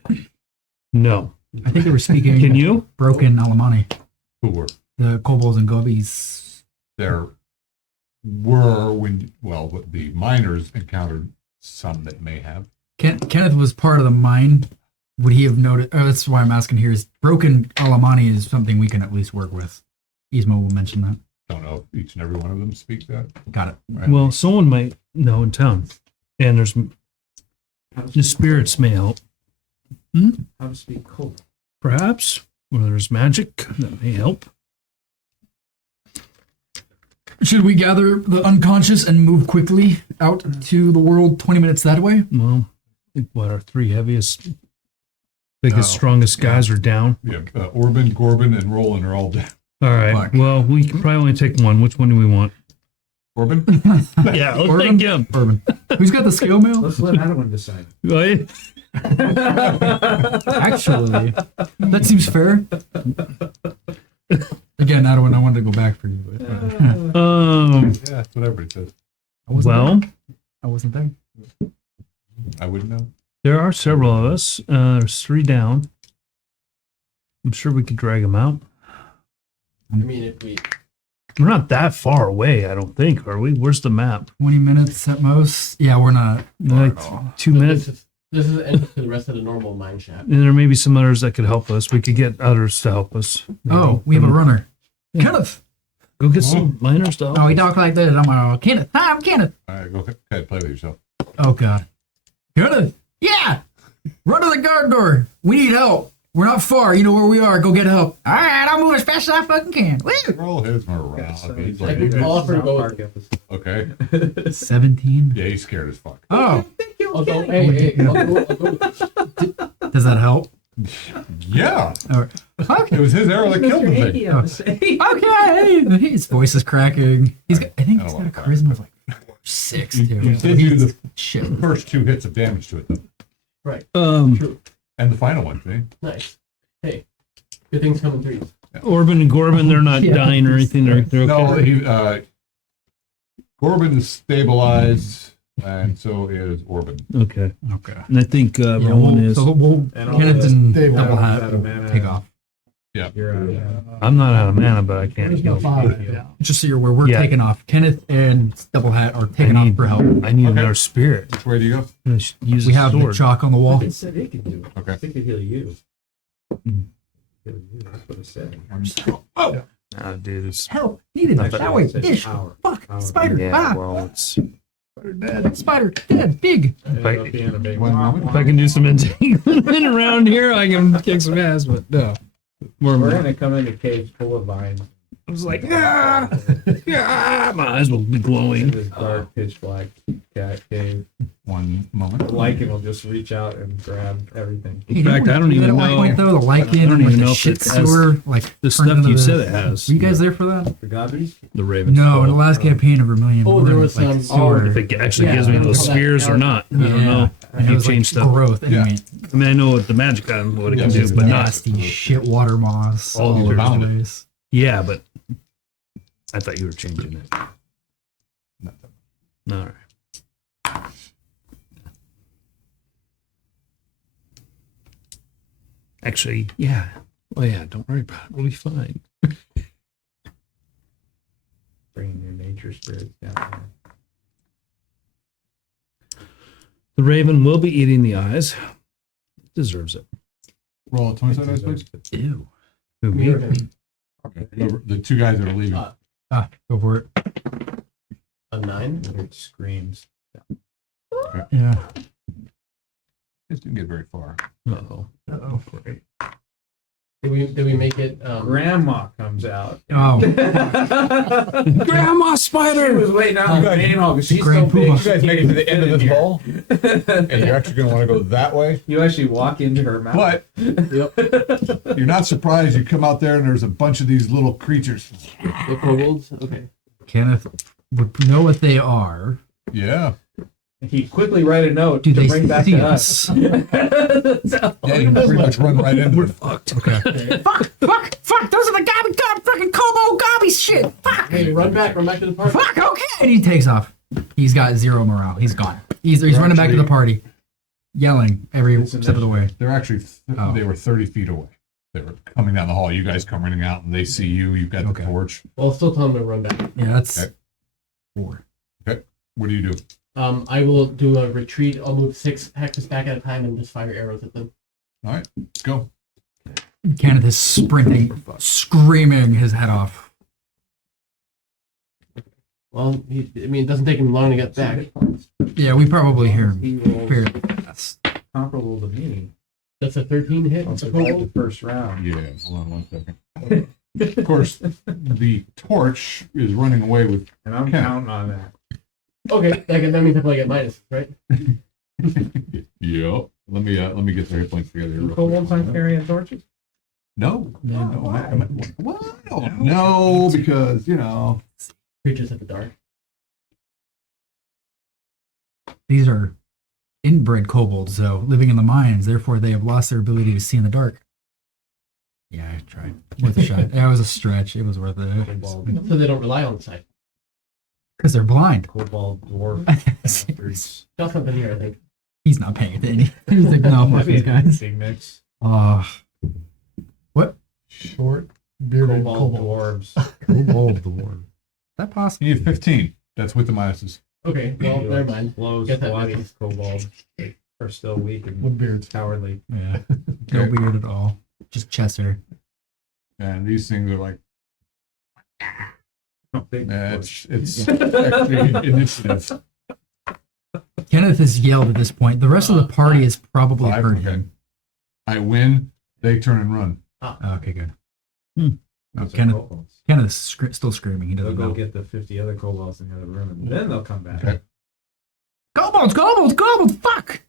No. I think they were speaking Can you? broken Alamani. Who were The kobolds and gobies. there were what the miners encountered some that may have. Kenneth was part of the mine. Would he have noted? That's why I'm asking here. Is broken Alamani is something we can at least work with. Ismo will mention that. Don't know if each and every one of them speak that. Got it. Right? Well, someone might know in town. And the spirits may help. How to speak cold. Perhaps. Or there's magic that may help. Should we gather the unconscious and move quickly out to the world 20 minutes that way? Well, I think what our 3 biggest, Oh, strongest guys are down. Yeah, Orban, Gorban, and Roland are all dead. All right. Fuck. Well, we can probably only take one. Which one do we want? Orban? Yeah, let's Urban? take him. Urban. Who's got the scale mail? Let's let Adam decide. Right? Actually, that seems fair. Again, Adwin, I wanted to go back for you. But, Yeah, that's what everybody says. I wasn't Well, there. I wasn't there. I wouldn't know. there are several of us. There's 3 down. I'm sure we could drag them out. I mean, if we We're not that far away, I don't think, are we? Where's the map? 20 minutes at most. Yeah, we're not. Like 2 minutes. this is the entrance to the rest of the normal mine shaft. And there may be some others that could help us. We could get others to help us. maybe. Oh, we have a runner. Yeah. Kenneth, Go get some minor stuff. Oh, he talks like this. I'm Kenneth. Hi, I'm Kenneth. All right, go ahead, play with yourself. Oh God. Kenneth. Yeah. Run to the guard door. We need help. We're not far. You know where we are. Go get help. All right, I'll move as fast as I fucking can. Woo! Roll his morale. He's I like, can offer to go. okay. 17. Yeah, he's scared as fuck. Oh, I'll go. Hey, I'll go. does that help? Yeah. All right. Okay. It was his arrow that killed the thing. Okay. His voice is cracking. He's got, I think I he's don't got a want charisma of like 6 too. You did do the Shit. first 2 hits of damage to it, though. Right. Um, And the final one, see? Nice. Hey, good things come in threes. Orban and Gorban, they're not Yeah. dying or anything. They're No, okay. he, Corbin is stabilized, and so is Orban. Okay. Okay. And I think Yeah, Rowan is. so we'll And all Kenneth the and stable double items hat out of will mana. take off. You're out. I'm not out of mana, but I can't There's no heal. 5. Yeah. Just so you're aware, we're Yeah. taking off. Kenneth and double hat are taking I off need- for help. I need Okay. another spirit. Which way do you go? I should use We a have the sword. chalk on the wall. It said it could do it. Okay. I think it heal you. Mm. Heal you, that's what it said. Ah, dude, it's Help! Needed Not that that way. It says Ish. power. Fuck. Power. Spider. yeah. Well, it's Spider. Dead. Big. Ended up being a big One one. moment. if I can do some entanglement around here, I can kick some ass. But no, We're gonna come into caves full of vines. I was like, yeah, my eyes will be In glowing. this dark, pitch black cat cave. One moment. The lichen will just reach out and grab everything. In fact, I don't even At one point know though, the I lichen don't with even the know if shit it has sewer, like the turned stuff into you the- said it has. Were you guys there for that? The Godries? The Ravens. No, in the last campaign of Vermilion. Oh, we were there in, was like, some- sewer. If it actually Yeah, gives me I those don't know spears that or not, I don't Yeah. know. And You it was like changed stuff. growth. Yeah. Anyway, I mean, I know what the magic item what it Yeah, can do, it's but not. nasty shit water moss. All over around the it. place. Yeah, but I thought you were changing it. All right. Actually, yeah. Oh yeah, don't worry about it. We'll be fine. Bringing your nature spirits down there. The raven will be eating the eyes. It deserves it. Roll 27 dice, please. Ew. Who, me? Okay. The 2 guys that are leaving. Go for it. A 9. It screams. Yeah. This didn't get very far. Uh-oh. Uh-oh. Great. Did we make it? Grandma comes out. Oh. Grandma She spider! was waiting out the main hall because she's so Grand big. Poobah. You guys make it to the end of this Here. hall, and you're actually going to want to go that way. You actually walk into her mouth. But you're not surprised. You come out there, and there's a bunch of these little creatures. The kobolds. Okay. Kenneth would know what they are. Yeah. He quickly write a note Do to they bring back see to us? us. Yeah, you pretty much run right into We're them. fucked. Okay. Fuck! Those are the fucking Kobo gobby shit! Fuck! Hey, run back to the party. Fuck, okay! And he takes off. He's got 0 morale. He's gone. He's running back to the party, yelling every It's step of the way. They're actually, Oh. they were 30 feet away. They were coming down the hall. You guys come running out, and they see you. You've got Okay. the torch. Well, still tell him to run back. Yeah, that's Okay. 4. What do you do? I will do a retreat. I'll move 6 hexes back at a time and just fire arrows at them. All right, let's go. Kenneth is sprinting, screaming his head off. Well, it doesn't take him long to get back. Yeah, we probably hear him He rolls fairly fast. comparable to me. That's a 13 hit. I'll It's a survive the kobold. first round. Yeah, hold on 1 second. Of course, the torch is running away with. And I'm Okay. counting on that. Okay, that means I probably get minus, right? Yep. Let me get their hit points together. Here real Kobolds quick. aren't carrying torches? No. Well, I don't know because Creatures at the dark. These are inbred kobolds, though, living in the mines. Therefore, they have lost their ability to see in the dark. Yeah, I tried. Worth a shot. That was a stretch. It was worth it. Kobold, So they don't rely on the sight. Because they're blind. kobold, dwarf. He's Got something here, I think. not paying attention. He's like, no, fuck Might be these an guys. interesting mix. What? Short, bearded Kobold, kobold. dwarves. Kobold dwarf. Is that possible? you need 15. That's with the minuses. Okay, well, never mind. Slow, Get that squatty mix. kobolds are still weak and With beards. cowardly. Yeah. No beard at all. Just chest hair. And these things are like Big It's actually initiative. Kenneth has yelled at this point. The rest of the party has probably Five, heard okay. him. I win. They turn and run. Okay, good. Those are Kenneth- kobolds. Kenneth's still screaming. He They'll doesn't go know. get the 50 other kobolds in the other room, and then they'll come back. Okay. Kobolds, kobolds, kobolds, fuck!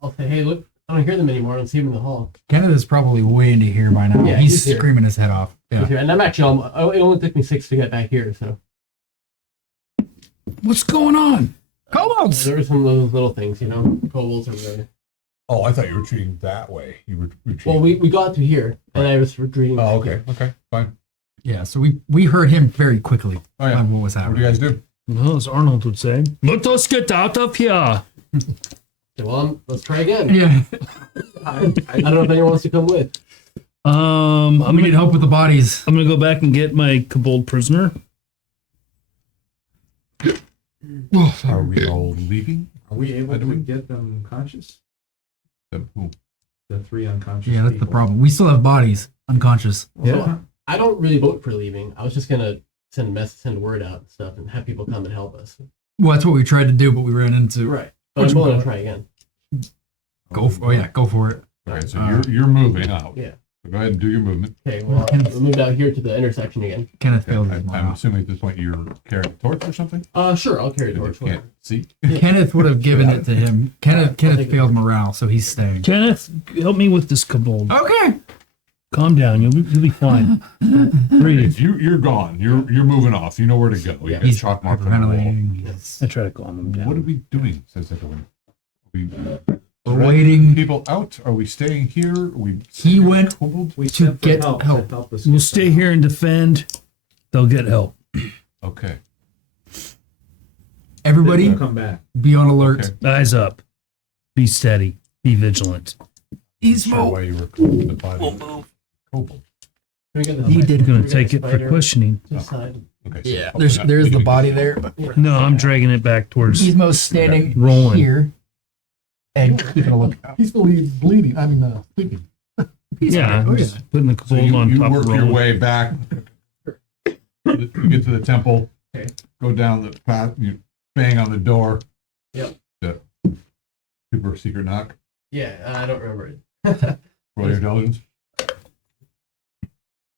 I'll say, hey, look, I don't hear them anymore. I don't see them in the hall. Kenneth is probably way into here by now. Yeah, he's he's here. screaming his head off. He's Yeah. here. And I'm actually, it only took me 6 to get back here, so. What's going on? Kobolds! There were some of those little things, you know, kobolds or whatever. Oh, I thought you were treating that way. You were retreating. Well, we got to here, and I was retreating. Oh, okay. Okay. Fine. Yeah, so we heard him very quickly Oh, yeah. on what was What do happening. you guys do? Well, as Arnold would say, let us get out of here. Okay, well, let's try again. Yeah, I don't know if anyone wants to come with. I'm we need help with the bodies. gonna go back and get my kobold prisoner. Are we all leaving? Are we able I to don't- get them conscious? Who? The 3 unconscious Yeah, that's the people? problem. We still have bodies unconscious. So, I don't really vote for leaving. I was just going to send word out and stuff and have people come and help us. Well, that's what we tried to do, but we ran into. Right. But I'm willing to try again. Go for it. Okay, so you're moving out. Yeah. So go ahead and do your movement. Okay, well, we moved out here to the intersection again. Kenneth Okay, failed his I'm morale. assuming at this point you're carrying a torch or something. Sure, I'll carry a You torch. can't whatever. see. Kenneth would have given it to him. Kenneth failed morale, so he's staying. Kenneth, help me with this kobold. Okay. Calm down. You'll be fine. Breathe. You're gone. You're moving off. You know where to go. You got He's chalk mark on the wall. hyperventilating. He's- I try to calm him down. What are we doing? Says everyone. We We're waiting. people out. Are we staying here? Are we. He went Kobold? We to sent for get help. help. To help us We'll get stay them. here and defend. They'll get help. Okay. Everybody They'll come back. be on alert. Okay. Eyes up. Be steady. Be vigilant. He's Sure why you were calling the body. Kobold. Can we get the He spider? did. I'm Can gonna we get take the it for spider questioning. to the side? Okay. So Yeah, oh, we're not there's the leaving. body there. But No, I'm dragging it back towards Gizmo's standing Rolling. here and keeping a look. He's bleeding. I mean, sleeping. Yeah, I'm just putting the So kobold on you top work of your Roland. way back. You get to the temple. Okay. Go down the path. You bang on the door. Yep. The super secret knock. Yeah, I don't remember it. Roll your intelligence.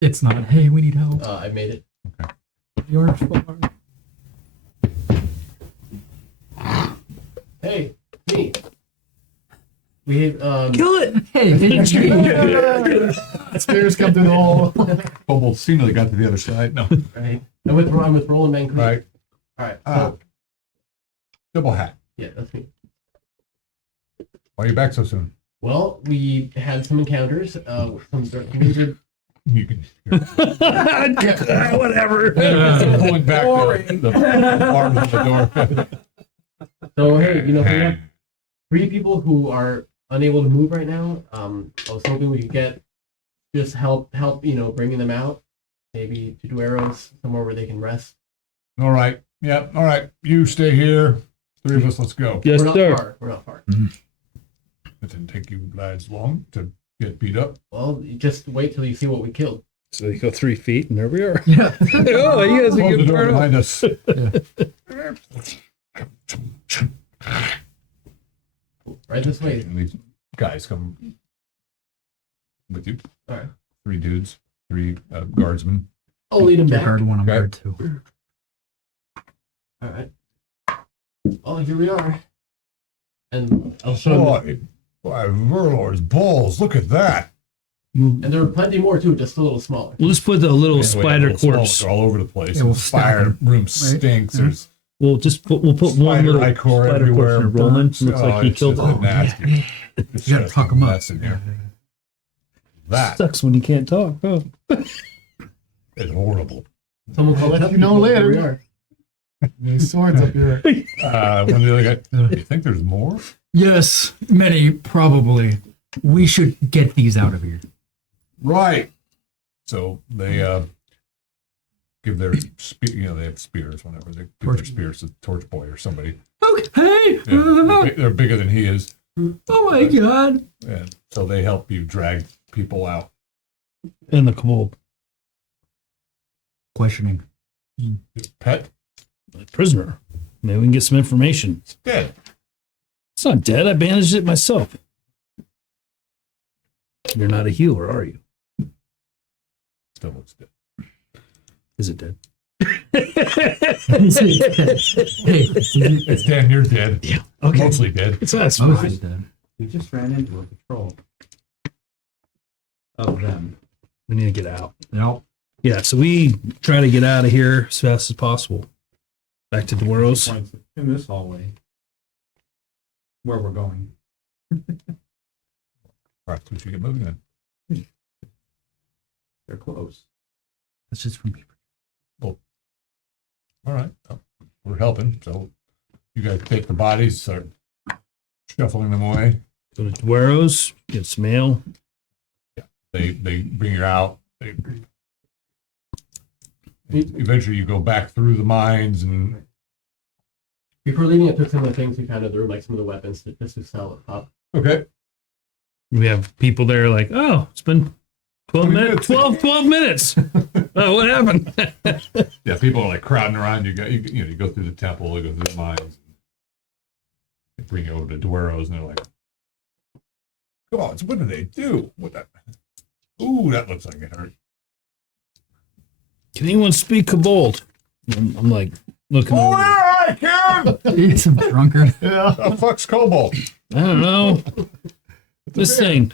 It's not. Hey, we need help. I made it. Your fault. Hey, me. We Kill it! Hey, Spears come through the hole. Kobold seemingly got to the other side. No. right. I'm with Roland Van Cleef. Right. All right. Ah. Double hat. Yeah, that's me. Why are you back so soon? Well, we had some encounters. Some wizard. You can. Whatever. Pulling back the arms of the door. So hey, you know, we have 3 people who are unable to move right now. I was hoping we could get just help, you know, bringing them out. Maybe to do arrows somewhere where they can rest. All right. Yep. All right. You stay here. 3 of us. Let's go. Yes, We're not sir. far. We're not far. It didn't take you lads long to get beat up. Well, you just wait till you see what we killed. So you go 3 feet, and there we are. Yeah. Oh, you guys are Close the good door turtle. behind us. Right this way. And these guys come with you. All right. 3 dudes, 3 guardsmen. I'll lead him You're back. guard one, I'm Okay. guard 2. All right. Oh, here we are. And I'll show them. Why, Verlor's balls! Look at that. And there were plenty more too, just a little smaller. We'll just put the little Anyway, spider little swallows corpse. are all over the place. Yeah, we'll The fire stack 'em, room stinks. There's We'll put one spider little ichor spider everywhere. corpse in Roland. Looks like he it's killed just it. nasty. It's You gotta just tuck 'em up. nuts in here. That Sucks when you can't talk. Oh. is horrible. Someone call let up. you know later. Here we are. These swords up here. One of the other guys. You think there's more? Yes, many probably. We should get these out of here. Right. So they give their they have spears whenever they give their Torch. spears to Torch Boy or somebody. Okay. Yeah, they're bigger than he is, Oh my god. and so they help you drag people out. And the kobold. Questioning. Pet? A prisoner. Maybe we can get some information. It's dead. It's not dead. I bandaged it myself. You're not a healer, are you? Still looks dead. Is it dead? Hey, It's damn near dead. Yeah. Okay. Mostly dead. It's that's I was fine. just dead. We just ran into a patrol of them. We need to get out. Nope. Yeah, so we try to get out of here as fast as possible. Back to Dueros. Points in this hallway where we're going. All right, we should get moving then. They're close. That's just from people. All right. Well, we're helping. So you guys take the bodies, start shuffling them away. Go to Dueros, get some mail. They bring you out. Eventually you go back through the mines and Before leaving, I took some of the things we found in the room, like some of the weapons, just to sell it up. okay. We have people there like, oh, it's been 12 20 minutes. minutes. 12 minutes. Oh, what happened? Yeah, people are like crowding around. You go through the temple, you go through the mines. They bring you over to Dueros and they're like, God, what do they do? What that? Ooh, that looks like it hurt. Can anyone speak Kobold? I'm like looking Oh, over. yeah, I can! He's some drunkard. Yeah. The fuck's Cobalt? I don't know. This thing.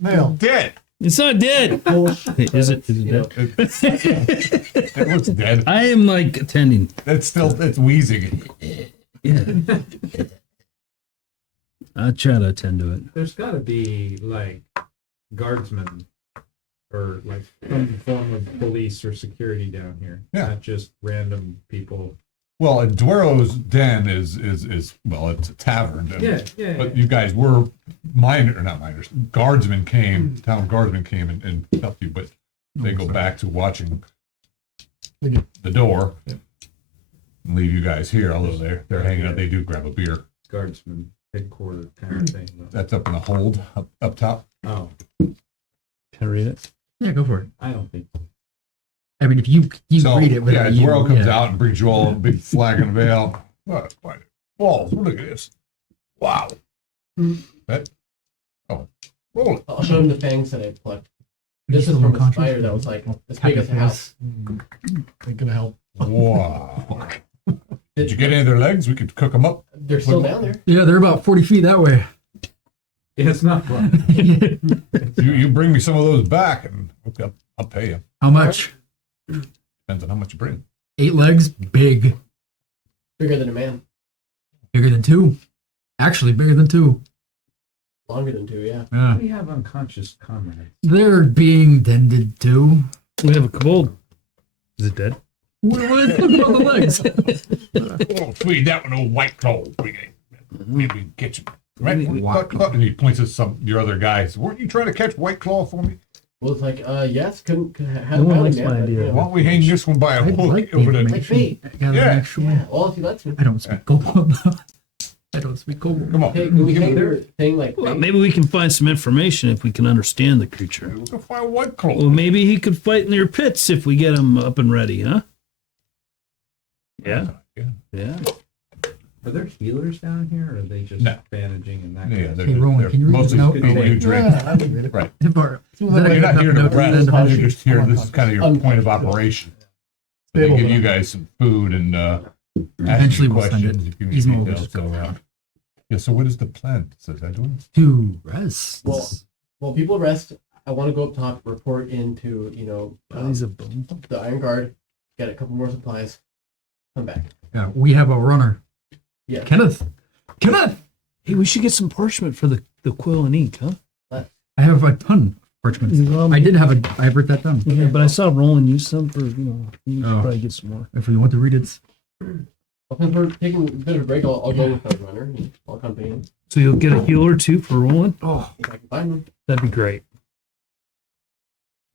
Nail. Dead. It's not dead. Hey, is it dead? It looks dead. I am like attending. It's wheezing. Yeah. I'll try to attend to it. There's got to be like guardsmen or like some form of police or security down here. Yeah. Not just random people. Well, and Duero's den is well, it's a tavern. and- But you guys were not miners. Guardsmen came, town guardsmen came and helped you, but they go back to watching the door and leave you guys here. Although they're hanging out, they do grab a beer. Guardsmen headquarters kind of thing. That's up in the hold up top. Oh, Can I read it? Yeah, go for it. I don't think so. I mean, if you So read it yeah, without you, Duero comes yeah. out and brings you all a big flagon of ale. What? Balls! Look at this! Wow. That. Oh, roll it. I'll show him the fangs that I plucked. You This still is from a unconscious? spider that was like as big as a house. Ain't gonna help. Wow. Did you get any of their legs? We could cook them up. They're still down there. Yeah, they're about 40 feet that way. It's not fun. You bring me some of those back, and okay, I'll pay you. How much? Depends on how much you bring. 8 legs, big. Bigger than a man. Bigger than 2. Actually, bigger than 2. Longer than 2, yeah. Yeah. We have unconscious comrades. They're being tended to. We have a Kobold. Is it dead? What are they talking about the legs? Oh, feed that one old white claw. Maybe we can catch him. Right? White Claw. And he points at your other guys. Weren't you trying to catch White Claw for me? Well, it's like, yes, couldn't have No one found likes him my yet, but, idea. you know. Why don't we hang this one by a I hook like the over the... information. Like I got Yeah. actually. Yeah, well, if he lets me. I don't speak Kobold. I don't speak Kobold. Come on. Hey, can we Give hang me- their thing like Well, fang? maybe we can find some information if we can understand the creature. We can find White Claw. Well, maybe he could fight in your pits if we get him up and ready, huh? Yeah. Yeah. Are there healers down here, or are they just No. bandaging and that? Yeah, kind of they're, Hey, Rowan, they're can you read mostly this note? people Oh, who wait. drink. Yeah, I can read it. Right. Bar- You're not here to Notes rest. and then- You're just here. This is kind of your point of operation. So they Stable give you then. guys some food and ask Eventually you we'll send questions. it. If you need Gizmo will details. just go So, around. yeah. So what is the plan? So is that doing? To rest. Well, people rest. I want to go up top, report into, Bodies of bone. the Iron Guard, get a couple more supplies, come back. Yeah, we have a runner. Yeah. Kenneth! Hey, we should get some parchment for the quill and ink, huh? I have a ton of parchments. I wrote that down. Yeah, but I saw Roland use some for, you should Oh. probably get some more. If you want to read it. Well, since we're taking a bit of a break, I'll go with the runner and I'll accompany him So you'll get a healer too for Roland? Oh, if I can find one. That'd be great.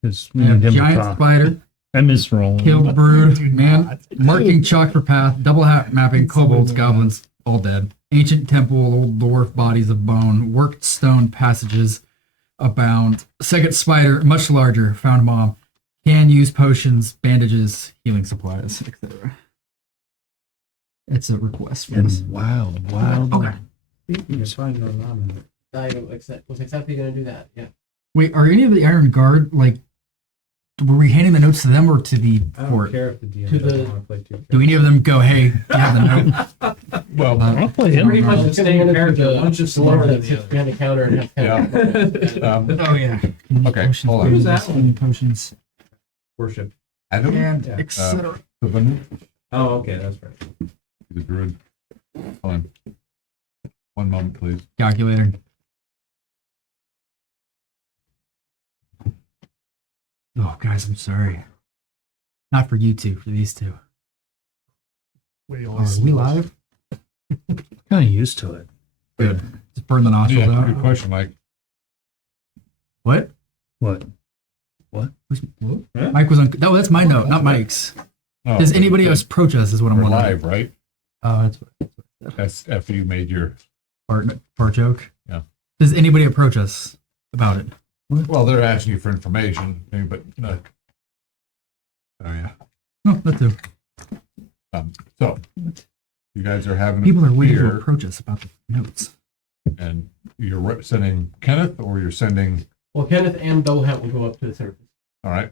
Because we have giant spider, I miss Roland. kill brood, man, marking chalk for path, double hat mapping, kobolds, goblins, all dead. Ancient temple, old dwarf bodies of bone, worked stone passages abound. Second spider, much larger, found mom. Can use potions, bandages, healing supplies, etc. It's a request from us. Wild. Okay. You can find no nominal. I was exactly going to do that. Yeah. Wait, are any of the Iron Guard like? Were we handing the notes to them or to the I don't court? care if the DM To doesn't the- want to play too. Do any of them go, hey, you have the note? Well, I'll play him. Pretty much It's just gonna be stand character. into the One's just floor slower that than the sits other. behind the counter and has yeah. Oh yeah. Okay, Potions, hold on. bandages, Who's that one? healing potions, Worship. Adam, and Yeah. etc. Oh, okay, that's right. the druid. Hold on. One moment, please. Calculator. Oh, guys, I'm sorry. Not for you two, for these two. We Are always we live? Kind of used to it. Good. Just burn the nostrils Yeah, out. good question, Mike. What? What? Mike was on. No, that's my note, not Mike's. Oh, Does anybody good. else approach us? Is what I'm We're wondering. live, right? Oh, that's That's after you made your. part joke. Yeah. Does anybody approach us about it? Well, they're asking you for information, but oh yeah. No, that too. So you guys are having People a are waiting to beer, approach us about the notes. and you're sending Kenneth, or you're sending. Well, Kenneth and Bellhat will go up to the surface. All right.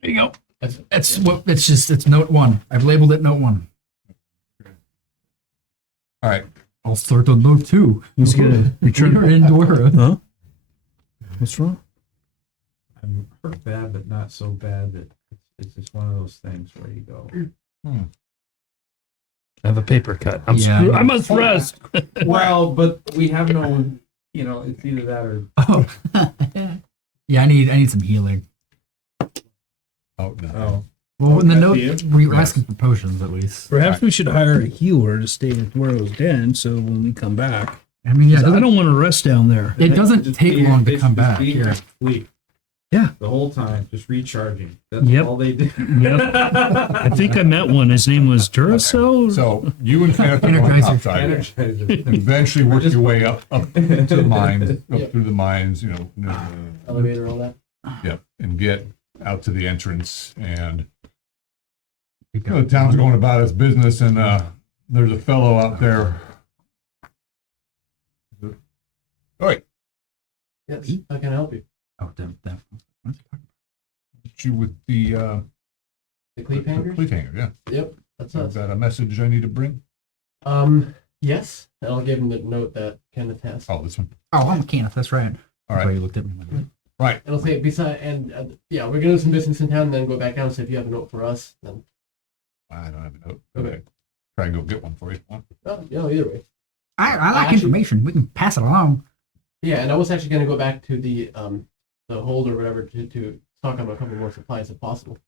There you go. That's It's what. It's just. It's note one. I've labeled it note one. All right. I'll start on note two. He's gonna return. We're in Dora. Huh? What's wrong? I'm hurt bad, but not so bad that it's just one of those things where you go. I have a paper cut. I'm Yeah, screwed. yeah. I must rest. Well, but we have no, it's either that or. Oh. Yeah, I need some healing. Oh no. Oh. Well, in the Okay, note, you? we're asking for potions at least. Perhaps we should hire a healer to stay at Dwaro's den, so when we come back, I mean, yeah, it I doesn't, don't want to rest down there. it doesn't Just take be- long to just- come just back. be Yeah. Sleep. Yeah. The whole time, just recharging. That's Yep. all they did. Yep. I think I met one. His name was Duracell. So you and Kenneth are going Energizer. outside. Energizer. And eventually work your way up to the mines, up Yep. through the mines, elevator, all that. Yep, and get out to the entrance. And the town's going about its business, and there's a fellow out there. All right, Yes. How can I help you? Oh, damn. you with the The cleat hangers? cleat hanger, yeah. Yep. That's Is us. that a message I need to bring? Yes. And I'll give him the note that Kenneth has. Oh, this one. Oh, I'm Kenneth. That's right. All That's why right, you looked at me. right. And I'll say beside yeah, we're gonna do some business in town, and then go back down. So if you have a note for us, then I don't have a note. Okay. Okay. Try and go get one for you. Huh? either way. I like Actually- information. We can pass it along. Yeah, and I was actually gonna go back to the hold or whatever to stock up a couple more supplies if possible.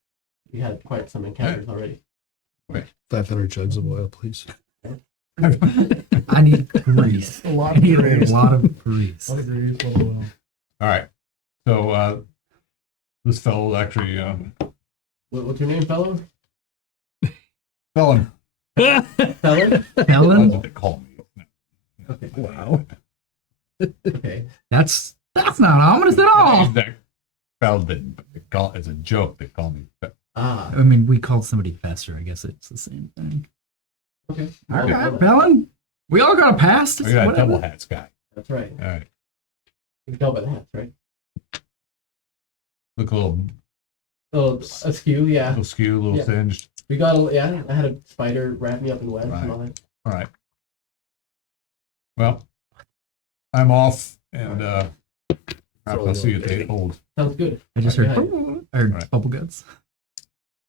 We had quite some encounters already. 500 jugs of oil, please. I need grease. A lot I of need grease. a lot of grease. A lot of grease, a lot of oil. All right. So this fellow actually What's your name, fellow? felon. Felon? That's Felon? what they call me. Okay. Wow. Okay. That's not ominous at all. That felon, but they call it's a joke. They call me. Ah. I mean, we called somebody Fester. I guess it's the same thing. Okay. All Well, right, Felon. We all got a pass. I got a Whatever. double hats guy. That's right. All right. You can tell by the hats, right? Look a little Oh, askew, yeah. little skew, a little Yeah. singed. We got a, yeah, I had a spider wrap me up in webs and all that. All right. Well, I'm off, and perhaps I'll see you at the hold. Sounds good. I just Right heard, behind heard bubble guts.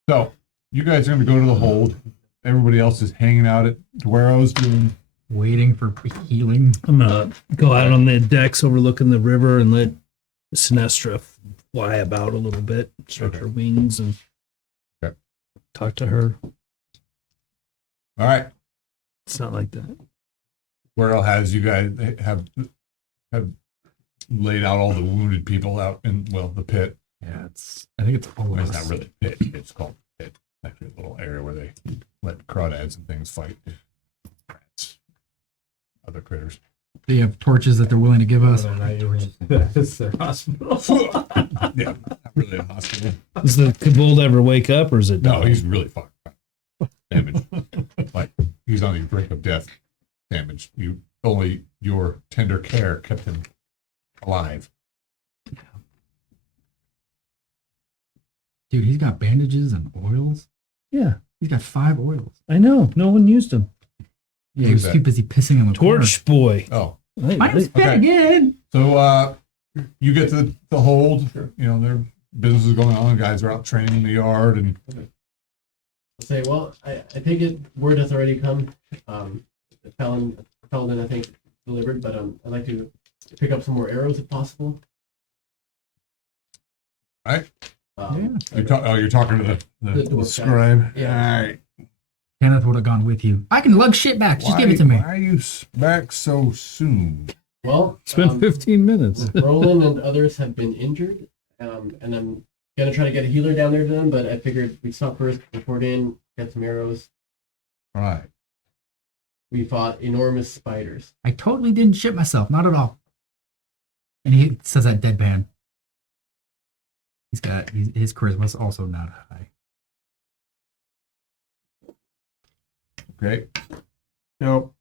So you guys are going to go to the hold. Everybody else is hanging out at Dwaro's doing. Waiting for healing. I'm gonna go out on the decks overlooking the river and let Sinestra fly about a little bit, stretch her wings, and Okay. talk to her. All right. It's not like that. Dwaro has you guys have laid out all the wounded people out in the pit. Yeah, I think it's all Well, of it's us. not really a pit. It's called a pit. Actually, a little area where they let crawdads and things fight. Rats, other critters. They have torches that they're willing to give us. That's their hospital. Yeah, not really a hospital. Does the kobold ever wake up, or is it? No, he's really fucked up. Damaged. Like, he's on the brink of death. Damaged. Only your tender care kept him alive. Dude, he's got bandages and oils. Yeah, He's got 5 oils. I know. No one used them. Yeah, he was Who's too that? busy pissing on the Torch boy. Oh. Hey, Mine's hey, Okay. again. So you get to the hold, you know, their business is going on, guys are out training in the yard, and I'll say, well, I take it word has already come. Felon, I think, delivered, but I'd like to pick up some more arrows if possible. Right. Yeah. you're talking to The the dwarf guy. scribe. Yeah. All right. Kenneth would have gone with you. I can lug shit back. Just give it to me. Why are you back so soon? Well, It's been 15 minutes. Roland and others have been injured, and I'm gonna try to get a healer down there to them. But I figured we'd stop first, report in, get some arrows. All right. We fought enormous spiders. I totally didn't shit myself. Not at all. And he says that deadpan. His charisma's also not high. Okay. Nope.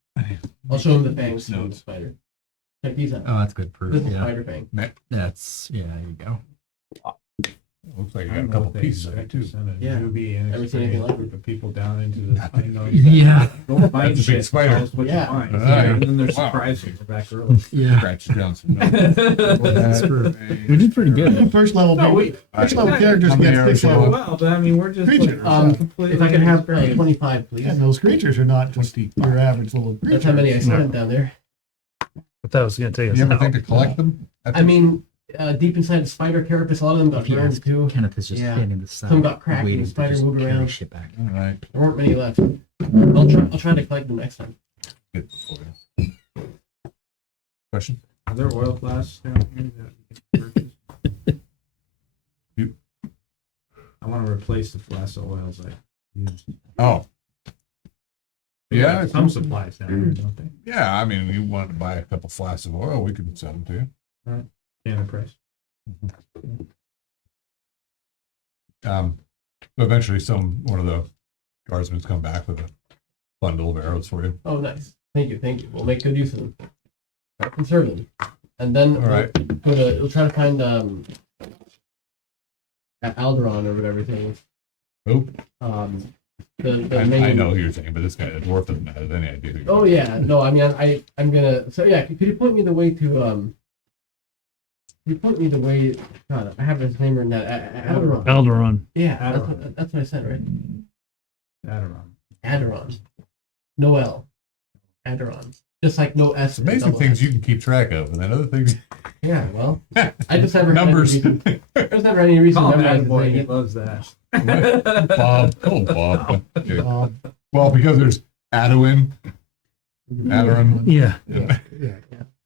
I'll show him the fangs of the spider. Check these out. Oh, that's good proof. This is Yeah. spider fang. There you go. Looks like you I got a don't know couple if they pieces of it expect too. to send a Yeah. newbie and Never seen anything like group of people down into the unknown. Yeah. Don't find That's a big shit. spider. Tell us what Yeah. you find. Alright. And then they're Wow. surprised when we're back early. Yeah. Scratch down some. That's true. We did pretty good. First level, No, we- first level characters How many get arrows 6 you level. want? Well, but I mean, we're just Creatures. If I could have 25, please. And those creatures are not just your average little creature. That's how many I sent down there. But that was going to take us You ever out. think to collect them? I mean, deep inside the spider carapace, a lot of them got If he burned asks, too. Kenneth is just Yeah. standing beside. Some got cracked and waiting the to spider just moved carry around. shit back. All right. There weren't many left. I'll try to collect them next time. Good for you. Question? Are there oil flasks down here that we can purchase? You- I want to replace the flask of oils I used. Oh. They Yeah, have some supplies down here, don't they? Yeah, I mean, you wanted to buy a couple flasks of oil, we could send them to you. Can of price. Eventually, one of the guardsmen's come back with a bundle of arrows for you. Oh, nice. Thank you. We'll make good use of them. Try to conserve them. And then All right. we'll try to find at Alderon or whatever thing. Oh, The I main. know who you're saying, but this guy, the dwarf, doesn't have any idea. Who you Oh are. yeah, no, I mean I'm gonna. So yeah, could you point me the way to Could you point me the way? God, I have his name written down. Alderon. Alderon. Yeah, Alderon. that's what I said, right? I don't know. Aderon. Noel. Aderon. Just like no S. It's amazing things you can keep track of, and then other things. Yeah, well, I just never Numbers. Had any reason, there's never any reason Call to him memorize Attaboy, his he name. loves that. Bob. Oh, Bob. Okay. Well, because there's Adwin, Aderon. Yeah. Yeah.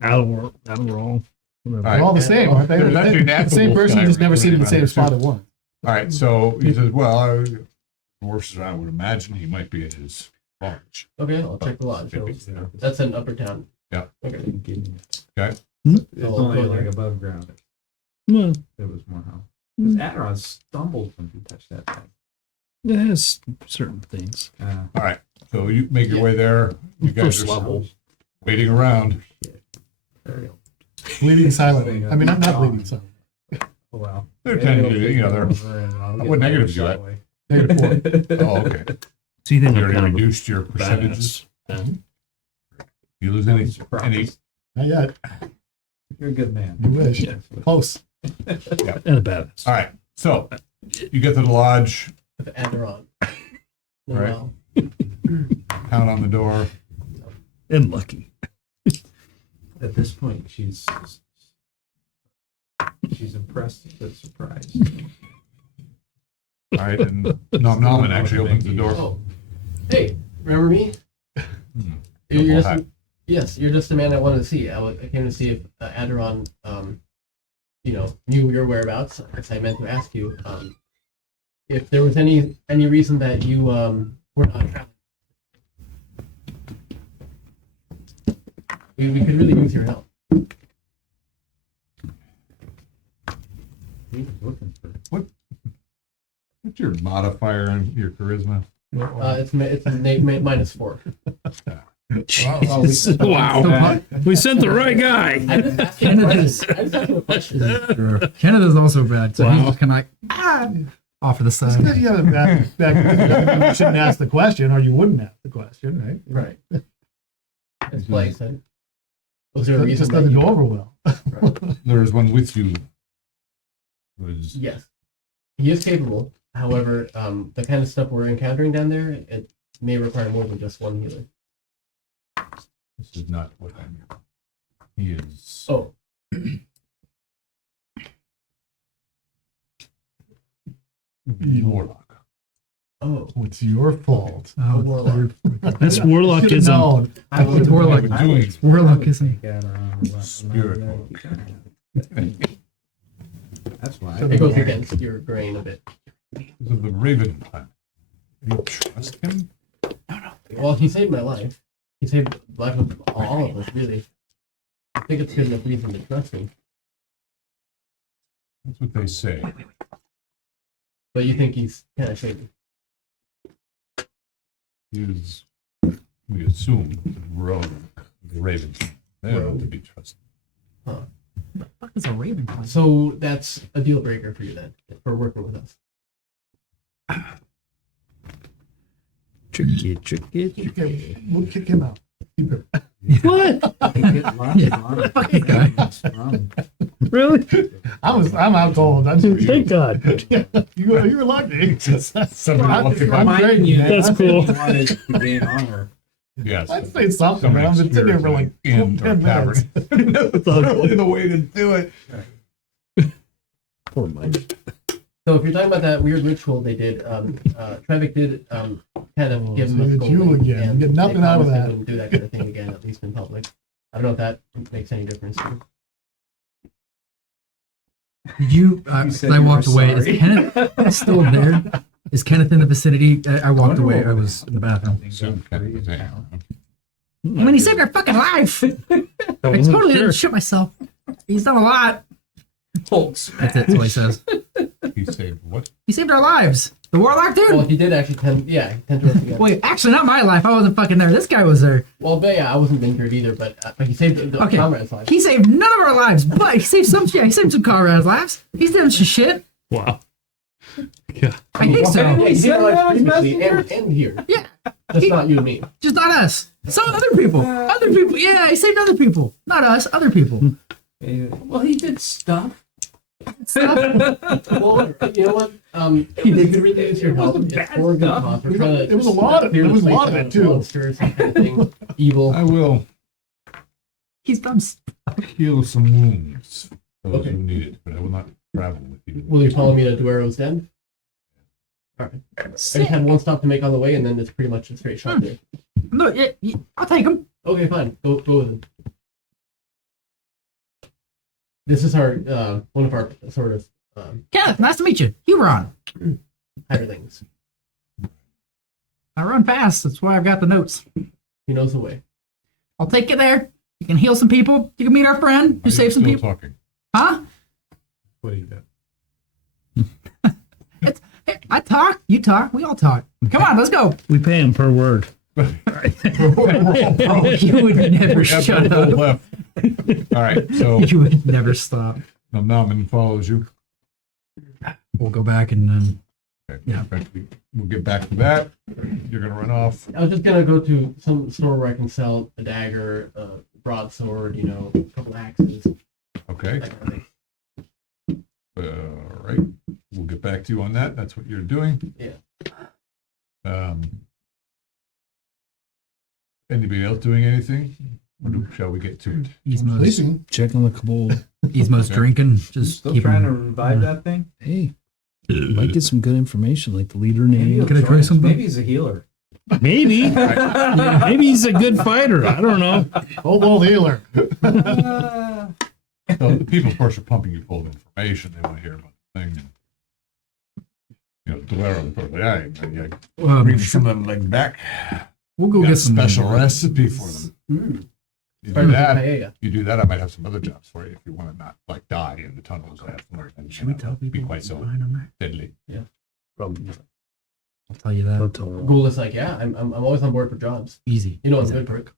Alderon. All They're right. all the same, aren't they? There's actually an The same affable person, guy just never seen in the running same around spot there, at once. All right, so he says, well, dwarfs, I would imagine he might be at his lodge. Okay, I'll check the lodge. So Yeah. that's in Upper Town. Yeah. Okay. Okay. It's So I'll only go like there. above ground. Well, It was more how. Because Aderon stumbled when he touched that thing. it has certain things. All right, so you make your way there. You guys First are level. waiting around. Bleeding silently. I mean, I'm not bleeding silently. Oh, well. They're tending to, you know, what negatives you got? -4. Oh, okay. So you think You you're already kind of reduced your percentages. badass. You lose any? Not yet. You're a good man. You wish. Close. And a badass. All right, so you get to the lodge, With Aderon. Right. Noel. pound on the door. And lucky. At this point, she's impressed but surprised. All right, and Nom Nomin actually opens the door. Oh, hey, remember me? Double You're just, hat. yes, you're just the man I wanted to see. I came to see if Aderon, knew your whereabouts. I meant to ask you if there was any reason that you were not traveling. We could really use your help. He's looking for. What's your modifier on your charisma? It's -4. Jesus. Wow. We sent the right guy. I just asked him a question. I just asked him a question. Canada's also bad, so Wow. he's kind of like off to the side. Because you have a bad, you shouldn't ask the question, or you wouldn't ask the question, right? Right. It's Blake said. Was there a It reason just that doesn't you- go over well. There was one with you. Was Yes. He is capable. However, the kind of stuff we're encountering down there, it may require more than just one healer. this is not what I'm. He is. Oh. Warlock. Oh. It's your fault. Oh, Warlock. That's Should've warlockism. known. It's warlock. What I'm doing Warlockism. spirit. That's why. It goes against your grain a bit. Because of the Raven plan. You trust him? Well, he saved my life. He saved the life of all of us, really. I think it's good enough reason to trust him. That's what they say. But you think he's kind of shady. He is. We assume rogue. The Raven. They are not to be trusted. What the fuck is a raven plan? So that's a deal breaker for you then, for working with us. Tricky. We'll kick him out. Keep him. What? Fucking guy. Really? I'm out cold. Thank God. You're lucky. Somebody looking I'm like- great, man. That's cool. Wanted to gain honor. Yes. I'd say something. Somebody I've been sitting there for like in 10 or minutes. tavern. That's really the way to do it. Poor Mike. So if you're talking about that weird ritual they did, Trevik did kind of Oh, give so him a it's you scolding, again. and You get nothing they out of promised they that. wouldn't do that kind of thing again, at least in public. I don't know if that makes any difference to you. Did you? You said I you were walked away. sorry. Is Kenneth still there? Is Kenneth in the vicinity? I walked away. I was in the bathroom. So, kind of thing. When he saved our fucking life, I totally didn't shit myself. He's done a lot. That's it. That's what he says. He saved what? He saved our lives. The warlock dude. Well, he did actually tend to us again. Wait, actually, not my life. I wasn't fucking there. This guy was there. Well, but yeah, I wasn't injured either, but he saved the Okay. comrade's life. He saved none of our lives, but he saved some. Yeah, he saved some comrades' lives. He's done some shit. Wow. I think so. He saved our lives previously and here. Yeah, Just not you and me. just not us. Some other people. Other people. Yeah, he saved other people. Not us. Other people. Well, he did stuff. Well, you know what? He did really use your help. It's for a good cause. We're trying to. It was a lot of- clear it the was a place lot of out it, too. Monsters, that kind of thing. Evil. I will He's done. heal some wounds. Those Okay. who need it, but I will not travel with you. Will you follow me to Duero's Den? Alright. I just had one stop to make on the way, and then it's pretty much a straight shot there. Look, yeah, I'll take him. Okay, fine. Go with him. This is our one of our sort of Kenneth, nice to meet you. Huron. hirelings. I run fast. That's why I've got the notes. He knows the way. I'll take you there. You can heal some people. You can meet our friend Are who you saved some still people. talking? Huh? What do you do? Hey, I talk. You talk. We all talk. Come on, let's go. We pay him per word. You would never We have shut no up. left. All right, so You would never stop. Naman follows you. We'll go back and Okay, Yeah. we'll get back to that. You're gonna run off. I was just gonna go to some store where I can sell a dagger, a broadsword, a couple axes, Okay. that kind of thing. All right. We'll get back to you on that. That's what you're doing. Yeah. Anybody else doing anything? Or shall we get to it? Ismo's, Policing. Checking the cabal. Ismo's drinking. Just Still keep trying to him. revive that thing? Hey, might get some good information, like the leader name. Can I try something? Maybe he's a healer. Maybe. Maybe he's a good fighter. I don't know. Old healer. So the people, of course, are pumping you full of information. They want to hear about the thing. Delaro, of course, bring some of them legs back. We'll go Got get a some special recipe for them. You Spider do versus that. Paella. You do that. I might have some other jobs for you if you want to not like die in the tunnels. Should we tell people Be what quite we so find on there? deadly. Probably. I'll tell you that. Don't tell them. Gould is like, yeah, I'm always on board for jobs. Easy. You know what's Easy. good perk?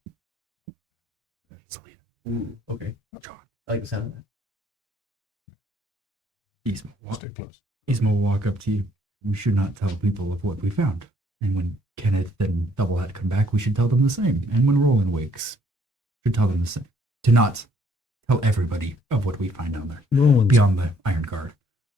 Okay. I like the sound of that. Stay close. Isma will walk up to you. We should not tell people of what we found. And when Kenneth and Doublehat come back, we should tell them the same. And when Roland wakes, should tell them the same. To not tell everybody of what we find down there Roland's beyond the Iron Guard.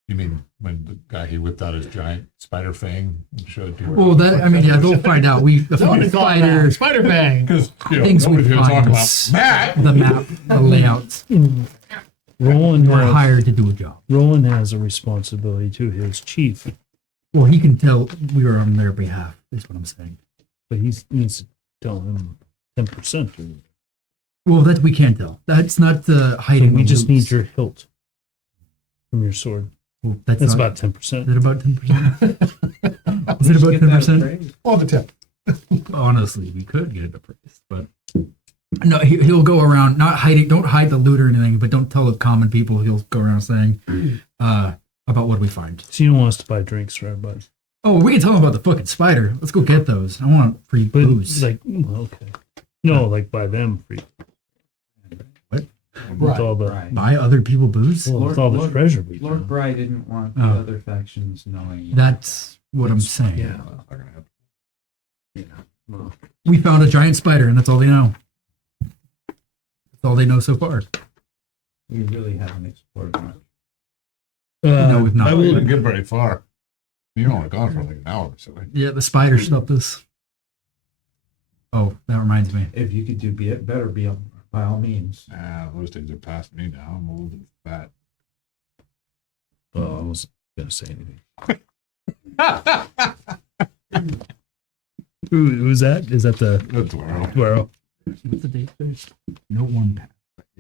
You mean when the guy he whipped out his giant spider fang and showed to her? Well, that I mean, yeah, they'll find out. The Somebody call it spider Spider Bang. Because things we nobody's going to talk find, about Matt. the map, the layouts. Roland We're has, hired to do a job. Roland has a responsibility to his chief, Well, he can tell we were on their behalf. Is what I'm saying. but he needs to tell him 10%. Well, that we can't tell. That's not hiding. We the just roots. need your hilt from your sword. Well, that's That's not, about 10%. Is it about 10%? Is it about 10%? On the tip. Honestly, we could get it appraised, but no, he'll go around not hiding. Don't hide the loot or anything, but don't tell the common people. He'll go around saying about what we find. So you don't want us to buy drinks for everybody. Oh, we can tell them about the fucking spider. Let's go get those. I want free But booze. like, well, okay. No, like buy them free. With all the, Right. Buy other people booze. well, with all the Lord- treasure we Lord found. Bry didn't want the Oh. other factions knowing. That's what I'm saying. Yeah. That's not gonna happen. Well, We found a giant spider, and that's all they know. That's all they know so far. We really haven't explored much. No, we've not. I We will, didn't get very far. You're only gone for like an hour or so. Yeah, the spider stopped us. Oh, that reminds me. If you could do it better, by all means. Those days are past me now. I'm old and fat. well, I wasn't going to say anything. Who's that? Is that the That's well. Dwaro? What's the date? There's no one path.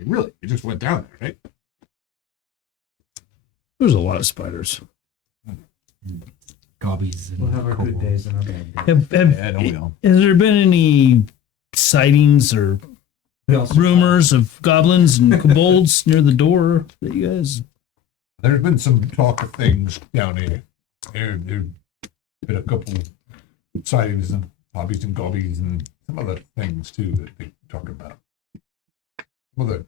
Really? You just went down there, right? There's a lot of spiders. Gobbies and We'll have our good kobolds. days and our bad days. Have, don't we all? has there been any sightings or We also- rumors of goblins and kobolds near the door that you guys? There's been some talk of things down here. There's been a couple sightings and hobbies and gobbies and some other things too that they talk about. Some other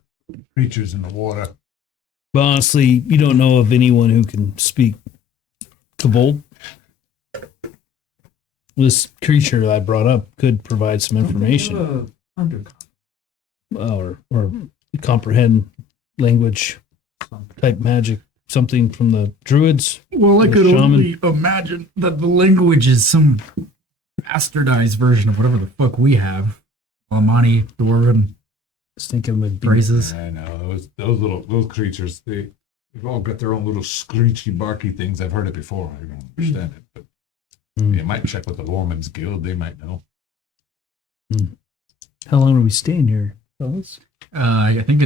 creatures in the water. But honestly, you don't know of anyone who can speak kobold. This creature I brought up could provide some information or comprehend language type magic, something from the druids. Well, I The could shaman. only imagine that the language is some bastardized version of whatever the fuck we have. Almani, Dwarven, I was thinking would be phrases. I know those creatures. They've all got their own little screechy, barky things. I've heard it before. I don't understand it, but you might check with the Lorman's Guild. They might know. How long are we staying here, fellas? I think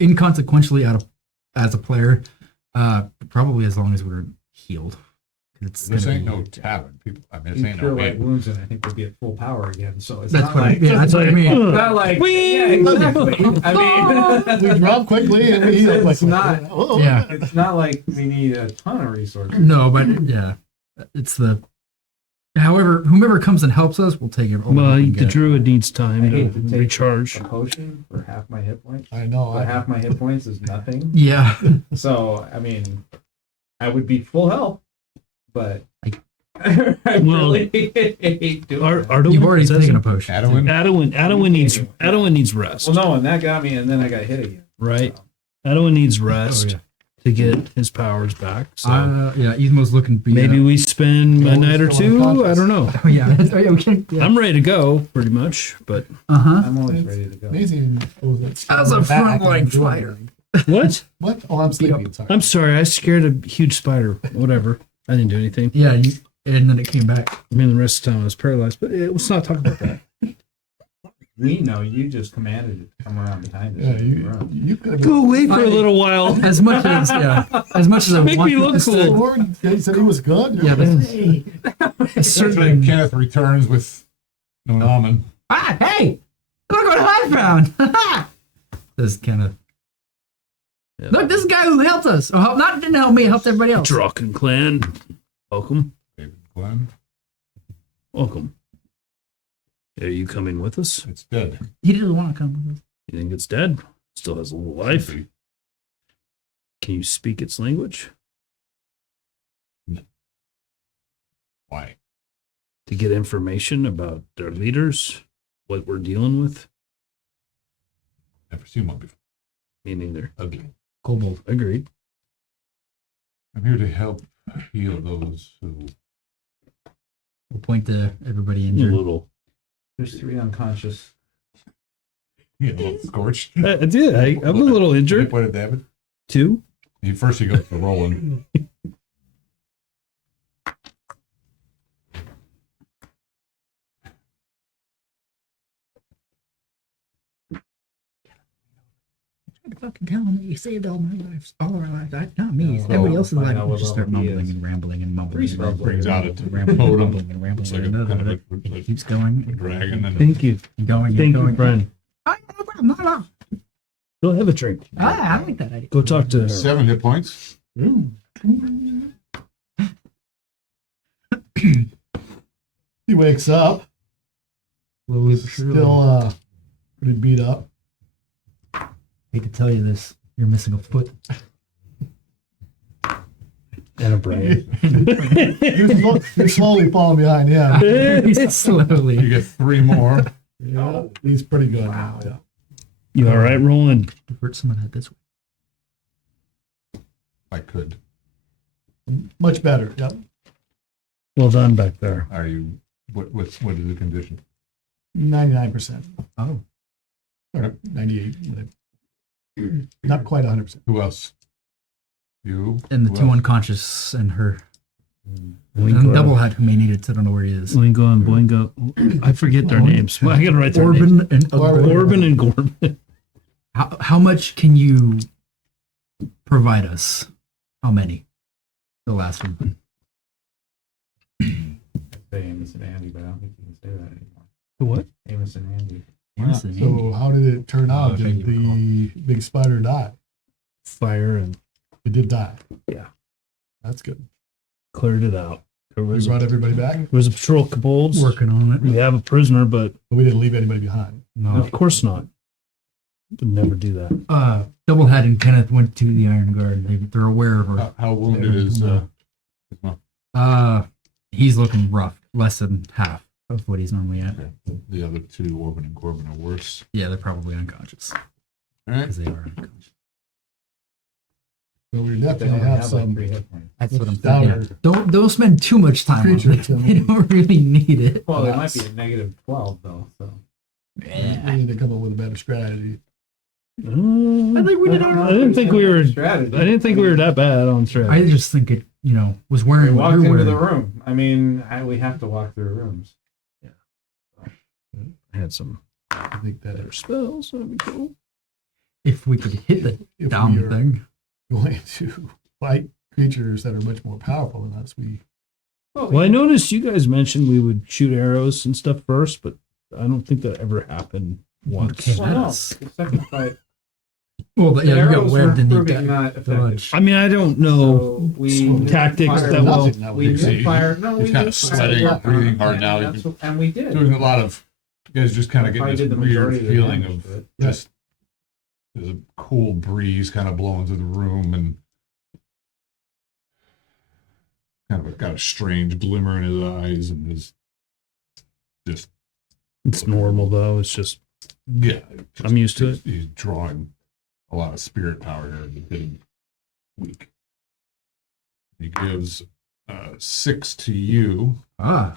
inconsequentially as a player, probably as long as we're healed. It's This gonna ain't be- no tavern, people. I mean, this You ain't cure no like inn. wounds, and I think we'll be at full power again. So it's That's not what like that's what I mean. it's not like yeah, exactly. I mean, We drop quickly and we heal quickly. It's not- Oh, Yeah. it's not like we need a ton of resources. No, but yeah, it's the. However, whomever comes and helps us, we'll take it. Well, the druid needs I time hate to to take recharge. a potion for half my hit points. I know. But half my hit points is nothing. Yeah. So I mean, I would be full health, but I Well, really hate doing Ar- it. Ardoin, You've already is that taken a it? potion. Adowin? Adowin needs rest, Well, no, and that got me, and then I got hit again. right? So, Adowin needs rest Oh, yeah. to get his powers back. So Yeah, Ismo's looking to be. maybe we spend a Gold is night or still two. unconscious. I don't know. Oh yeah. Oh, yeah, okay. Yeah. I'm ready to go, pretty much. But Uh-huh. I'm always It's ready to go. amazing. As a Back, frontline I'm doing fighter. anything. what? What? Oh, I'm sleeping. Sorry. I'm sorry. I scared a huge spider. Whatever. I didn't do anything. Yeah, and then it came back. I mean, the rest of the time I was paralyzed. But let's not talk about that. We know you just commanded it to come around behind us. Yeah, and you, run. you could have. Go away for a little while. As much as I Make want me look this to- cool. Lord, he said he was good. Yeah, but Certainly, Kenneth returns with Nonaman. Ah, hey! Look what I found! This kind of. Look, this guy who helped us. Oh, didn't help me, helped everybody else. Draken clan. Welcome. David Glenn. Welcome. Are you coming with us? It's dead. He didn't want to come with us. You think it's dead? Still has a little life. Can you speak its language? Why? To get information about their leaders, what we're dealing with? Never seen one before. Me neither. Ugly. Kobold. Agreed. I'm here to help heal those who. We'll point to everybody A injured. little. There's 3 unconscious. Yeah, a little scorched. I did. I'm a little injured. What did David? 2. First he goes to Roland. Fucking tell me you saved all my lives, all our lives. Not me. Yeah, Everybody well, else's find life. out We'll what just start level he mumbling is. and rambling and mumbling. Priest and level. Brings out a rambling, and totem. rambling and rambling. It's like and a kind of it a keeps going. dragon. And Thank you. And going. Thank and you, going. friend. Oh, no problem. Not at all. Go have a drink. I like that idea. Go talk to her. 7 hit points. He wakes up, Slowly but still surely. pretty beat up. Hate to tell you this. You're missing a foot. And a brain. You're slowly falling behind him. Slowly. You get 3 more. Yeah, he's pretty good now. Yeah. You all right, Roland? Hurt someone head this way. I could. Much better. Yep. Well done back there. Are you? What is the condition? 99%. Oh. Or 98. whatever. Not quite 100%. Who else? You. And the Who 2 else? unconscious and her. Boingo, And double head who may need it. I don't know where he is. Boingo and Boingo. I forget their names. I gotta write their names. Orban and Corbin and Gorman. How much can you provide us? How many? The last one. Say Amos and Andy, but I don't think you can say that anymore. What? Amos and Andy. So how did it turn out? thank Did the big spider die? Fire and It did die. Yeah. That's good. cleared it out. There We was brought everybody back, there was a patrol of kobolds. Working on it. We have a prisoner, but but we didn't leave anybody behind. No. of course not. Would never do that. Double head and Kenneth went to the Iron Guard. They're aware of her. How wounded is his mom? He's looking rough. Less than half of what he's normally at. The other 2, Orban and Corbin, are worse. Yeah, they're probably unconscious All right. because they are unconscious. So we They definitely only have have like some 3 hit points. That's what I'm downer thinking. Don't spend too much time on creatures. it. They don't really need it. Well, it might be a negative 12 though. So We need to come up with a better strategy. I think we did. I didn't think we were. strategy. I didn't think we were that bad on I strategy. just think it, was We wearing what walked you're into wearing. the room. I mean, we have to walk through rooms. I had some I think that better spells. That'd be cool. If we could hit the if down we are thing. going to fight creatures that are much more powerful than us, we Well, I noticed you guys mentioned we would shoot arrows and stuff first, but I don't think that ever happened once. Okay. Well, no, Yes. the second fight, Well, but yeah, you got arrows webbed were and you proving got not effective. dodged. I mean, I don't know So we tactics fired that will. nothing. That We was did fire. No, He's we kinda did sweating, fire. breathing hard now. That's what- and we did. doing a lot of. You guys just kind of Probably getting did this the weird majority of the feeling damage of to it. just. There's a cool breeze kind of blowing through the room and. Kind of got a strange glimmer in his eyes and is just It's normal though. It's just yeah. I'm used to it. He's drawing a lot of spirit power here and getting weak. He gives 6 to you. The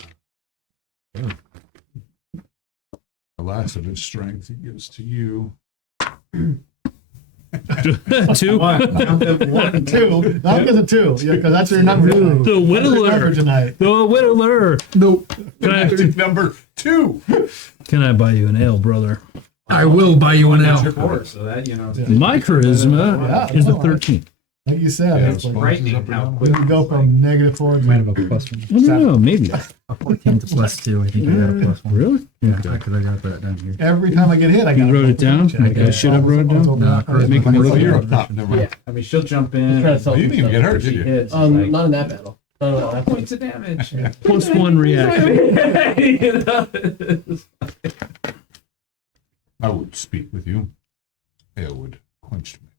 last of his strength he gives to you. 2. one, 2. Not because of 2. Yeah, because that's your number. The That's your number whittler. tonight. The whittler. Nope. Number 2. Can I buy you an ale, brother? I will buy you one That's now. your 4, so that Yeah. My charisma Yeah, is a no, 13. Like you said, Yeah, it's like, frightening up and how down. quick. we go from -4 Might have to a plus one. I don't know, maybe. A 14 to +2. I think I got a plus one. Really? Yeah, because I got that down here. every time I get hit, I got You wrote it down? I should have wrote it down? Make me look Oh, you're at up top. Never mind. I mean, she'll jump He's in. trying to sell Oh, you some didn't even get stuff. hurt, She did you? hits. like, Not in that battle. No, that's points of damage. +1 reaction. You know? I would speak with you. It would quench me.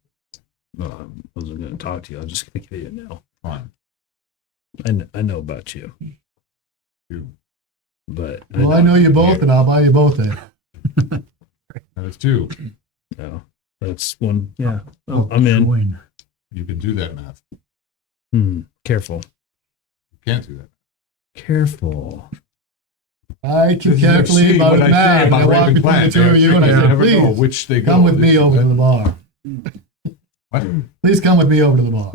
I wasn't going to talk to you. I was just going to give you a no. Fine. I know about you, You. but Well, I know you both, and I'll buy you both in. That is two. No, that's one. Yeah, Oh, I'm in. join. You can do that math. Careful. You can't do that. Careful. I This keep is carefully FC, about what it I now. say And I about walk rapid between the plans, two of you, and I you say, never know please, which they go. come with me over to the bar. What? Please come with me over to the bar.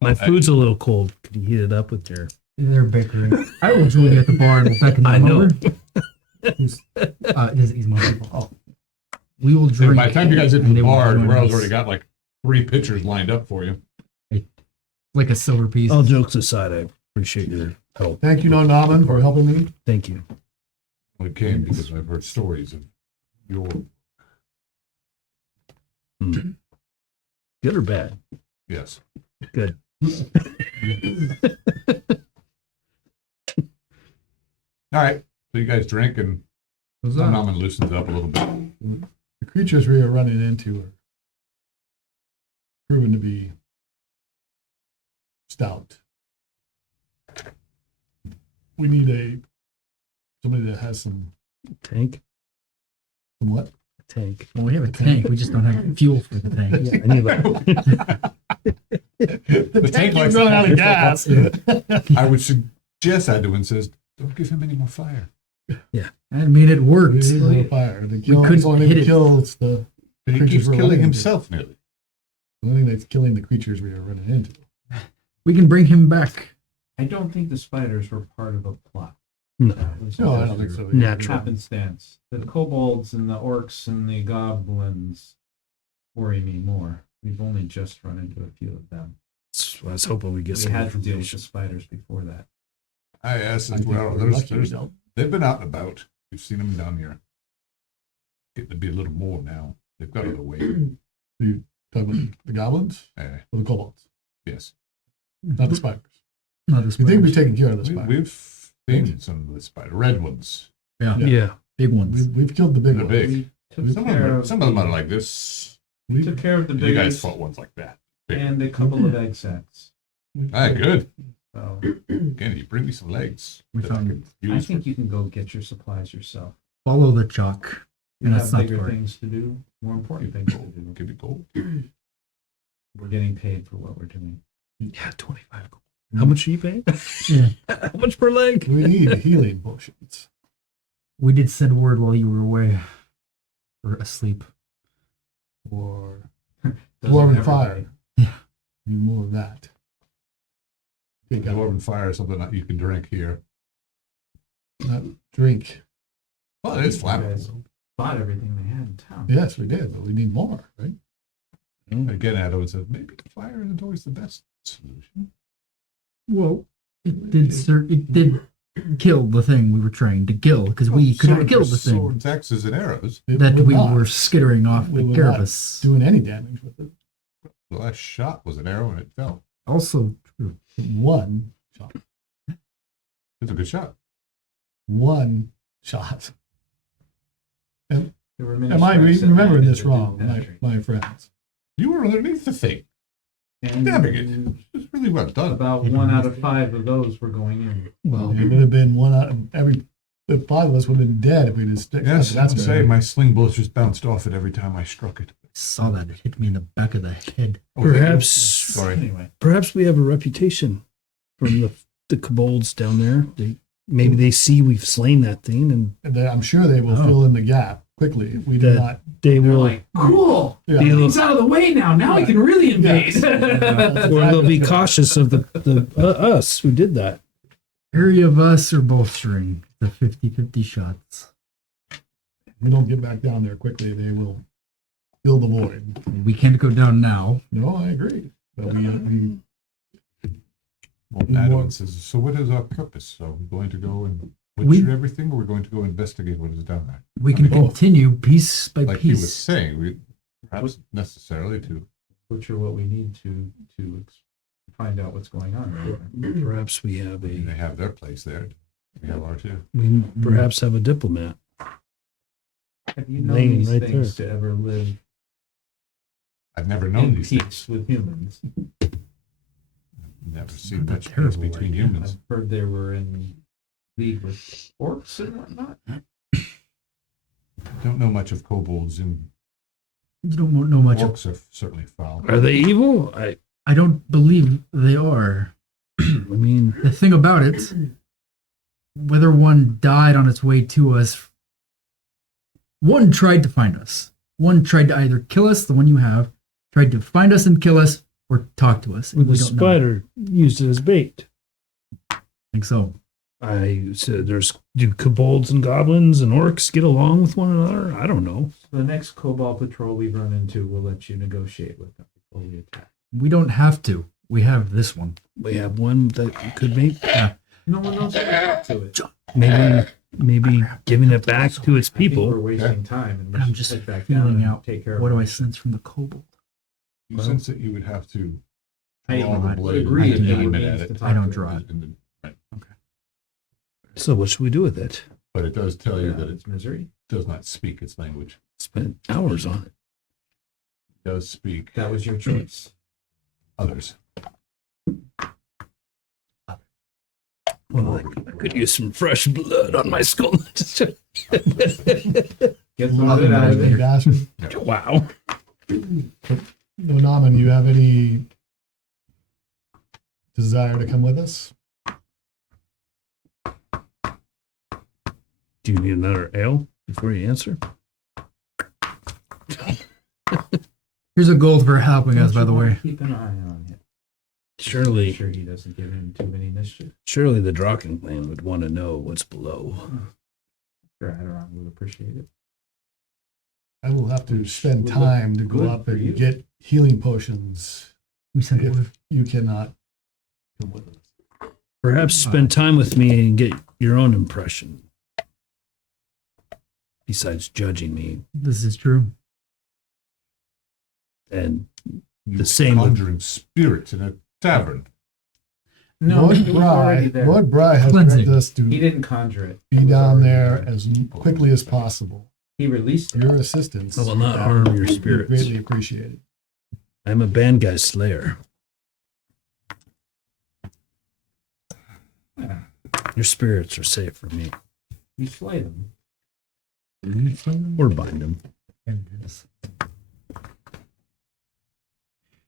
My food's a little cold. Could you heat it up with your? They're bickering. I will join you at the bar and beckon them I know. over. He's my people. Oh. We will And drink. by the time you guys get to and the they will bar, join Darrell's us. already got like 3 pitchers lined up for you. Like a silver piece. All jokes aside, I appreciate your help. Thank you, Norman, for helping me. Thank you. We came because I've heard stories of your. Good or bad? Yes. Good. All right. So you guys drink, and What's that? Norman loosens up a little bit. The creatures we are running into are proven to be stout. We need somebody that has some Tank. what? Tank. Well, we have a tank. We just don't have fuel for the tank. Yeah, I need that. The tank likes running out of gas. I would suggest that to him and says, don't give him any more fire. I mean, it It worked. is a little fire. The kill, couldn't it's only hit the it. kills the But he creatures keeps we're killing running into. himself nearly. The only thing that's killing the creatures we are running into. We can bring him back. I don't think the spiders were part of a plot. No. That was No, I just don't think so. Natural. Happenstance. The kobolds and the orcs and the goblins worry me more. We've only just run into a few of them. I was hoping we get We some had to deal with the information. spiders before that. I asked I as think well. we're lucky we There's, don't. they've been out and about. We've seen them down here. Getting to be a little more now. They've got other way. Talking about the goblins or the kobolds? Yes. Not the spiders. Not this You think way. we've taken care of the spiders? We've seen some of the spider red ones. Yeah, Yeah. big ones. We've killed the big They're ones. big. Took Some of them are like this. We took care of the You guys biggest fought ones like that. Big. and a couple of egg sacs. Ah, good. So Kenny, bring me some legs. We that I found- can I use think for- you can go get your supplies yourself. Follow the chalk. You And have that's not bigger hard. things to do, more important things to do. Give me gold. We're getting paid for what we're doing. Yeah, 25. How much are you paying? Yeah. How much per leg? We need healing potions. We did send word while you were away or asleep. Or Doesn't dwarven everybody. fire. Need more of that. Take out, Dwarven fire is something that you can drink here. not drink. Well, it is You guys flammable. bought everything they had in town. Yes, we did, but we need more, right? Again, Adam says maybe fire isn't always the best solution. Well, it did kill the thing we were trying to kill because we could have killed the thing Swords, axes, and arrows. It that would we not. were skittering off We the were care not of us. doing any damage with it. The last shot was an arrow and it fell. Also true. One shot. It's a good shot. One shot. There were many Am I strikes at remembering night this that didn't wrong, penetrate. my friends? You were underneath the thing. And Dabbing it. It's really well done. about 1 out of 5 of those were going in. Well, It would have been one out of every. The 5 of us would have been dead if we'd have stick. Yes, that's I'm good. saying my sling bullets just bounced off it every time I struck it. I saw that. It hit me in the back of the head. Oh, thank you. Perhaps, Sorry. Anyway, perhaps we have a reputation from the kobolds down there. Maybe they see we've slain that thing, and And then I'm sure they will Oh. fill in the gap quickly if we do That- not. they they're will, like, cool. Yeah. they'll- out of the way now. Now we can really invade. Yes. or they'll be cautious of the us who did that. Three of us are bolstering the 50-50 shots. If we don't get back down there quickly, they will fill the void. We can't go down now. No, I agree. But Well, Adam says, so what is our purpose? Are we going to go and We- butcher everything, or we're going to go investigate what is down there? We can Both. continue piece by Like he was piece. saying, we perhaps necessarily to. Butcher what we need to find out what's going on. Perhaps we have I mean, a they have their place there. We have our too. we perhaps have a diplomat. Have you known Laying these right things to ever live I've never known in these peace things. with humans? Never seen Not much peace terrible between idea. humans. I've heard they were in league with orcs and whatnot. Don't know much of kobolds, and You don't know much. orcs are certainly foul. Are they evil? I don't believe they are. I mean, The thing about it, whether one died on its way to us, one tried to find us. One tried to either kill us, the one you have, tried to find us and kill us, or talk to us. the We don't know. spider used it as bait. I think so. I said, do kobolds and goblins and orcs get along with one another? I don't know. So the next Cobalt patrol we run into, we'll let you negotiate with them before we attack. We don't have to. We have this one. We have one that could make No one knows how to talk to it. maybe giving it back to its I think we're people. wasting time, and we I'm should just head back down feeling and out take care of what do I it. sense from the kobold. You sense that you would have to I draw the would blade agree and if aim it it at means it. to talk I don't to it. draw it. Right. So what should we do with it? But it does tell you that it it's misery. does not speak its language. Spent hours on it. It does speak That was your choice. others. Well, I could use some fresh blood on my skull. Get some Love of it out of big it. bastard. Wow. No, Naman, you have any desire to come with us? Do you need another ale before you answer? Here's a gold for helping us, Don't by you the wanna way. Keep an eye on him. Surely, Make sure he doesn't give him too many mischief. surely the Draken clan would want to know what's below. Sure, Aderon would appreciate it. I will have to spend would time to look go good up for you. and get healing potions We sent word. if you cannot come with us. Perhaps spend time with me and get your own impression. Besides judging me, This is true. and You The same would- conjuring spirits in a tavern. No, Lord he was already Bry, there. Lord Bry has Cleansing. directed us He to didn't conjure it. be It was down already there as quickly as possible. He released it. Your assistance I will not harm your would be spirits. greatly appreciated. I'm a bad guy slayer. Your spirits are safe from me. You slay them. Or bind them.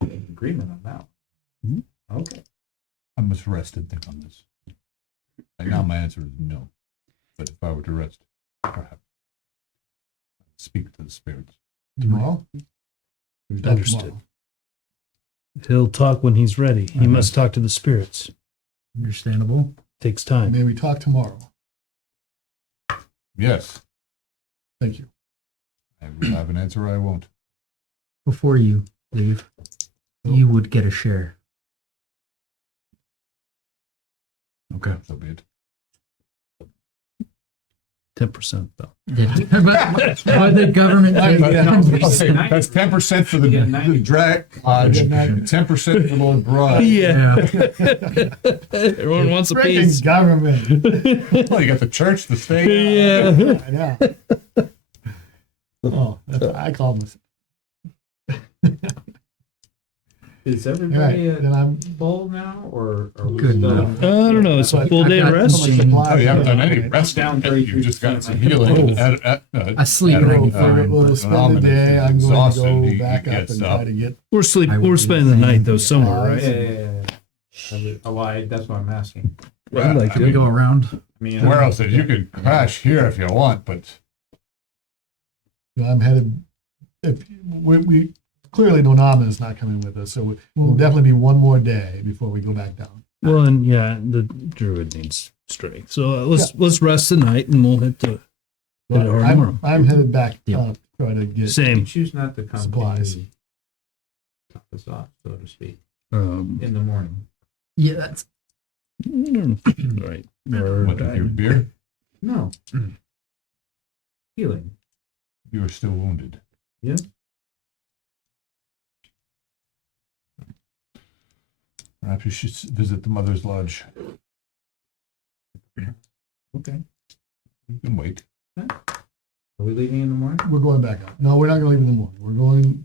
Agreement on that. Mhm. Okay. I must rest and think on this. Right now, my answer is no. But if I were to rest, perhaps I'd speak to the spirits. Tomorrow? We've done Understood. tomorrow. He'll talk when he's ready. He must talk to the spirits. Understandable. Takes time. May we talk tomorrow? Yes, Thank you. I will have an answer or I won't. Before you leave, you would get a share. Okay, so be it. 10% though. but the government. That's 10% for the drag lodge, 10% for Lord Broad. Yeah. Everyone wants a Freaking piece. government. Well, you got the church, the state. Yeah. I know. Oh, that's what I call myself. Is All right, everybody then I'm. full now, or are we Good still? enough. I don't know. It's a full day of rest. so much supplies. Oh, you haven't done any Right. resting. Down yet. 33 You've just got some percent. healing. I sleep So, and I'd be for fine. we'll but- spend the Almond is day. I'm going exhausted. to He go back up gets and up. try to get. We're would spending the do the night same. though somewhere, Yeah, right? That's why I'm asking. Yeah, I'd like I We mean, go around. I mean, where else? You could crash here if you want, but I'm headed. If we clearly Nonama is not coming with us, so we'll definitely be one more day before we go back down. Well, and yeah, the druid needs strength. So let's rest tonight, and we'll hit the. Good hour tomorrow. I'm headed back Yeah. try to get. You Same. choose not to come Supplies. to top us off, so to speak, Um, in the morning. Yeah, that's right. Or, What, with your beer? No. Healing. You are still wounded. Yeah. Perhaps you should visit the Mother's Lodge. Okay. You can wait. Are we leaving in the morning? We're going back up. No, we're not gonna leave in the morning. We're going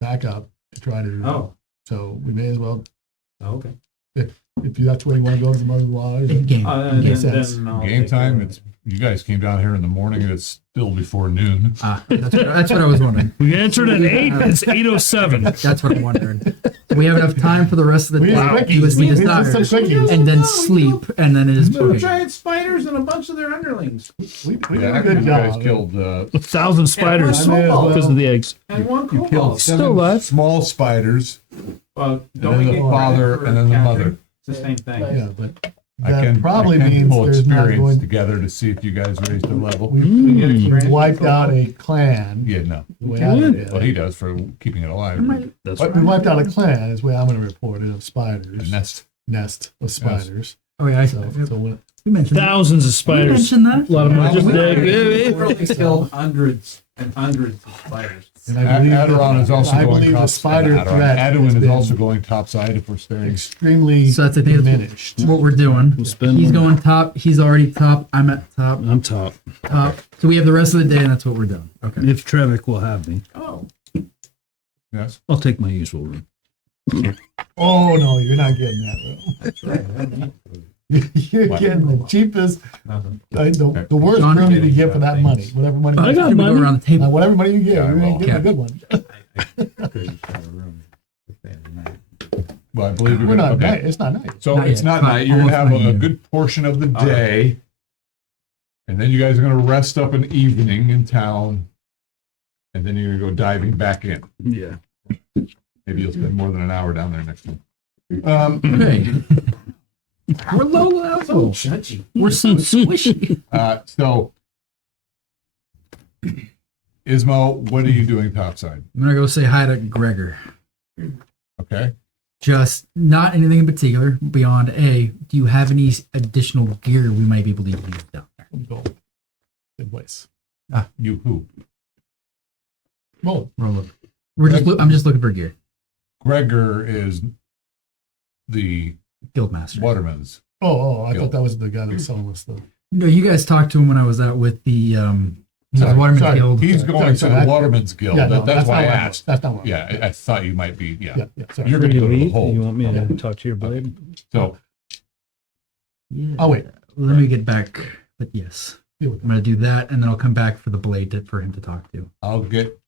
back up to try to. Oh. So we may as well, Okay. if that's where you want to go to the Mother's Lodge. game. Makes sense. I'll Game take time, care of it's, you guys came down here in the morning and it's still before noon. That's what I was wondering. we answered at 8. It's 8:07. That's what I'm wondering. We have enough time for the rest of the We day need to quickies. do as we We need desire, some quickies. and then sleep, and then it is Little booking. giant spiders and a bunch of their underlings. We did Yeah, a good you guys job. killed 1,000 spiders I may as well. because of the eggs. And one you cobalt. killed Still 7 alive. small spiders, Well, and don't then we the get father, credit for and then the capturing? mother. It's the same thing. Yeah, but I that can probably I can means pull there's not experience going. together to see if you guys raised their level. We've wiped out a clan. Yeah, no. The way I look at Well, it. he does for keeping it alive. That's We wiped out a clan is the way I'm going to report it of A spiders. nest. Of spiders. Oh yeah, So when, we mentioned thousands of We spiders. mentioned that. A lot of them are just We dead. really killed hundreds and hundreds of spiders. and I believe Aderon is also I going believe the top. spider Adon threat has is been also going topside if we're staying. extremely So that's the thing. diminished. What we're doing. We'll spend He's more. going top. He's already top. I'm at top. I'm top. Top. So we have the rest of the day, and that's what we're doing. Okay. If Trevik will have me, Oh. Yes. I'll take my usual room. Oh no, you're not getting that, bro. That's right. I don't need food. You're getting the cheapest, Nothing. the worst John, room you can get for that money. Whatever money. I you got Should we go money. around the table? whatever money you get, Yeah, you're well, gonna get a good one. I could just have a room to stay the night. Well, I believe you're We're going not to. night. It's not night. So Not it's yet. not Fine, night. You're going to have almost a night. good portion of the All right. day. And then you guys are going to rest up an evening in town. And then you're going to go diving back in. Yeah. Maybe you'll spend more than an hour down there next time. Hey. We're low level. Judgy. We're so squishy. So, Ismo, what are you doing topside? I'm gonna go say hi to Gregor. Okay. Just not anything in particular beyond do you have any additional gear we might be able to use down there? Gold. Good place. You who? Gold. Roll up. I'm just looking for gear. Gregor is the Guildmaster. Waterman's. I Gold. thought that was the guy that was selling us the. No, you guys talked to him when I was out with the Waterman sorry. Guild. He's going Sorry, to I- the Waterman's Guild. Yeah, no, that's why I not what asked. That's not what. Yeah, I thought you might be. Yeah. Yeah. Sorry. You're going to go to the You hold. want me to talk to your blade? So, Yeah. Oh wait. Let me get back. But yes, Deal with I'm gonna do that, and then I'll come back for the blade for him to talk to. I'll get.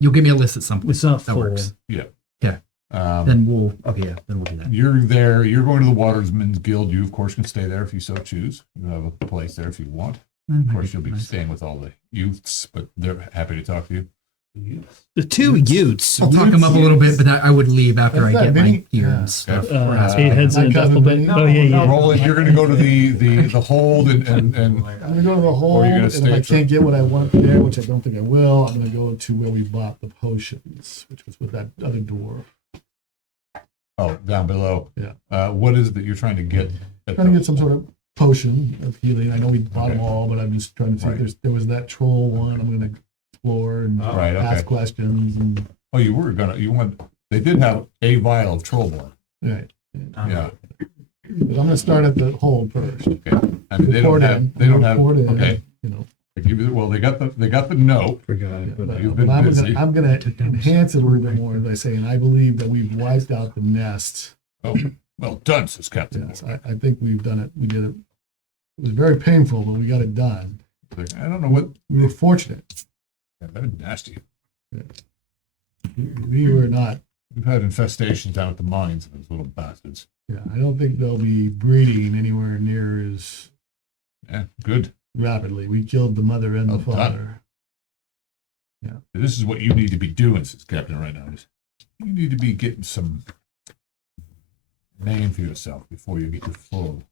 You'll give me a list at some point. It's not That full. works. Um, Then we'll then we'll do that. You're there. You're going to the Waterman's Guild. You, of course, can stay there if you so choose. You have a place there if you want. Of course, you'll be staying with all the youths, but they're happy to talk to you. The two Utes. I'll talk him up a little bit, but I would leave after I That's get that my Vinny? gear Yeah. and stuff. Eight heads My and a cousin duffel bag. Vinny? Oh, yeah, yeah. Roland, you're going to go to the hold and I'm gonna go to the hole, Or you're gonna and if stay I for- can't get what I want there, which I don't think I will, I'm gonna go to where we bought the potions, which was with that other dwarf. down below. Yeah. What is it that you're trying to get? Trying to get some sort of potion of healing. I know we bought them Okay. all, but I'm just trying to see Right. if there was that troll one. I'm gonna explore and Right. Okay. ask questions and Oh, you want? They did have a vial of trollborn. right. Yeah. But I'm gonna start at the hole first. Okay. I mean, they don't Report have. in. They don't have. Report in, Okay. You know. Well, they got the note. Forgot. Yeah, but, you've but been busy. I'm gonna enhance it a little bit more, as I say, and I believe that we've wiped out the nest. Oh, well done, says Captain. Yes, I think we've done it. We did it. It was very painful, but we got it done. I don't know what. We were fortunate. That was nasty. We were not. We've had infestations down at the mines of those little bastards. Yeah, I don't think they'll be breeding anywhere near as Yeah, good. rapidly. We killed the mother and the Well done. father. This is what you need to be doing, says Captain right now. You need to be getting some name for yourself before you get your full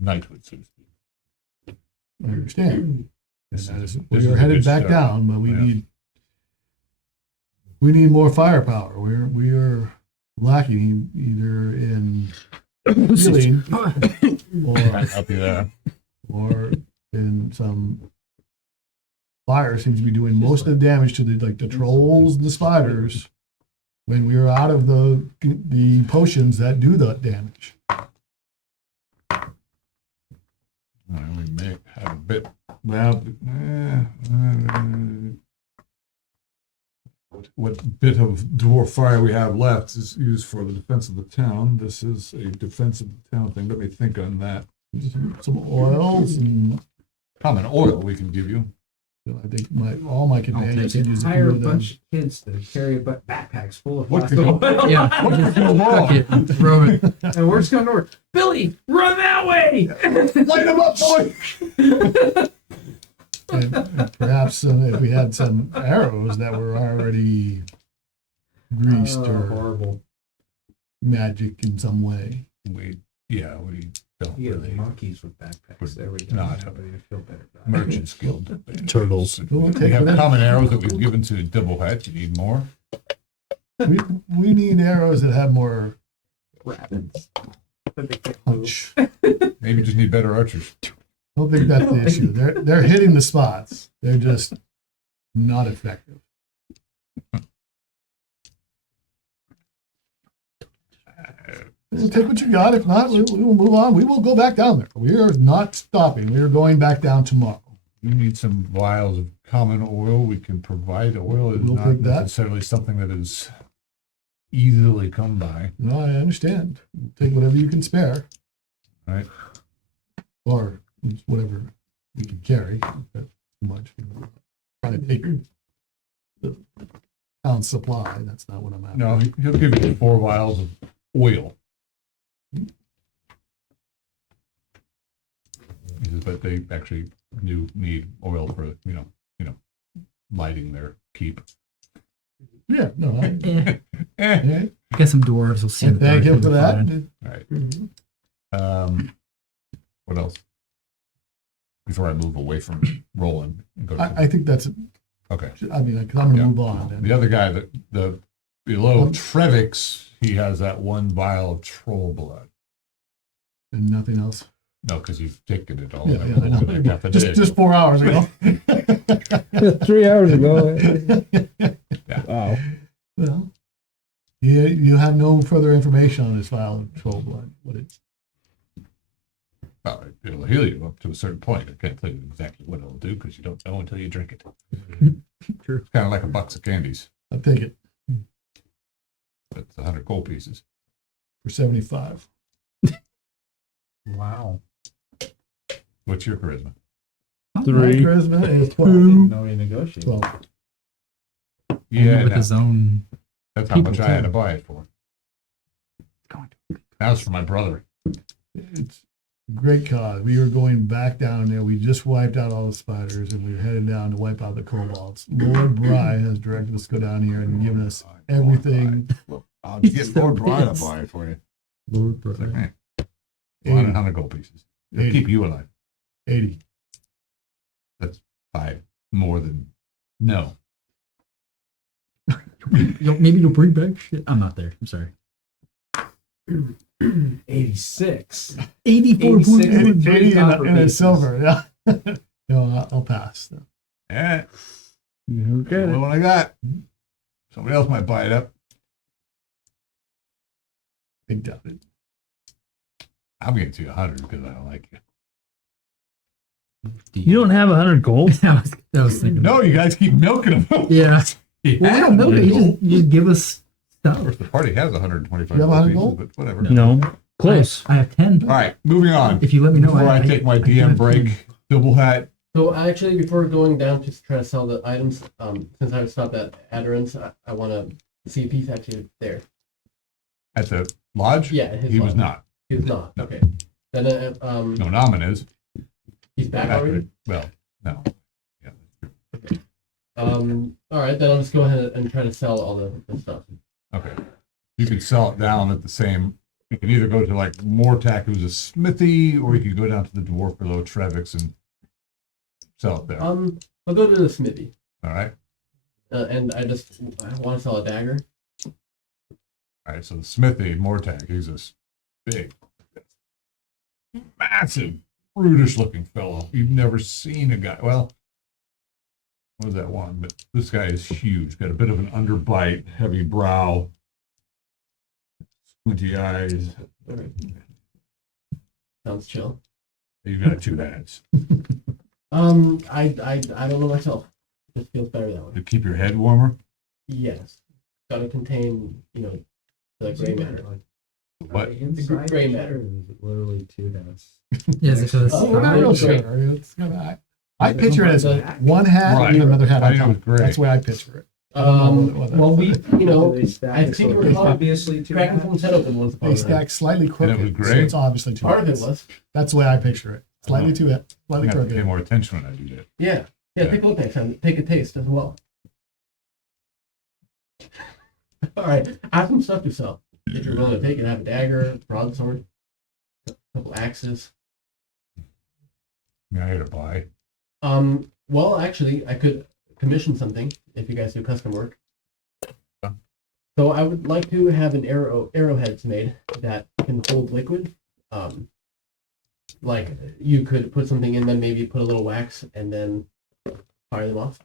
knighthood, so to speak. I understand. This And is- as this we is are a headed good back start. down, but Yeah. we need more firepower. We are lacking either in healing or Up you there. or in some fire seems to be doing most of the damage to the trolls and the spiders when we are out of the potions that do that damage. We may have a bit. Well, what bit of dwarf fire we have left is used for the defense of the town. This is a defense of the town thing. Let me think on that. Some oils and Common oil we can give you. I think all my companions take it. can use Hire a them. bunch of kids to carry backpacks full of What flask could of oil. Yeah. Fuck it. Throw it. And worst come to worst, Billy, run that way. Light them up, boy! And perhaps if we had some arrows that were already greased or Horrible. magic in some way. We don't You get really. monkeys with backpacks. There we go. Not Somebody to feel better about it. Merchants Guild. Turtles. We'll We take have whatever. common arrows that we've given to Double Hat. You need more? We need arrows that have more Rabbits. But they can't move. punch. Maybe you just need better archers. I don't think that's the issue. They're hitting the spots. They're just not effective. We'll take what you got. If not, we will move on. We will go back down there. We are not stopping. We are going back down tomorrow. You need some vials of common oil. We can provide oil. It's We'll not take that. necessarily something that is easily come by. No, I understand. Take whatever you can spare. Right. Or whatever we can carry. That's too much. Trying to take the town supply. That's not what I'm after. No, he'll give you 4 vials of oil. He says, but they actually do need oil for, lighting their keep. Yeah, no. Eh. Get some dwarves. We'll see. And thank him for that. Right. What else? Before I move away from Roland and go to I think that's, okay. I mean, 'cause I'm going to Yeah. move on. The other guy, the below Trevix, he has that 1 vial of troll blood. And nothing else. No, because you've taken it all. Yeah, That yeah, was I over know. there, half a day Just ago. 4 hours ago. 3 hours ago. Wow. Well, you have no further information on this vial of troll blood. What it's Well, it'll heal you up to a certain point. I can't tell you exactly what it'll do because you don't know until you drink it. True. It's kind of like a box of candies, I'll take it but it's 100 gold pieces. for 75. Wow. What's your charisma? My 3. charisma is 12. Didn't know you negotiate. 12. Yeah, With no, his own. that's how much people, I had too. to buy it for. That was for my brother. It's a great cause. We are going back down there. We just wiped out all the spiders and we're headed down to wipe out the kobolds. Lord Bry has directed us to go down here and given us everything. I'll He's get so Lord Brian to pissed. buy it for you. Lord It's like, Bry. man, 100 gold pieces. It'll 80. keep you alive. 80. That's 5 more than no. Maybe you'll bring back shit. I'm not there. I'm sorry. 86. 84 86. points. 80 copper and a pieces. silver. Yeah. No, I'll pass. Yeah, You never get what it. I got. Somebody else might buy it up. I doubt it. I'm getting to 100 because I don't like you. You don't have 100 gold? that was thinking. No, you guys keep milking them. Yeah. Well, we don't milk it. You just give us Of stuff. course, the party has 125 You have 100 pieces, gold? but whatever. No. Close. I have 10. All right, moving on. If you let me know. Before I take my DM break, Double Hat. So actually, before going down to try to sell the items, since I stopped at Adderance, I want to see if he's actually there. At the lodge? Yeah, his He was lodge. not. He's not. No. Okay. Then No, Naman is. he's back already. Well, no. Yeah. All right, then I'll just go ahead and try to sell all the stuff. Okay. You can sell it down at the same. You can either go to like Mortak, who's a smithy, or you could go down to the dwarf below Trevix and sell it there. I'll go to the smithy, All right. and I want to sell a dagger. All right. So the smithy, Mortag, he's this big, massive, brutish looking fellow. You've never seen a guy. Well, what was that one? But this guy is huge. Got a bit of an underbite, heavy brow, squinty eyes. Sounds chill. You've got 2 heads. I don't know myself. It just feels better that way. To keep your head warmer. Yes. Gotta contain, the gray matter. What? Inside gray the matter. shutter is literally 2 heads. Yes, because Oh, We're not real great. sure. It's gonna, I picture it as one hat Right. and another hat I on know, top. it's great. That's the way I picture it. I don't know whether- Well, we, I I think we were obviously 2 cracking some hats. set open once upon They a time. stack slightly it was crooked, so great. it's obviously two Part of it hats. was. That's the way I picture it. Slightly slightly I have to pay crooked. more attention when I do that. Yeah. Yeah. Take a look next time. Take a taste as well. All right. I have some stuff to sell. If you're willing to take it, I have a dagger, broadsword, a couple axes. I had to buy. Well, actually, I could commission something if you guys do custom work. So I would like to have an arrowheads made that can hold liquid. Like you could put something in them, maybe put a little wax, and then fire them off.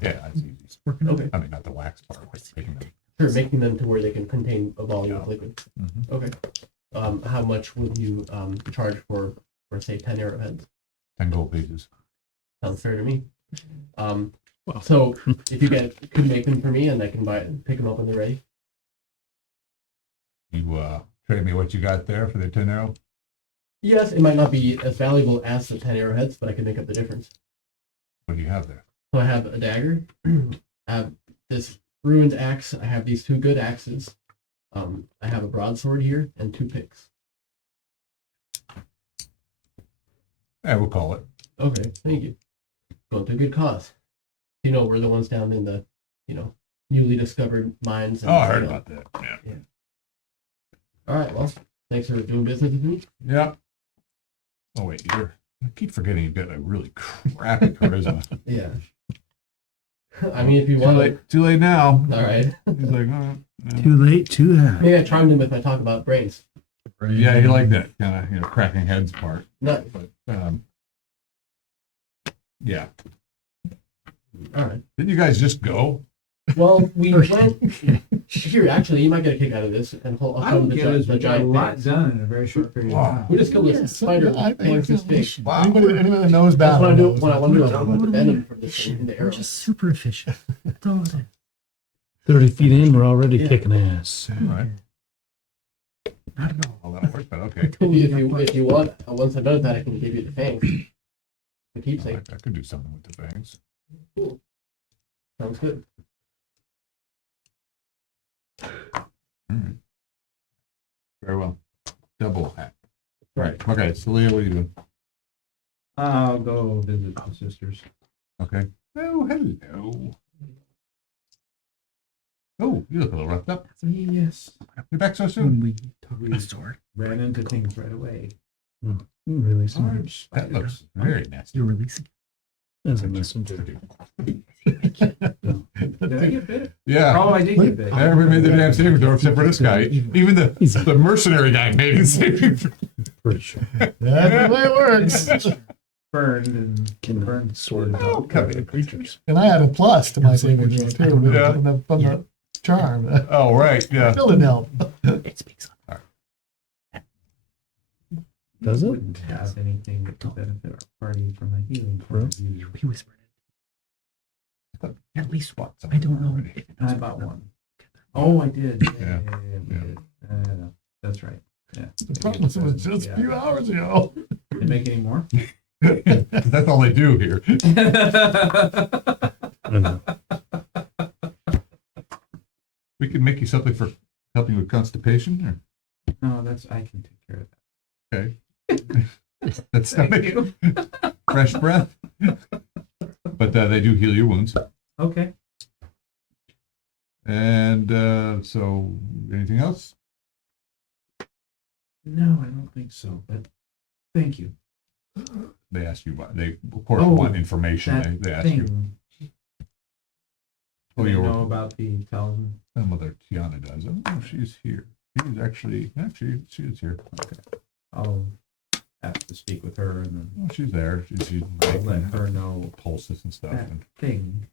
Yeah, that's easy. Okay. I mean, not the wax part, but making them. Sure, making them to where they can contain a volume of liquid. Mhm. Okay. How much would you charge for say 10 arrowheads? 10 gold pieces. Sounds fair to me. So if you could make them for me, and I can pick them up when they're ready. You trade me what you got there for the 10 arrow? Yes, it might not be as valuable as the 10 arrowheads, but I can make up the difference. What do you have there? So I have a dagger. I have this ruined axe. I have these 2 good axes. I have a broadsword here and 2 picks. Yeah, we'll call it. Okay, thank you. Going to a good cause. We're the ones down in the, newly discovered mines. Oh, I heard about that. Yeah. All right, well, thanks for doing business with me. Yeah. Oh, wait, I keep forgetting you've got a really crappy charisma. Yeah. I mean, if you want. Too late now. All right. He's like, oh, yeah. Too late, too late. Maybe I charmed him with my talk about brains. Yeah, you like that kind of, cracking heads part. Nice. But, yeah. All right. Didn't you guys just go? Well, we went here. Actually, you might get a kick out of this, and I'll I show would the, get us the a giant lot things. done in a very short period of Wow. time. We just killed this spider. I think Like this big. Wow. Anybody that knows That's battle what I do knows when I want to do. that. I put the venom for this thing in the We're arrow. just super efficient. That's all it is. 30 feet in, we're already Yeah. kicking ass. All right. I don't know. Well, that'll work, but okay. If you want, once I've done that, I can give you the fangs. The keepsake. I could do something with the fangs. Sounds good. All right. Very well. Double hat. Right. Okay, so Leah, what are you doing? I'll go visit the sisters. Okay. Oh, hello. Oh, you look a little roughed up. Yes. You're back so soon. When we talk about the sword, Ran into things right away. Really smart. Large That spider. looks very nasty. you're releasing. As a messenger. Did I get bit? Yeah. Oh, I did get bit. Everybody made the damn saving throw except for this guy. Even the mercenary guy made it saving throw. Pretty sure. That's the way it works. Burned and Can burned. sword Oh, come here. creatures. And I had a plus to my saving throw too, Yeah. from the charm. Oh, right. Yeah. Still didn't help. It speaks on. Does it? Wouldn't have anything that could benefit our party from a healing point of view. He whispered it. At least What? I don't know. If it I knows bought what- one. Oh, I did. Yeah. We did. That's right. Yeah. The problem is it was just a few hours ago. Didn't make any more. That's all they do here. I don't know. We could make you something for helping with constipation. Or, No, I can take care of that. okay. That's stomach. Fresh breath. But they do heal your wounds. Okay. And so, anything else? No, I don't think so. But thank you. They ask you about. They of course Oh, want information. That They ask you. thing. Oh, Do you you're know about the talisman? my mother Tiana does. Oh, she's here. She's actually she is here. Okay. I'll have to speak with her and then Oh, she's there. She's I'll let her know pulses and stuff. that And thing.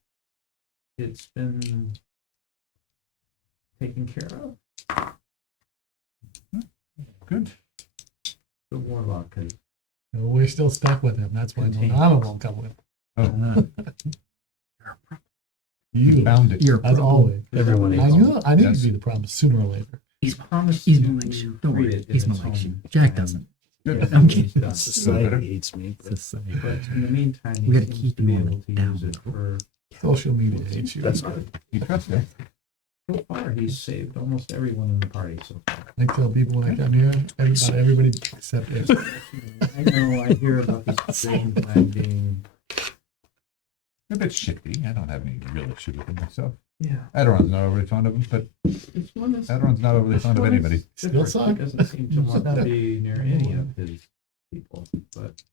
It's been taken care of. good. The warlock has We're still stuck with him. That's why Contained. Monama won't come with. You found it. You're a As problem. always. Everyone I hates knew I knew Yes. you'd be the problem sooner or later. he's promised He's to more like you. Don't create worry. it in He's more its like you. own Jack time. doesn't. Good. I'm kidding. He's done. Society hates me. Society. But in the meantime, he We gotta seems keep to be you able to down. use it for. Social media hates you. That's good. You trust her. So far, he's saved almost everyone in the party so far. I tell people when I come here, everybody except us. I know. I hear about this vision plan being. A bit shifty. I don't have any real issue with him myself. Yeah. Aderon's not overly fond of him, but This one is. Aderon's not overly this fond of one is anybody. Still different. suck. He doesn't seem to want to be near any of his people, but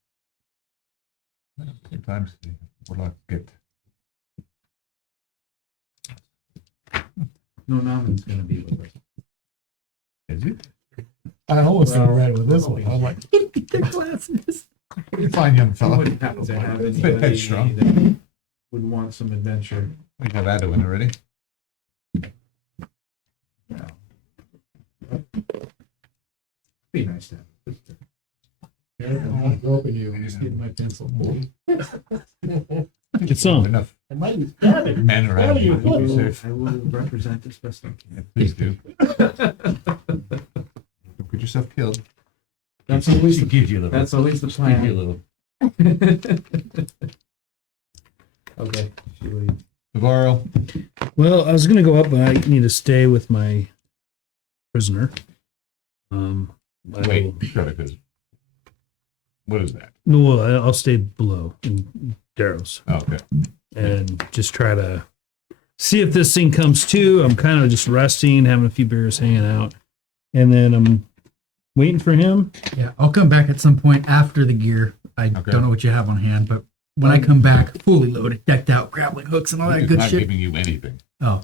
Sometimes the warlocks get. no, Naman's going to be with us. Is he? I almost Well, read it with this one. I'm like, Get their glasses. You're fine, young I fella. wouldn't happen to have It's a bit anybody headstrong. that would want some adventure. We have Adwin already. Yeah. Be nice to have. I'm groping you and just getting my pencil. It's on. Enough I might be stabbing. men around you. I to be will, safe. I will represent as best I can. Yeah, please do. Don't get yourself killed. That's at least Give you a little. that's at least the Give you a plan. little. Okay, she leaves. Navarro. Well, I was gonna go up, but I need to stay with my prisoner. I Wait, will- gotta go. What is that? No, I'll stay below in Darrow's Oh, okay. and just try to see if this thing comes to. I'm kind of just resting, having a few beers, hanging out, and then I'm waiting for him. Yeah, I'll come back at some point after the gear. I Okay. don't know what you have on hand, but when I come back, fully loaded, decked out, grappling hooks and all that He's good not shit. giving you anything. Oh,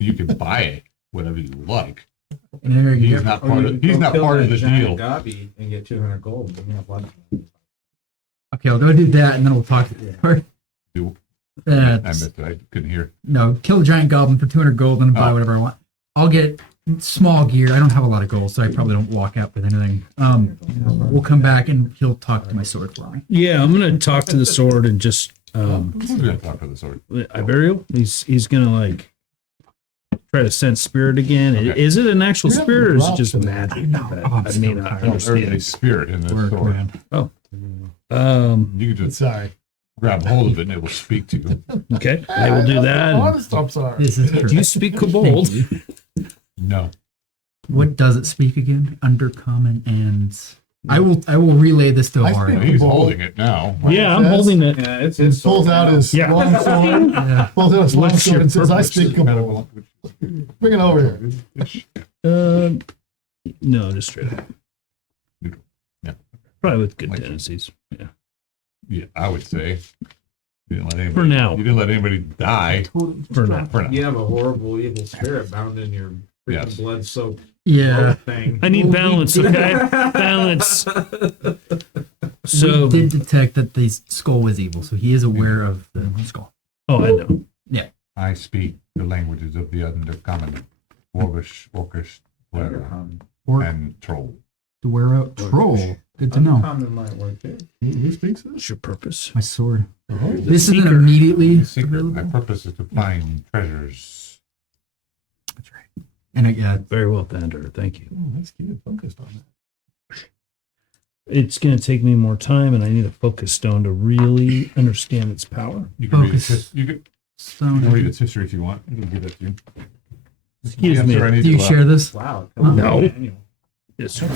You can buy whatever you like. and there you He's go. not part of. He's not part of the deal. Gabi and get 200 gold. And you have lots of Okay, I'll go do that, and then we'll talk. Do- Uh, I missed it. I couldn't hear. no, kill the giant goblin for 200 gold and buy Oh. whatever I want. I'll get small gear. I don't have a lot of gold, so I probably don't walk out with anything. We'll come back and he'll talk to my sword for me. Yeah, I'm gonna talk to the sword and just We're gonna talk to the sword. Iberial. He's gonna like try to sense spirit again. Okay. Is it an actual You're spirit or is it having just drops magic? No, that I'm I so may not tired. There's a understand. spirit in this Work, sword. man. You can just Sorry. grab hold of it and it will speak to you. Okay, I will do that. Honest, I'm sorry. This is true. Do you speak kobold? Thank you. No. What does it speak again? Undercommon and I will relay this to I Mario. speak- He's holding it now. Yeah, I'm Says- holding it. Yeah, it's He his pulls out his Yeah. long sword. Yeah. Pulls out his long What's sword your and says, "I purpose? speak Kabul. Bring it over here." No, just straight up. Yeah. Probably with good Like- tendencies. Yeah. Yeah, I would say. You didn't let anybody, For now. You didn't let anybody die. For now. For now. You have a horrible evil spirit bound in your freaking Yes. blood-soaked Yeah. thing. I need balance, okay? Balance. So, we did detect that the skull was evil, so he is aware of the skull. oh, I know. I speak the languages of the undercommon. Dwarvish, Orcish, whatever, Or and Troll. to wear out troll. Good to know. Uncommon might work too. Who speaks this? What's your purpose? My sword. Oh, This isn't seeker. immediately Secret. My available. purpose is to find treasures. That's right. And Very well, Thunder. Thank you. let's keep it focused on that. It's going to take me more time, and I need a focus stone to really understand its power. You can read its, Focus. you can stone. read its history if you want. It'll give that to you. Excuse Yes, me. sir, I need Do you to, share this? Wow. No. Manual. Yes, sir.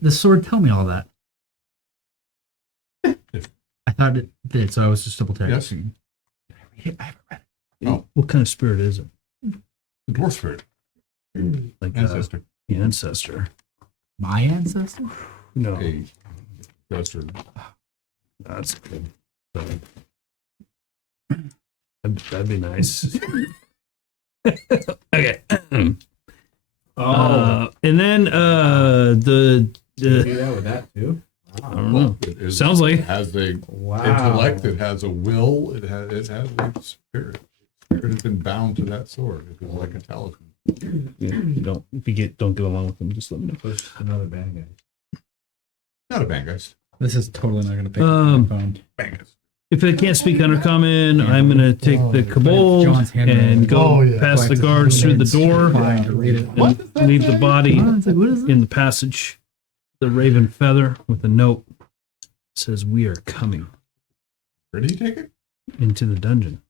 The sword tell me all that? I thought it did, so I was just double checking. Yes. I haven't read it. Oh. What kind of spirit is it? The dwarf spirit. Like Ancestor. The ancestor. My ancestor? No, A ancestor. that's good. That'd be nice. Okay. And then the You do that with that too? I don't know. It is- Sounds like it has a Wow. intellect. It has a will. It has a spirit. Spirit has been bound to that sword. It is like a talisman. you don't if you don't get along with them, just let me know. Push another band guy. Not a banggeist. This is totally not going to pick up my phone. Banggeist. If I can't speak undercommon, I'm gonna take the kobold John's handwriting. and go Oh, yeah. past the guards through the door Trying to read it. and leave the body It's like, what is it? in the passage. The raven feather with a note. says we are coming Where do you take it? into the dungeon.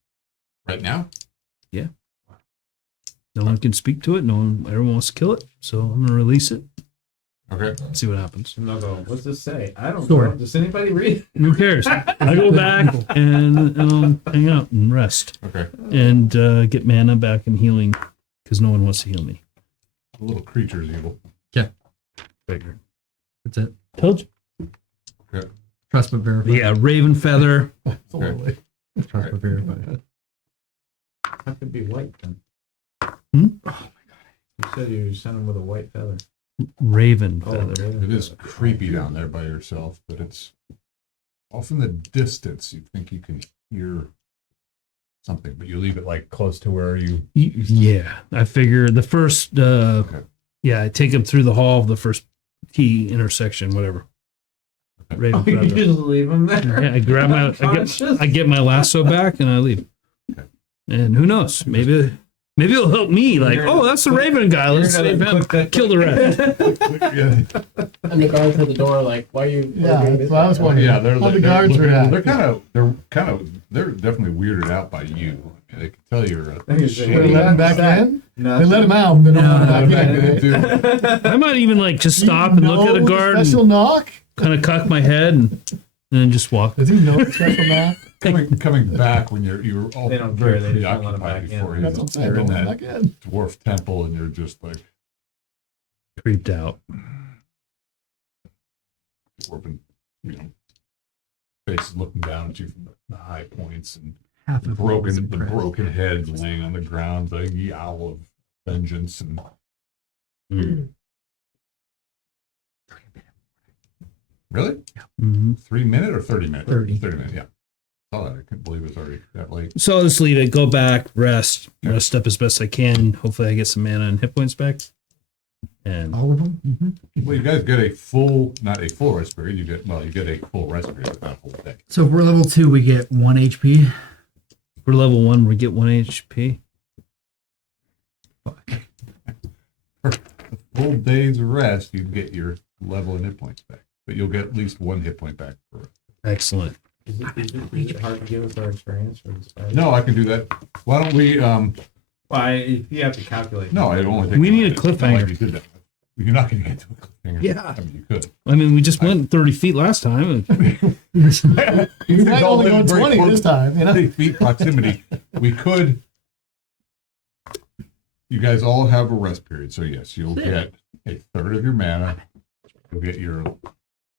Right now? No one can speak to it. No one, everyone wants to kill it. So I'm gonna release it. Okay. See what happens. And they'll go, what's this say? I don't Sword. know. Does anybody read? Who cares? I go back and hang out and rest Okay. and get mana back and healing because no one wants to heal me. The little creature's evil. Figured. That's it. Told you. Okay. Trust but verify. Yeah, Raven Feather. Totally. Trust but verify. That could be white then. Hmm? You said you sent him with a white feather. Raven Oh, Feather. really? It is creepy down there by yourself, but it's off in the distance. You think you can hear something, but you leave it like close to where you. Yeah, I figure the first. Yeah, I take him through the hall of the first T intersection, whatever. Raven Oh, you Feather. just leave him there. Yeah, I grab my. I get my lasso back and I leave. And who knows? Maybe it'll help me. Like, oh, that's the Raven guy. Let's save him. Kill the rest. And the guards at the door, like, why are you? Yeah, that's what I was wondering. Yeah, they're How the guards looking- react. they're definitely weirded out by you. I mean, they can tell you're a They shady. let him back in? No. They let him out, but they don't let him back in. Into- I might even like just stop and look at a Know the guard Special and knock? kind of cock my head and then just walk. Does he know the special knock? coming back when you were all They don't very care, they just won't let 'em preoccupied back in. before That's what I'm saying. you're in Don't let that him back in. dwarf temple and you're just like Creeped out. dwarven, faces looking down at you from the high points and Half of the broken heads laying on the ground, the yowl of vengeance and really Mm-hmm. 3 minute or 30 minutes? 30. 30 minutes, yeah. Saw that. I couldn't believe it was already that late. So I'll just leave it. Go back, rest up as best I can. Hopefully, I get some mana and hit points back. And All of them? Mm-hmm. Well, you guys get not a full rest period. You get a full rest period, but not a full day. So if we're level 2, we get 1 HP. for level 1, we get 1 HP. Full day's rest, you get your level and hit points back, but you'll get at least 1 hit point back per. Excellent. Is it hard to give us our experience for this? No, I can do that. Why don't we? If you have to calculate. No, I only take. We need a It's not like cliffhanger. you did that. You're not going to get to a cliffhanger. Yeah. I mean, you could. I mean, we just went 30 feet last time. You might all only go live very 20 close this time, you know? 30 feet proximity. We could. You guys all have a rest period, so yes, you'll get a third of your mana. You'll get your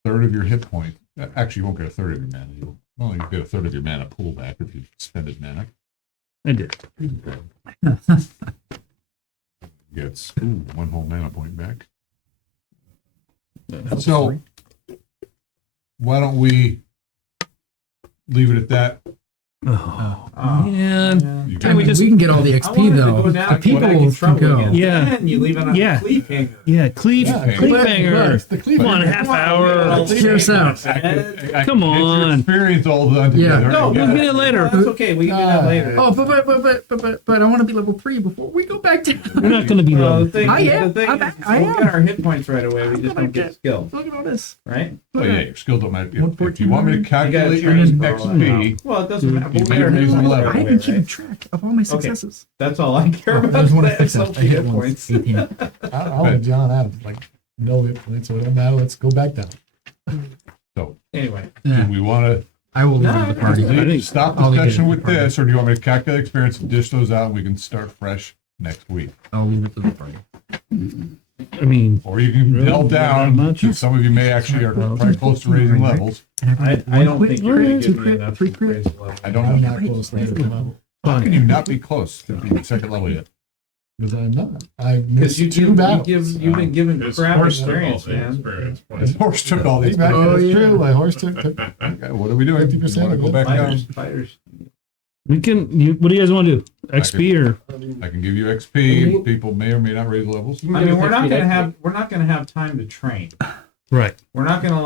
third of your hit point. Actually, you won't get a third of your mana. You'll get a third of your mana pull back if you spended mana. I did. Gets 1 whole mana point back. So, why don't we leave it at that? Oh, Oh, man. You I mean, we can get all the I XP wanted to though. go down The and go back in people trouble can go. again. Yeah. And you leave it on Yeah. a cliffhanger. Yeah, cleave hanger. It's the cleave Come on, hanger. half hour. Hear us out. I can Come get your on. experience all done Yeah. together. No, We'll get it later. That's okay. We can do that later. Oh, but I want to be level 3 before we go back down. We're not going to be Well, level. the thing, I am. the thing I'm is, back. I we'll am. get our hit points right away. We just don't get skill, Look at all this. right? Oh yeah, your skill don't matter. If you 114, want me to calculate your train for all that. XP, Well, it doesn't matter. You We'll get our made hit a points level. right I away, haven't keeping right? track of all my successes. That's all I care I about. just want to That's fix all it. I hit hit once. points. 18. I'll let John have like no hit points, so it don't matter. Let's go back down. Anyway, Yeah, do we want to I will leave the party. stop I'll leave it discussion at with the party. this, or do you want me to calculate experience and dish those out and we can start fresh next week? I'll leave it to the party. I mean, Or you can Really? delve down, Not much? and some of you may actually are probably close to raising levels. I don't think you're going to give me crit, enough 3 to crit. raise the level. I don't I'm know. not close to the level. How can you not be close to the second level yet? Because I'm not. I Because missed 2 battles. you've been given His crap horse took all experience, the man. experience His points. horse took all the That's experience. true. My horse took Okay, what are we doing? 50% You want to go of back down? Fighters. we can. What do you guys want to do? XP or? I can give you XP. People may or may not raise levels. I mean, we're not gonna have time to train. Right. We're not gonna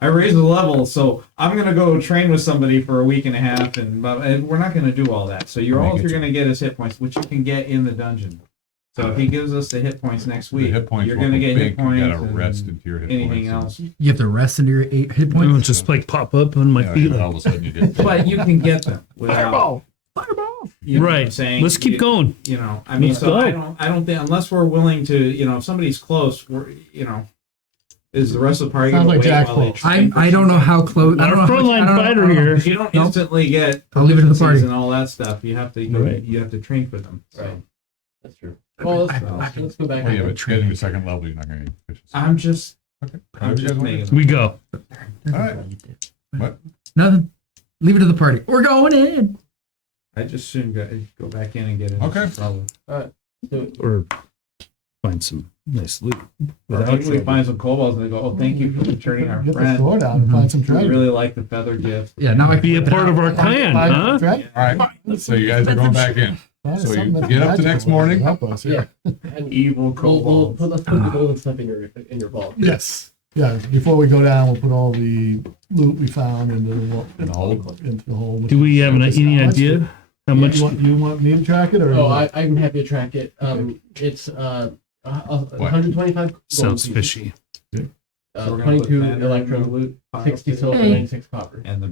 I raised the level, so I'm gonna go train with somebody for a week and a half, and we're not gonna do all that. So all you're gonna get is hit points, which you can get in the dungeon. So if he gives us the hit points next The week, hit points you're won't gonna go get hit big. You points. gotta rest and into your hit anything points. else. You have to rest into your 8 hit It'll points. just like pop up on my Yeah, feet. all of a sudden you get. But you can get them without. You know what I'm Right. saying? Let's keep going. You know, I mean, Let's so go. I don't think unless we're willing to, you know, if somebody's close, we're, you know, is the rest of the party Sounds gonna like wait Jack while they close. train for I don't know something? how close. I don't know Our how much- frontline I don't know- fighter I don't know. here. If you don't Nope. instantly get I'll leave it to the party. proficiencies and all that stuff, you have to Right. you have to train for them. So. Right. That's true. Well, let's go back. Well, yeah, and- but getting to second level, you're not going to get efficiency. I'm just Okay. I'm just making We go. All right. What? Nothing. Leave it to the party. We're going in. I just soon go back in and get it. Okay. do it. Or find some nice loot. Or Without maybe we trouble. find some kobolds and they go, "Oh, thank you for returning our Get the friend. sword out and find some We treasure. really like the feather gift." Yeah, now I Be a part of our clan, Find huh? some treasure. All right. So you guys are going back in. Find So you something that's get up the next magical morning. to help us, Yeah. yeah. And Evil we'll kobolds. let's put the golden stuff in your vault. Yes. Yeah. Before we go down, we'll put all the loot we found into In the hole? Into the hole. Do we have any How much- idea how much? You want me to track it or? Oh, I'm happy to track it. It's 125 gold Sounds pieces, fishy. So we're gonna put 22 Banner in the electrum, loot pile 60 too. silver, Hey. 96 copper. and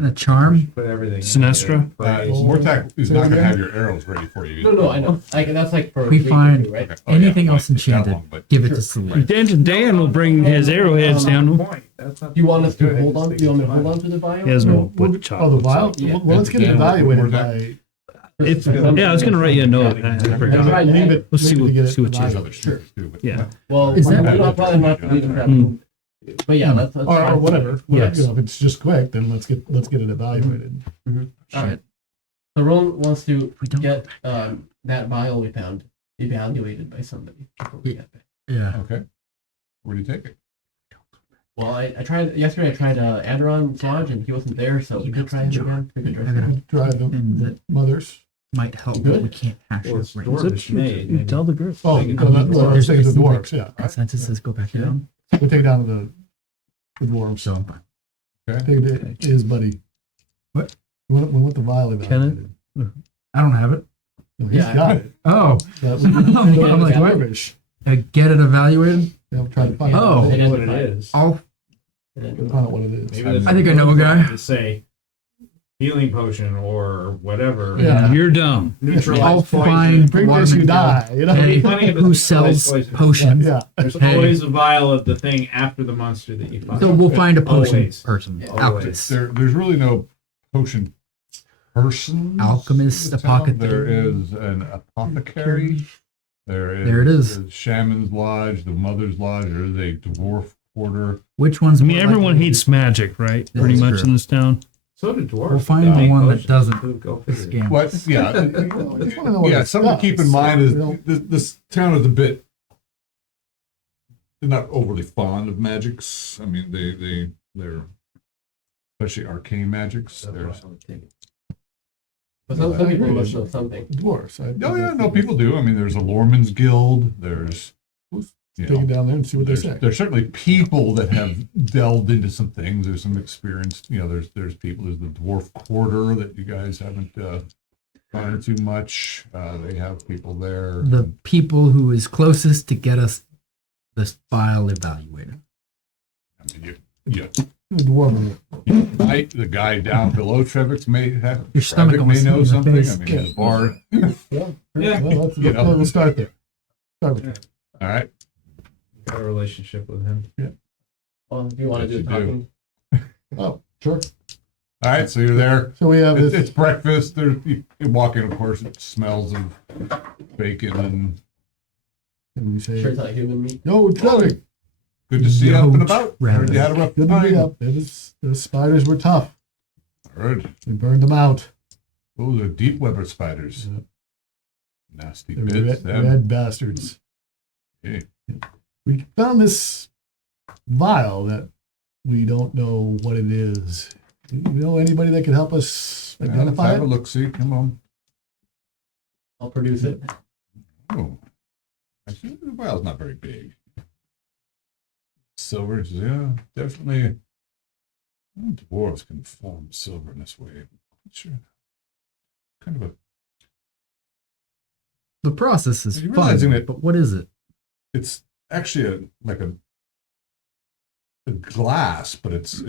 The charm. put everything. in Sinestra? there. Mortak is Say not it going to again? have your arrows ready for you. No, I know. That's like for We week or find- two, right? Okay. Oh, yeah, Anything well, else it's that enchanted, long, but- give it Sure. to Celine. Dan will bring his arrowheads down. Point. That's not Do you want us to good. I hold just on? think Do you want me it's to hold fine. on to the vial? He has no what Oh, the chocolate. vial? Yeah. Well, let's get it Yeah, evaluated more by. It's, yeah, I was gonna write you a note. I forgot. Leave it. Let's see leave it what- to get it see what you- There's evaluated. other stories too, but- Yeah. Well, Is that- we're probably not to leave it Hmm. But yeah, let's Or try whatever. Yes. You know, if it's just quick, then let's get it evaluated. All right. So Roland wants to We don't. get that vial we found evaluated by somebody before we get there. Yeah. Okay. Where do you take it? Well, I tried yesterday. I tried Aderon's lodge and he wasn't there, so we could try him again. We could try him. Try the And that mothers. might help, Good. but we can't hash Or it it's right dwarf. now. It's made, You maybe. tell the group. Oh, Take it no, to no, the no, I'm dwarves. saying the It seems like- dwarves, yeah. Consensus says go back Yeah. down. We'll take it down to the dwarves. So Okay. Take it to his buddy. What? We want the vial evaluated. I don't have it. No, he's Yeah, got it. Oh, But we- I'm like, what? Dwarvish. Get it evaluated. Yeah, we'll try to find Oh. out. I know what it is. I'll. We'll find out what it is. Maybe there's I think I know a guy. to say healing potion or whatever. Yeah. You're dumb. Neutralize I'll poison. find Bring water this, you and- die. You know? Hey, Plenty of who neutralized sells poison. potions? Yeah. There's Hey. always a vial of the thing after the monster that you find. So we'll find a potion Always. person. Always. Alchemist. There's really no potion person. Alchemist, apothecary. There is an apothecary. There There it is. the shaman's lodge, the mother's lodge. There is a dwarf quarter. Which one's I mean, more everyone likely- hates magic, right? That Pretty is much true. in this town. So do dwarves. We'll find They the make one that potions, doesn't too. Go figure. scam. What? Yeah. I just wanna know what Yeah. it Something to keep in does. mind is You know? this town is a bit. They're not overly fond of magics. I mean, they're especially arcane magics. There's But some I people agree. must know something. Dwarves. Oh yeah, no, people do. I mean, there's a Loreman's Guild. There's, you Take know, it down there and see what they there's, say. there's certainly people that have delved into some things. There's some experience. You know, there's people. There's the Dwarf Quarter that you guys haven't gone into much. They have people there. The people who is closest to get us this file evaluated. I mean, you The dwarf. the guy down below Trevix may have. Your stomach Trevik may almost know fell in something. the I face. mean, his bar. Yeah. Well, let's, You know. we'll start there. Start with that. All right. Got a relationship with him. Well, if you want to Yes, do you talking, Oh, sure. All right. So you're there. So we have It's this. breakfast. You walk in, of course, it smells of bacon and And we say, sure it's not human meat. "Yo, Trevor, good to see you Yo, up and about. Trevor. Heard you had a rough good to be time. up." The spiders were tough. Heard. We burned them out. Those are deep webber spiders. Yeah. Nasty They're bits. red, Them. red bastards. Hey. We found this vial that we don't know what it is. Do you know anybody that could help us identify Have a it? look. See. Come on. I'll produce it. Oh. Actually, the vial's not very big. Silver, yeah, definitely. Dwarves can form silver in this way. I'm not sure. Kind of a. The process is You're fun, realizing that- but what is it? It's actually a glass, but it's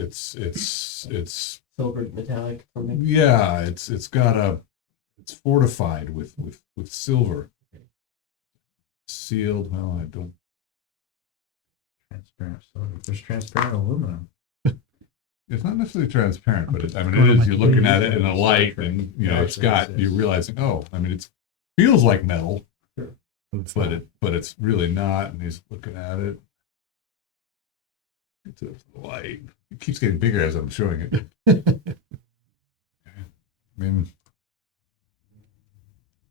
Silver metallic something. yeah, it's fortified with silver. Sealed. Well, I don't. Transparent silver. There's transparent aluminum. It's not necessarily transparent, but it is. You're looking at it in a light, and it's got. You're realizing, oh, I mean, it feels like metal, Sure. but it's really not. And he's looking at it. It's a light. It keeps getting bigger as I'm showing it. I mean,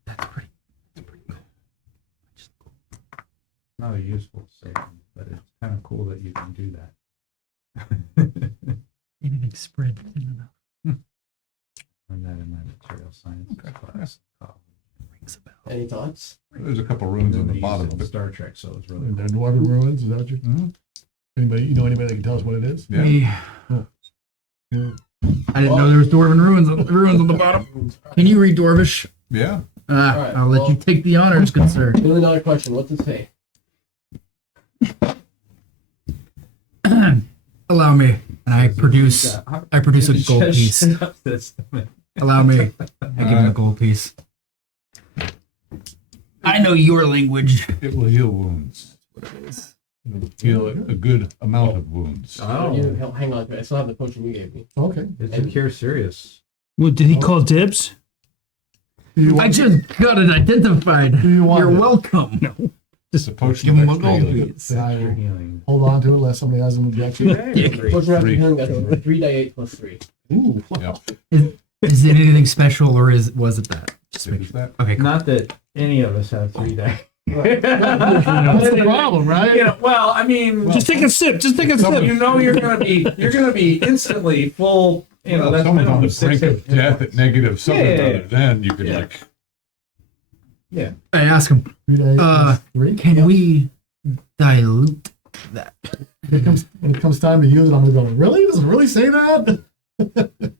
That's pretty cool. Not a useful statement, but it's kind of cool that you can do that. Anything spread thin enough Learned that in my material science class. rings a bell. Any thoughts? there's a couple runes on the They used bottom it of in it. Star Trek, so it's really And cool. the Dwarven ruins, is that what you? Mhm. Anybody that can tell us what it is? Yeah. Me. Yeah. I didn't know there was dwarven ruins on the bottom. Can you read Dwarvish? Yeah. Alright, I'll let you take the honors, good sir. $1 million question. What's it say? Allow me, and I produce a gold piece. Allow me, I give him a gold piece. I know your language. It will heal wounds. It'll heal a good amount of wounds. Hang on to it. I still have the potion you gave me. Okay. It's a cure serious. What did he call dibs? Do you I want, just got it identified. do you want You're it? welcome. It's a potion Give of him a extra gold healing. piece. Then I Extra will healing. hold on to it unless somebody has an objection. Potion after Three. healing, that's 3d8 plus 3. Ooh. Yeah. Is it anything special, or was it that? Just If make it's sure. that. Okay, cool. Not that any of us have 3 days. That's the problem, right? Well, I mean, Just take a sip. Just take a sip. you're gonna be instantly full. Well, That's someone's minimum on the of 6 brink of hit death points. at negative something Yeah. other than you could Yeah. like. I ask him, 3 days, Uh, 3. can we dilute that? When it comes time to use it, I'm gonna go, really? Does it really say that?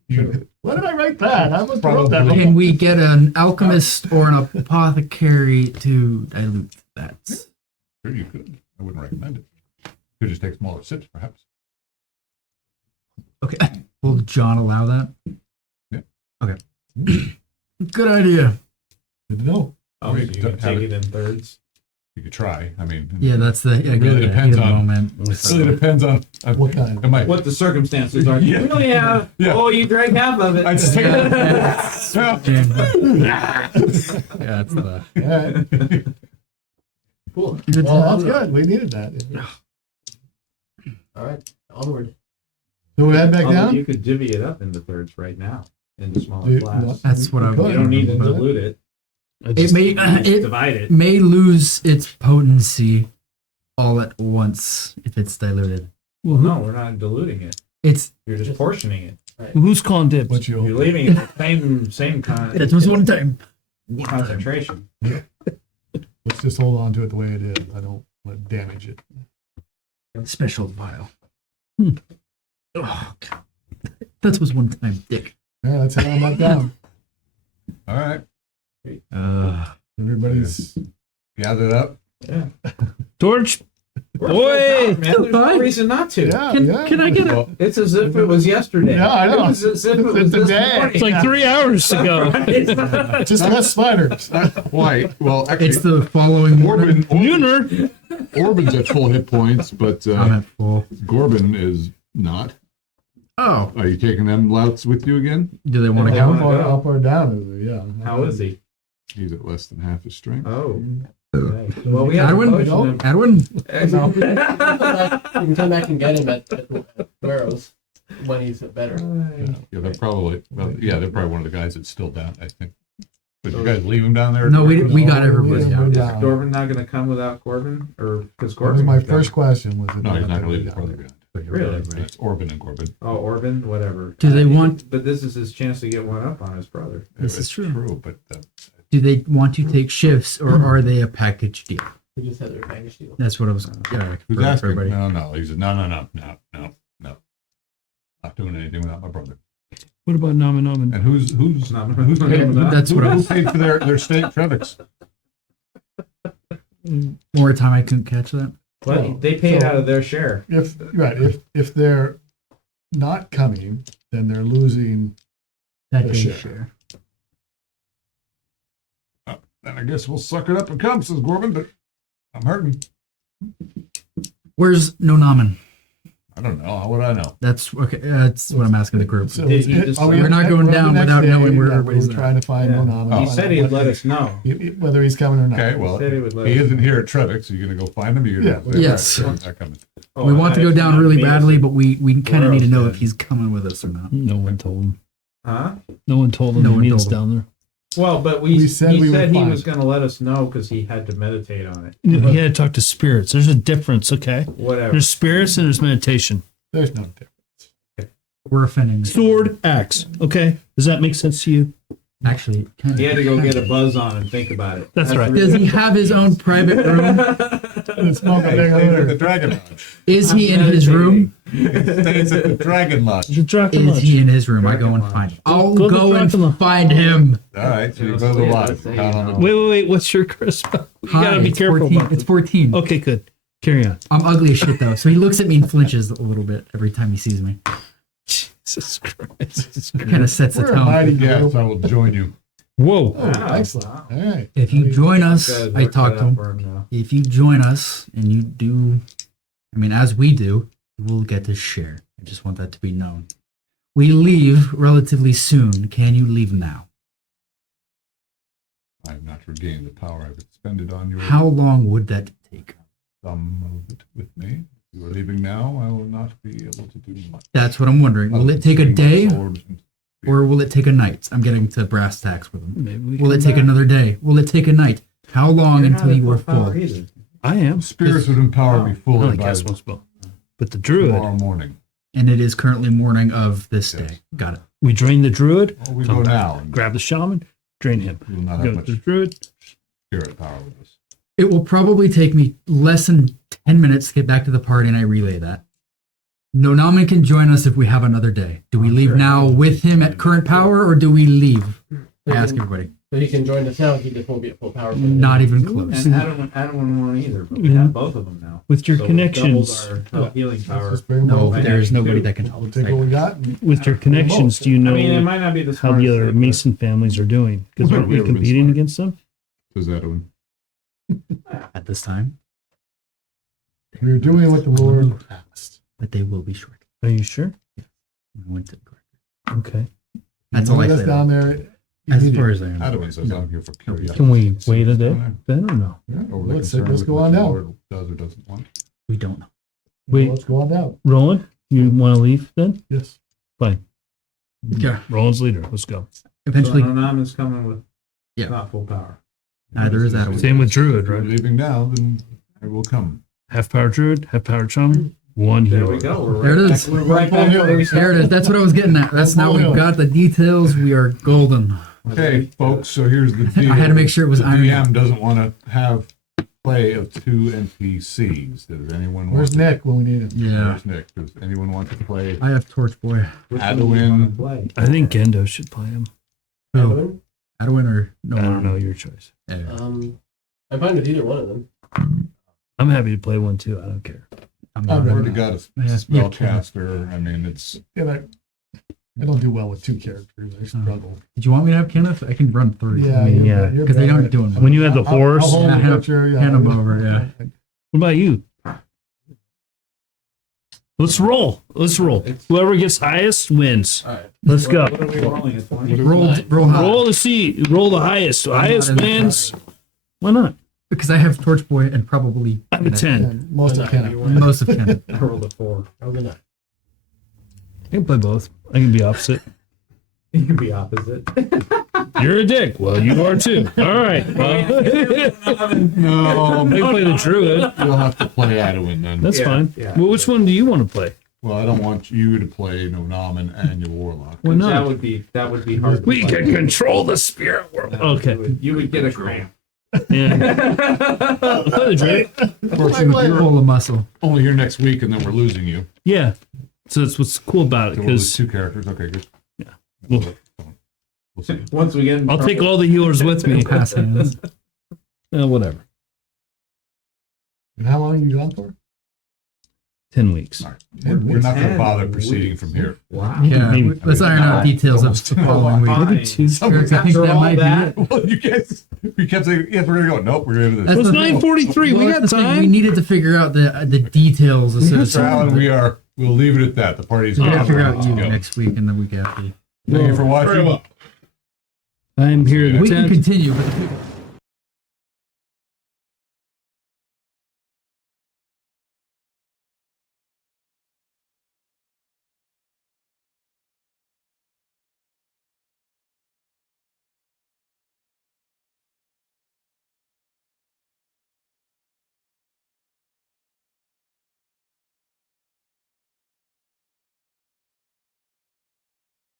You, Why did I write that? I must have wrote that. Can we get an alchemist or an apothecary to dilute that? sure, you could. I wouldn't recommend it. You could just take smaller sips, perhaps. Okay. Will John allow that? Yeah. Okay. Good idea. Good to know. Oh, so you can Have take it. it in thirds. You could try. I mean, Yeah, that's the really depends on- moment. it really depends on. What kind? It might. What the circumstances are. Yeah. You really have. Yeah. Oh, you drank half of it. I'd just take Yeah. Yeah. Yeah, it's the. All right. Cool. Good Well, to that's know. good. We needed that. All right. Onward. So we head back Although down? you could divvy it up into thirds right now into smaller You- glass. That's what I- could. You don't need to dilute it. It may Just it divide it. may lose its potency all at once if it's diluted. Well, no, we're not diluting it. It's You're just portioning it. Who's calling dibs? What You're you leaving it the same kind. that was one time. concentration. let's just hold on to it the way it is. I don't want to damage it. Special vial. Oh, God. That was one time, Dick. Yeah, let's head on back down. All right. Everybody's Gathered up. Yeah. Torch. We're Boy! full time, man. There's no Fine. reason not to. yeah, Can, yeah. can I get a Well, It's as if it was yesterday. Yeah, I know. It's as if it was this Today. morning. It's like 3 hours ago. Just less spiders. quite. Well, actually, it's the following Corbin, Lunar. Corbin's at full hit points, but I'm at full. Corbin is not. Oh, Are you taking them louts with you again? do they want to Yeah. go? How far up or down is it? Yeah. How is he? He's at less than half his strength. Oh. Okay. Well, we have a Edwin? potion Edwin? You can come back and get him at Barrows when he's better. Yeah, they're probably. Well, yeah, they're probably one of the guys that's still down. I think. But you guys leave him down there? No, we got everybody Yeah, out. Is down. Corbin not going to come without Corbin? Or because That was Corbin my was first down. question. Was it No, he's not going to leave his brother behind. Really? It's Orban and Corbin. Oh, Orban, whatever. Do they want- But this is his chance to get one up on his brother. This is It's true. but Do they want to take shifts or are they a package deal? We just had their package deal. That's what I was. Yeah, who's for asking? everybody. No. He said, no. Not doing anything without my brother. What about Naman Naman? And who's Not- who's not- paid, not- That's what I who was. paid for their state trevix? More time, I couldn't catch that. But they paid So- out of their share. If they're not coming, then they're losing. That The didn't share. share. Then I guess we'll suck it up and come, says Gorman, but I'm hurting. Where's No Namen? I don't know. How would I know? That's okay. That's what I'm asking the group. So Did is he it- just- are we We're on not the going next- down the next without day, knowing where yeah, everybody's we're at. trying to find Yeah. Mononomy. He said he'd let us know. Whether he's coming or not. Okay, well, Said he would let he us isn't know. here at Trevik, so you're gonna go find him. You're gonna Yeah, yes. Right, he's not coming. Oh, We want to go it's down not really me, badly, it's- but we kind of Where need to else know then? if he's coming with us or not. No one told him. Huh? No one told him No to one meet told us him. down there. Well, but We he said we would said he find was it. going to let us know because he had to meditate on it. You had to talk to spirits. There's a difference, okay? Whatever. There's spirits and there's meditation. There's no difference. We're offending. Sword, axe. Okay. Does that make sense to you? Actually, kind He of. had to go get a buzz on and think about it. That's right. Does he have his own private room? And smoke a He big stays at the odor. Dragon Lodge. Is he in his room? He stays at the Dragon Lodge. The Dragon Is Lodge. he in his room? I go Dragon and Lodge. find him. I'll Go to go and Dragon Lodge. find him. All right, so you Yeah, go to the yeah, lodge. let's say, Count on you him. Wait. What's your charisma? You Hi, gotta be it's careful 14. about It's this. 14. Okay, good. Carry on. I'm ugly as shit though, so he looks at me and flinches a little bit every time he sees me. Jesus Christ. Kind of sets the We're a mighty tone. Yes, I will join you. Whoa. Oh, excellent. All right. If you join us, Guys I worked talk that to out him. for now. If you join us and you do, I mean, as we do, we'll get to share. I just want that to be known. We leave relatively soon. Can you leave now? I have not regained the power I've expended on you. How long would that take? Some of it with me. If you are leaving now, I will not be able to do much. That's what I'm wondering. Will Other it take a than swing my day sword and- or will it take a night? I'm getting to brass tacks with him. Maybe we Will it come take back. another day? Will it take a night? How long You're not until at you are full power full? either. I am. Spirits would empower me I fully only by cast one spell. But the druid, tomorrow morning. And it is currently morning of this Yes. day. Got it. we drain the druid, Well, we come go back, now. And grab the shaman, drain him. we will not Go have to much the druid. spirit power with us. It will probably take me less than 10 minutes to get back to the party, and I relay that. Nonaman can join us if we have another day. Do we leave Sure. now with him at current power, or do we leave? I ask everybody. So he can join us now. He just won't be at full power. Not even close. And Adam wouldn't want either, but we have both of them now. With your So we connections, doubled our healing power. Let's bring him No, over. there is nobody Two. that can help. We'll take what we got. And with your connections, do you know I mean, it might not be the how the smartest other thing, but- Mason families are doing? Because Well, aren't we we haven't been competing smart. against them? Says Edwin. At this time, we're doing what the Lord asked. but they will be short. Are you sure? We went to the correct. Okay. That's all I That's say. down there. As far as I am. Edwin says I'm here for curiosity. Can we wait a day then or no? Over the Let's concern let's with go what on the down. Lord does or doesn't want. We don't know. Wait. Let's go on down. Roland, you want to leave then? Yes. Fine. Yeah. Roland's leader. Let's go. Eventually, So Anonymous coming with Yeah. not full power. neither is that. Same with druid, If you're right? leaving now, then I will come. Half power druid, half power shaman, one There healer. we go. We're There it right is. back- We're right back where we There it started. is. That's what I was getting at. That's now we've got the details. We are golden. Okay, folks, so here's the deal. I had to make sure it was the ironed DM out. doesn't want to have play of two NPCs. Does anyone want Where's to? Nick when we need him? Yeah. Where's Nick? Does anyone want to play? I have Torch Boy. Which Had one to do you wanna win. play? I think Gendo should play him. Who? Adwin or no? I don't know, your choice. Yeah. I'm fine with either one of them. I'm happy to play one too. I don't care. I'm I'd not rather Already ready. got a Yeah. spellcaster. I mean, it's And I don't do well with two characters. I struggle. Did you want me to have Kenneth? I can run three. Yeah, I mean, yeah, you're because they better. aren't doing well. When you had the I'll horse, hold Yeah, the hand- picture, yeah. hand 'em over, yeah. what about you? Let's roll. Let's roll. It's- Whoever gets highest wins. All right. Let's go. What are we rolling at 20? Roll high. Roll the seat. Roll the highest. The highest not in the wins. Why not? Because I have Torch Boy and probably I have a 10. And most of Kenneth. most of Kenneth. I rolled a 4. I was a nine. I can play both. I can be opposite. You can be opposite. You're a dick. Well, you are too. All right. Well, no. I can play the druid. You'll have to play Adwin then. That's Yeah, fine. yeah. Well, which one do you want to play? Well, I don't want you to play Nonaman and your warlock. Why That not? would be hard. to We play. can control the spirit world. No, Okay. You would get a cramp. Yeah. I'll play the druid. Unfortunately, you're Full of muscle. only here next week, and then we're losing you. Yeah. So that's what's cool about it So we'll lose because two characters. Okay, good. Yeah. Well- We'll see. Once we get in I'll take trouble. all the healers with me. Pass hands. Whatever. And how long are you gone for? 10 weeks. We're not going to 10 bother proceeding from here. Wow. Yeah, Maybe- let's iron out details of the following week. Maybe two. Eric, I think After that all might that, be it. Well, you guys, we kept saying, yes, we're going to go. Nope, we're going to do That's this. It's the thing. 9:43. We Well, got that's the thing. We time. needed to figure out the details Mr. associated. Allen, with it. we'll leave it at that. The party's We gotta gone. figure out Let's you go. next week and the week after. Thank you for watching. I'm here We the can 10th. continue, but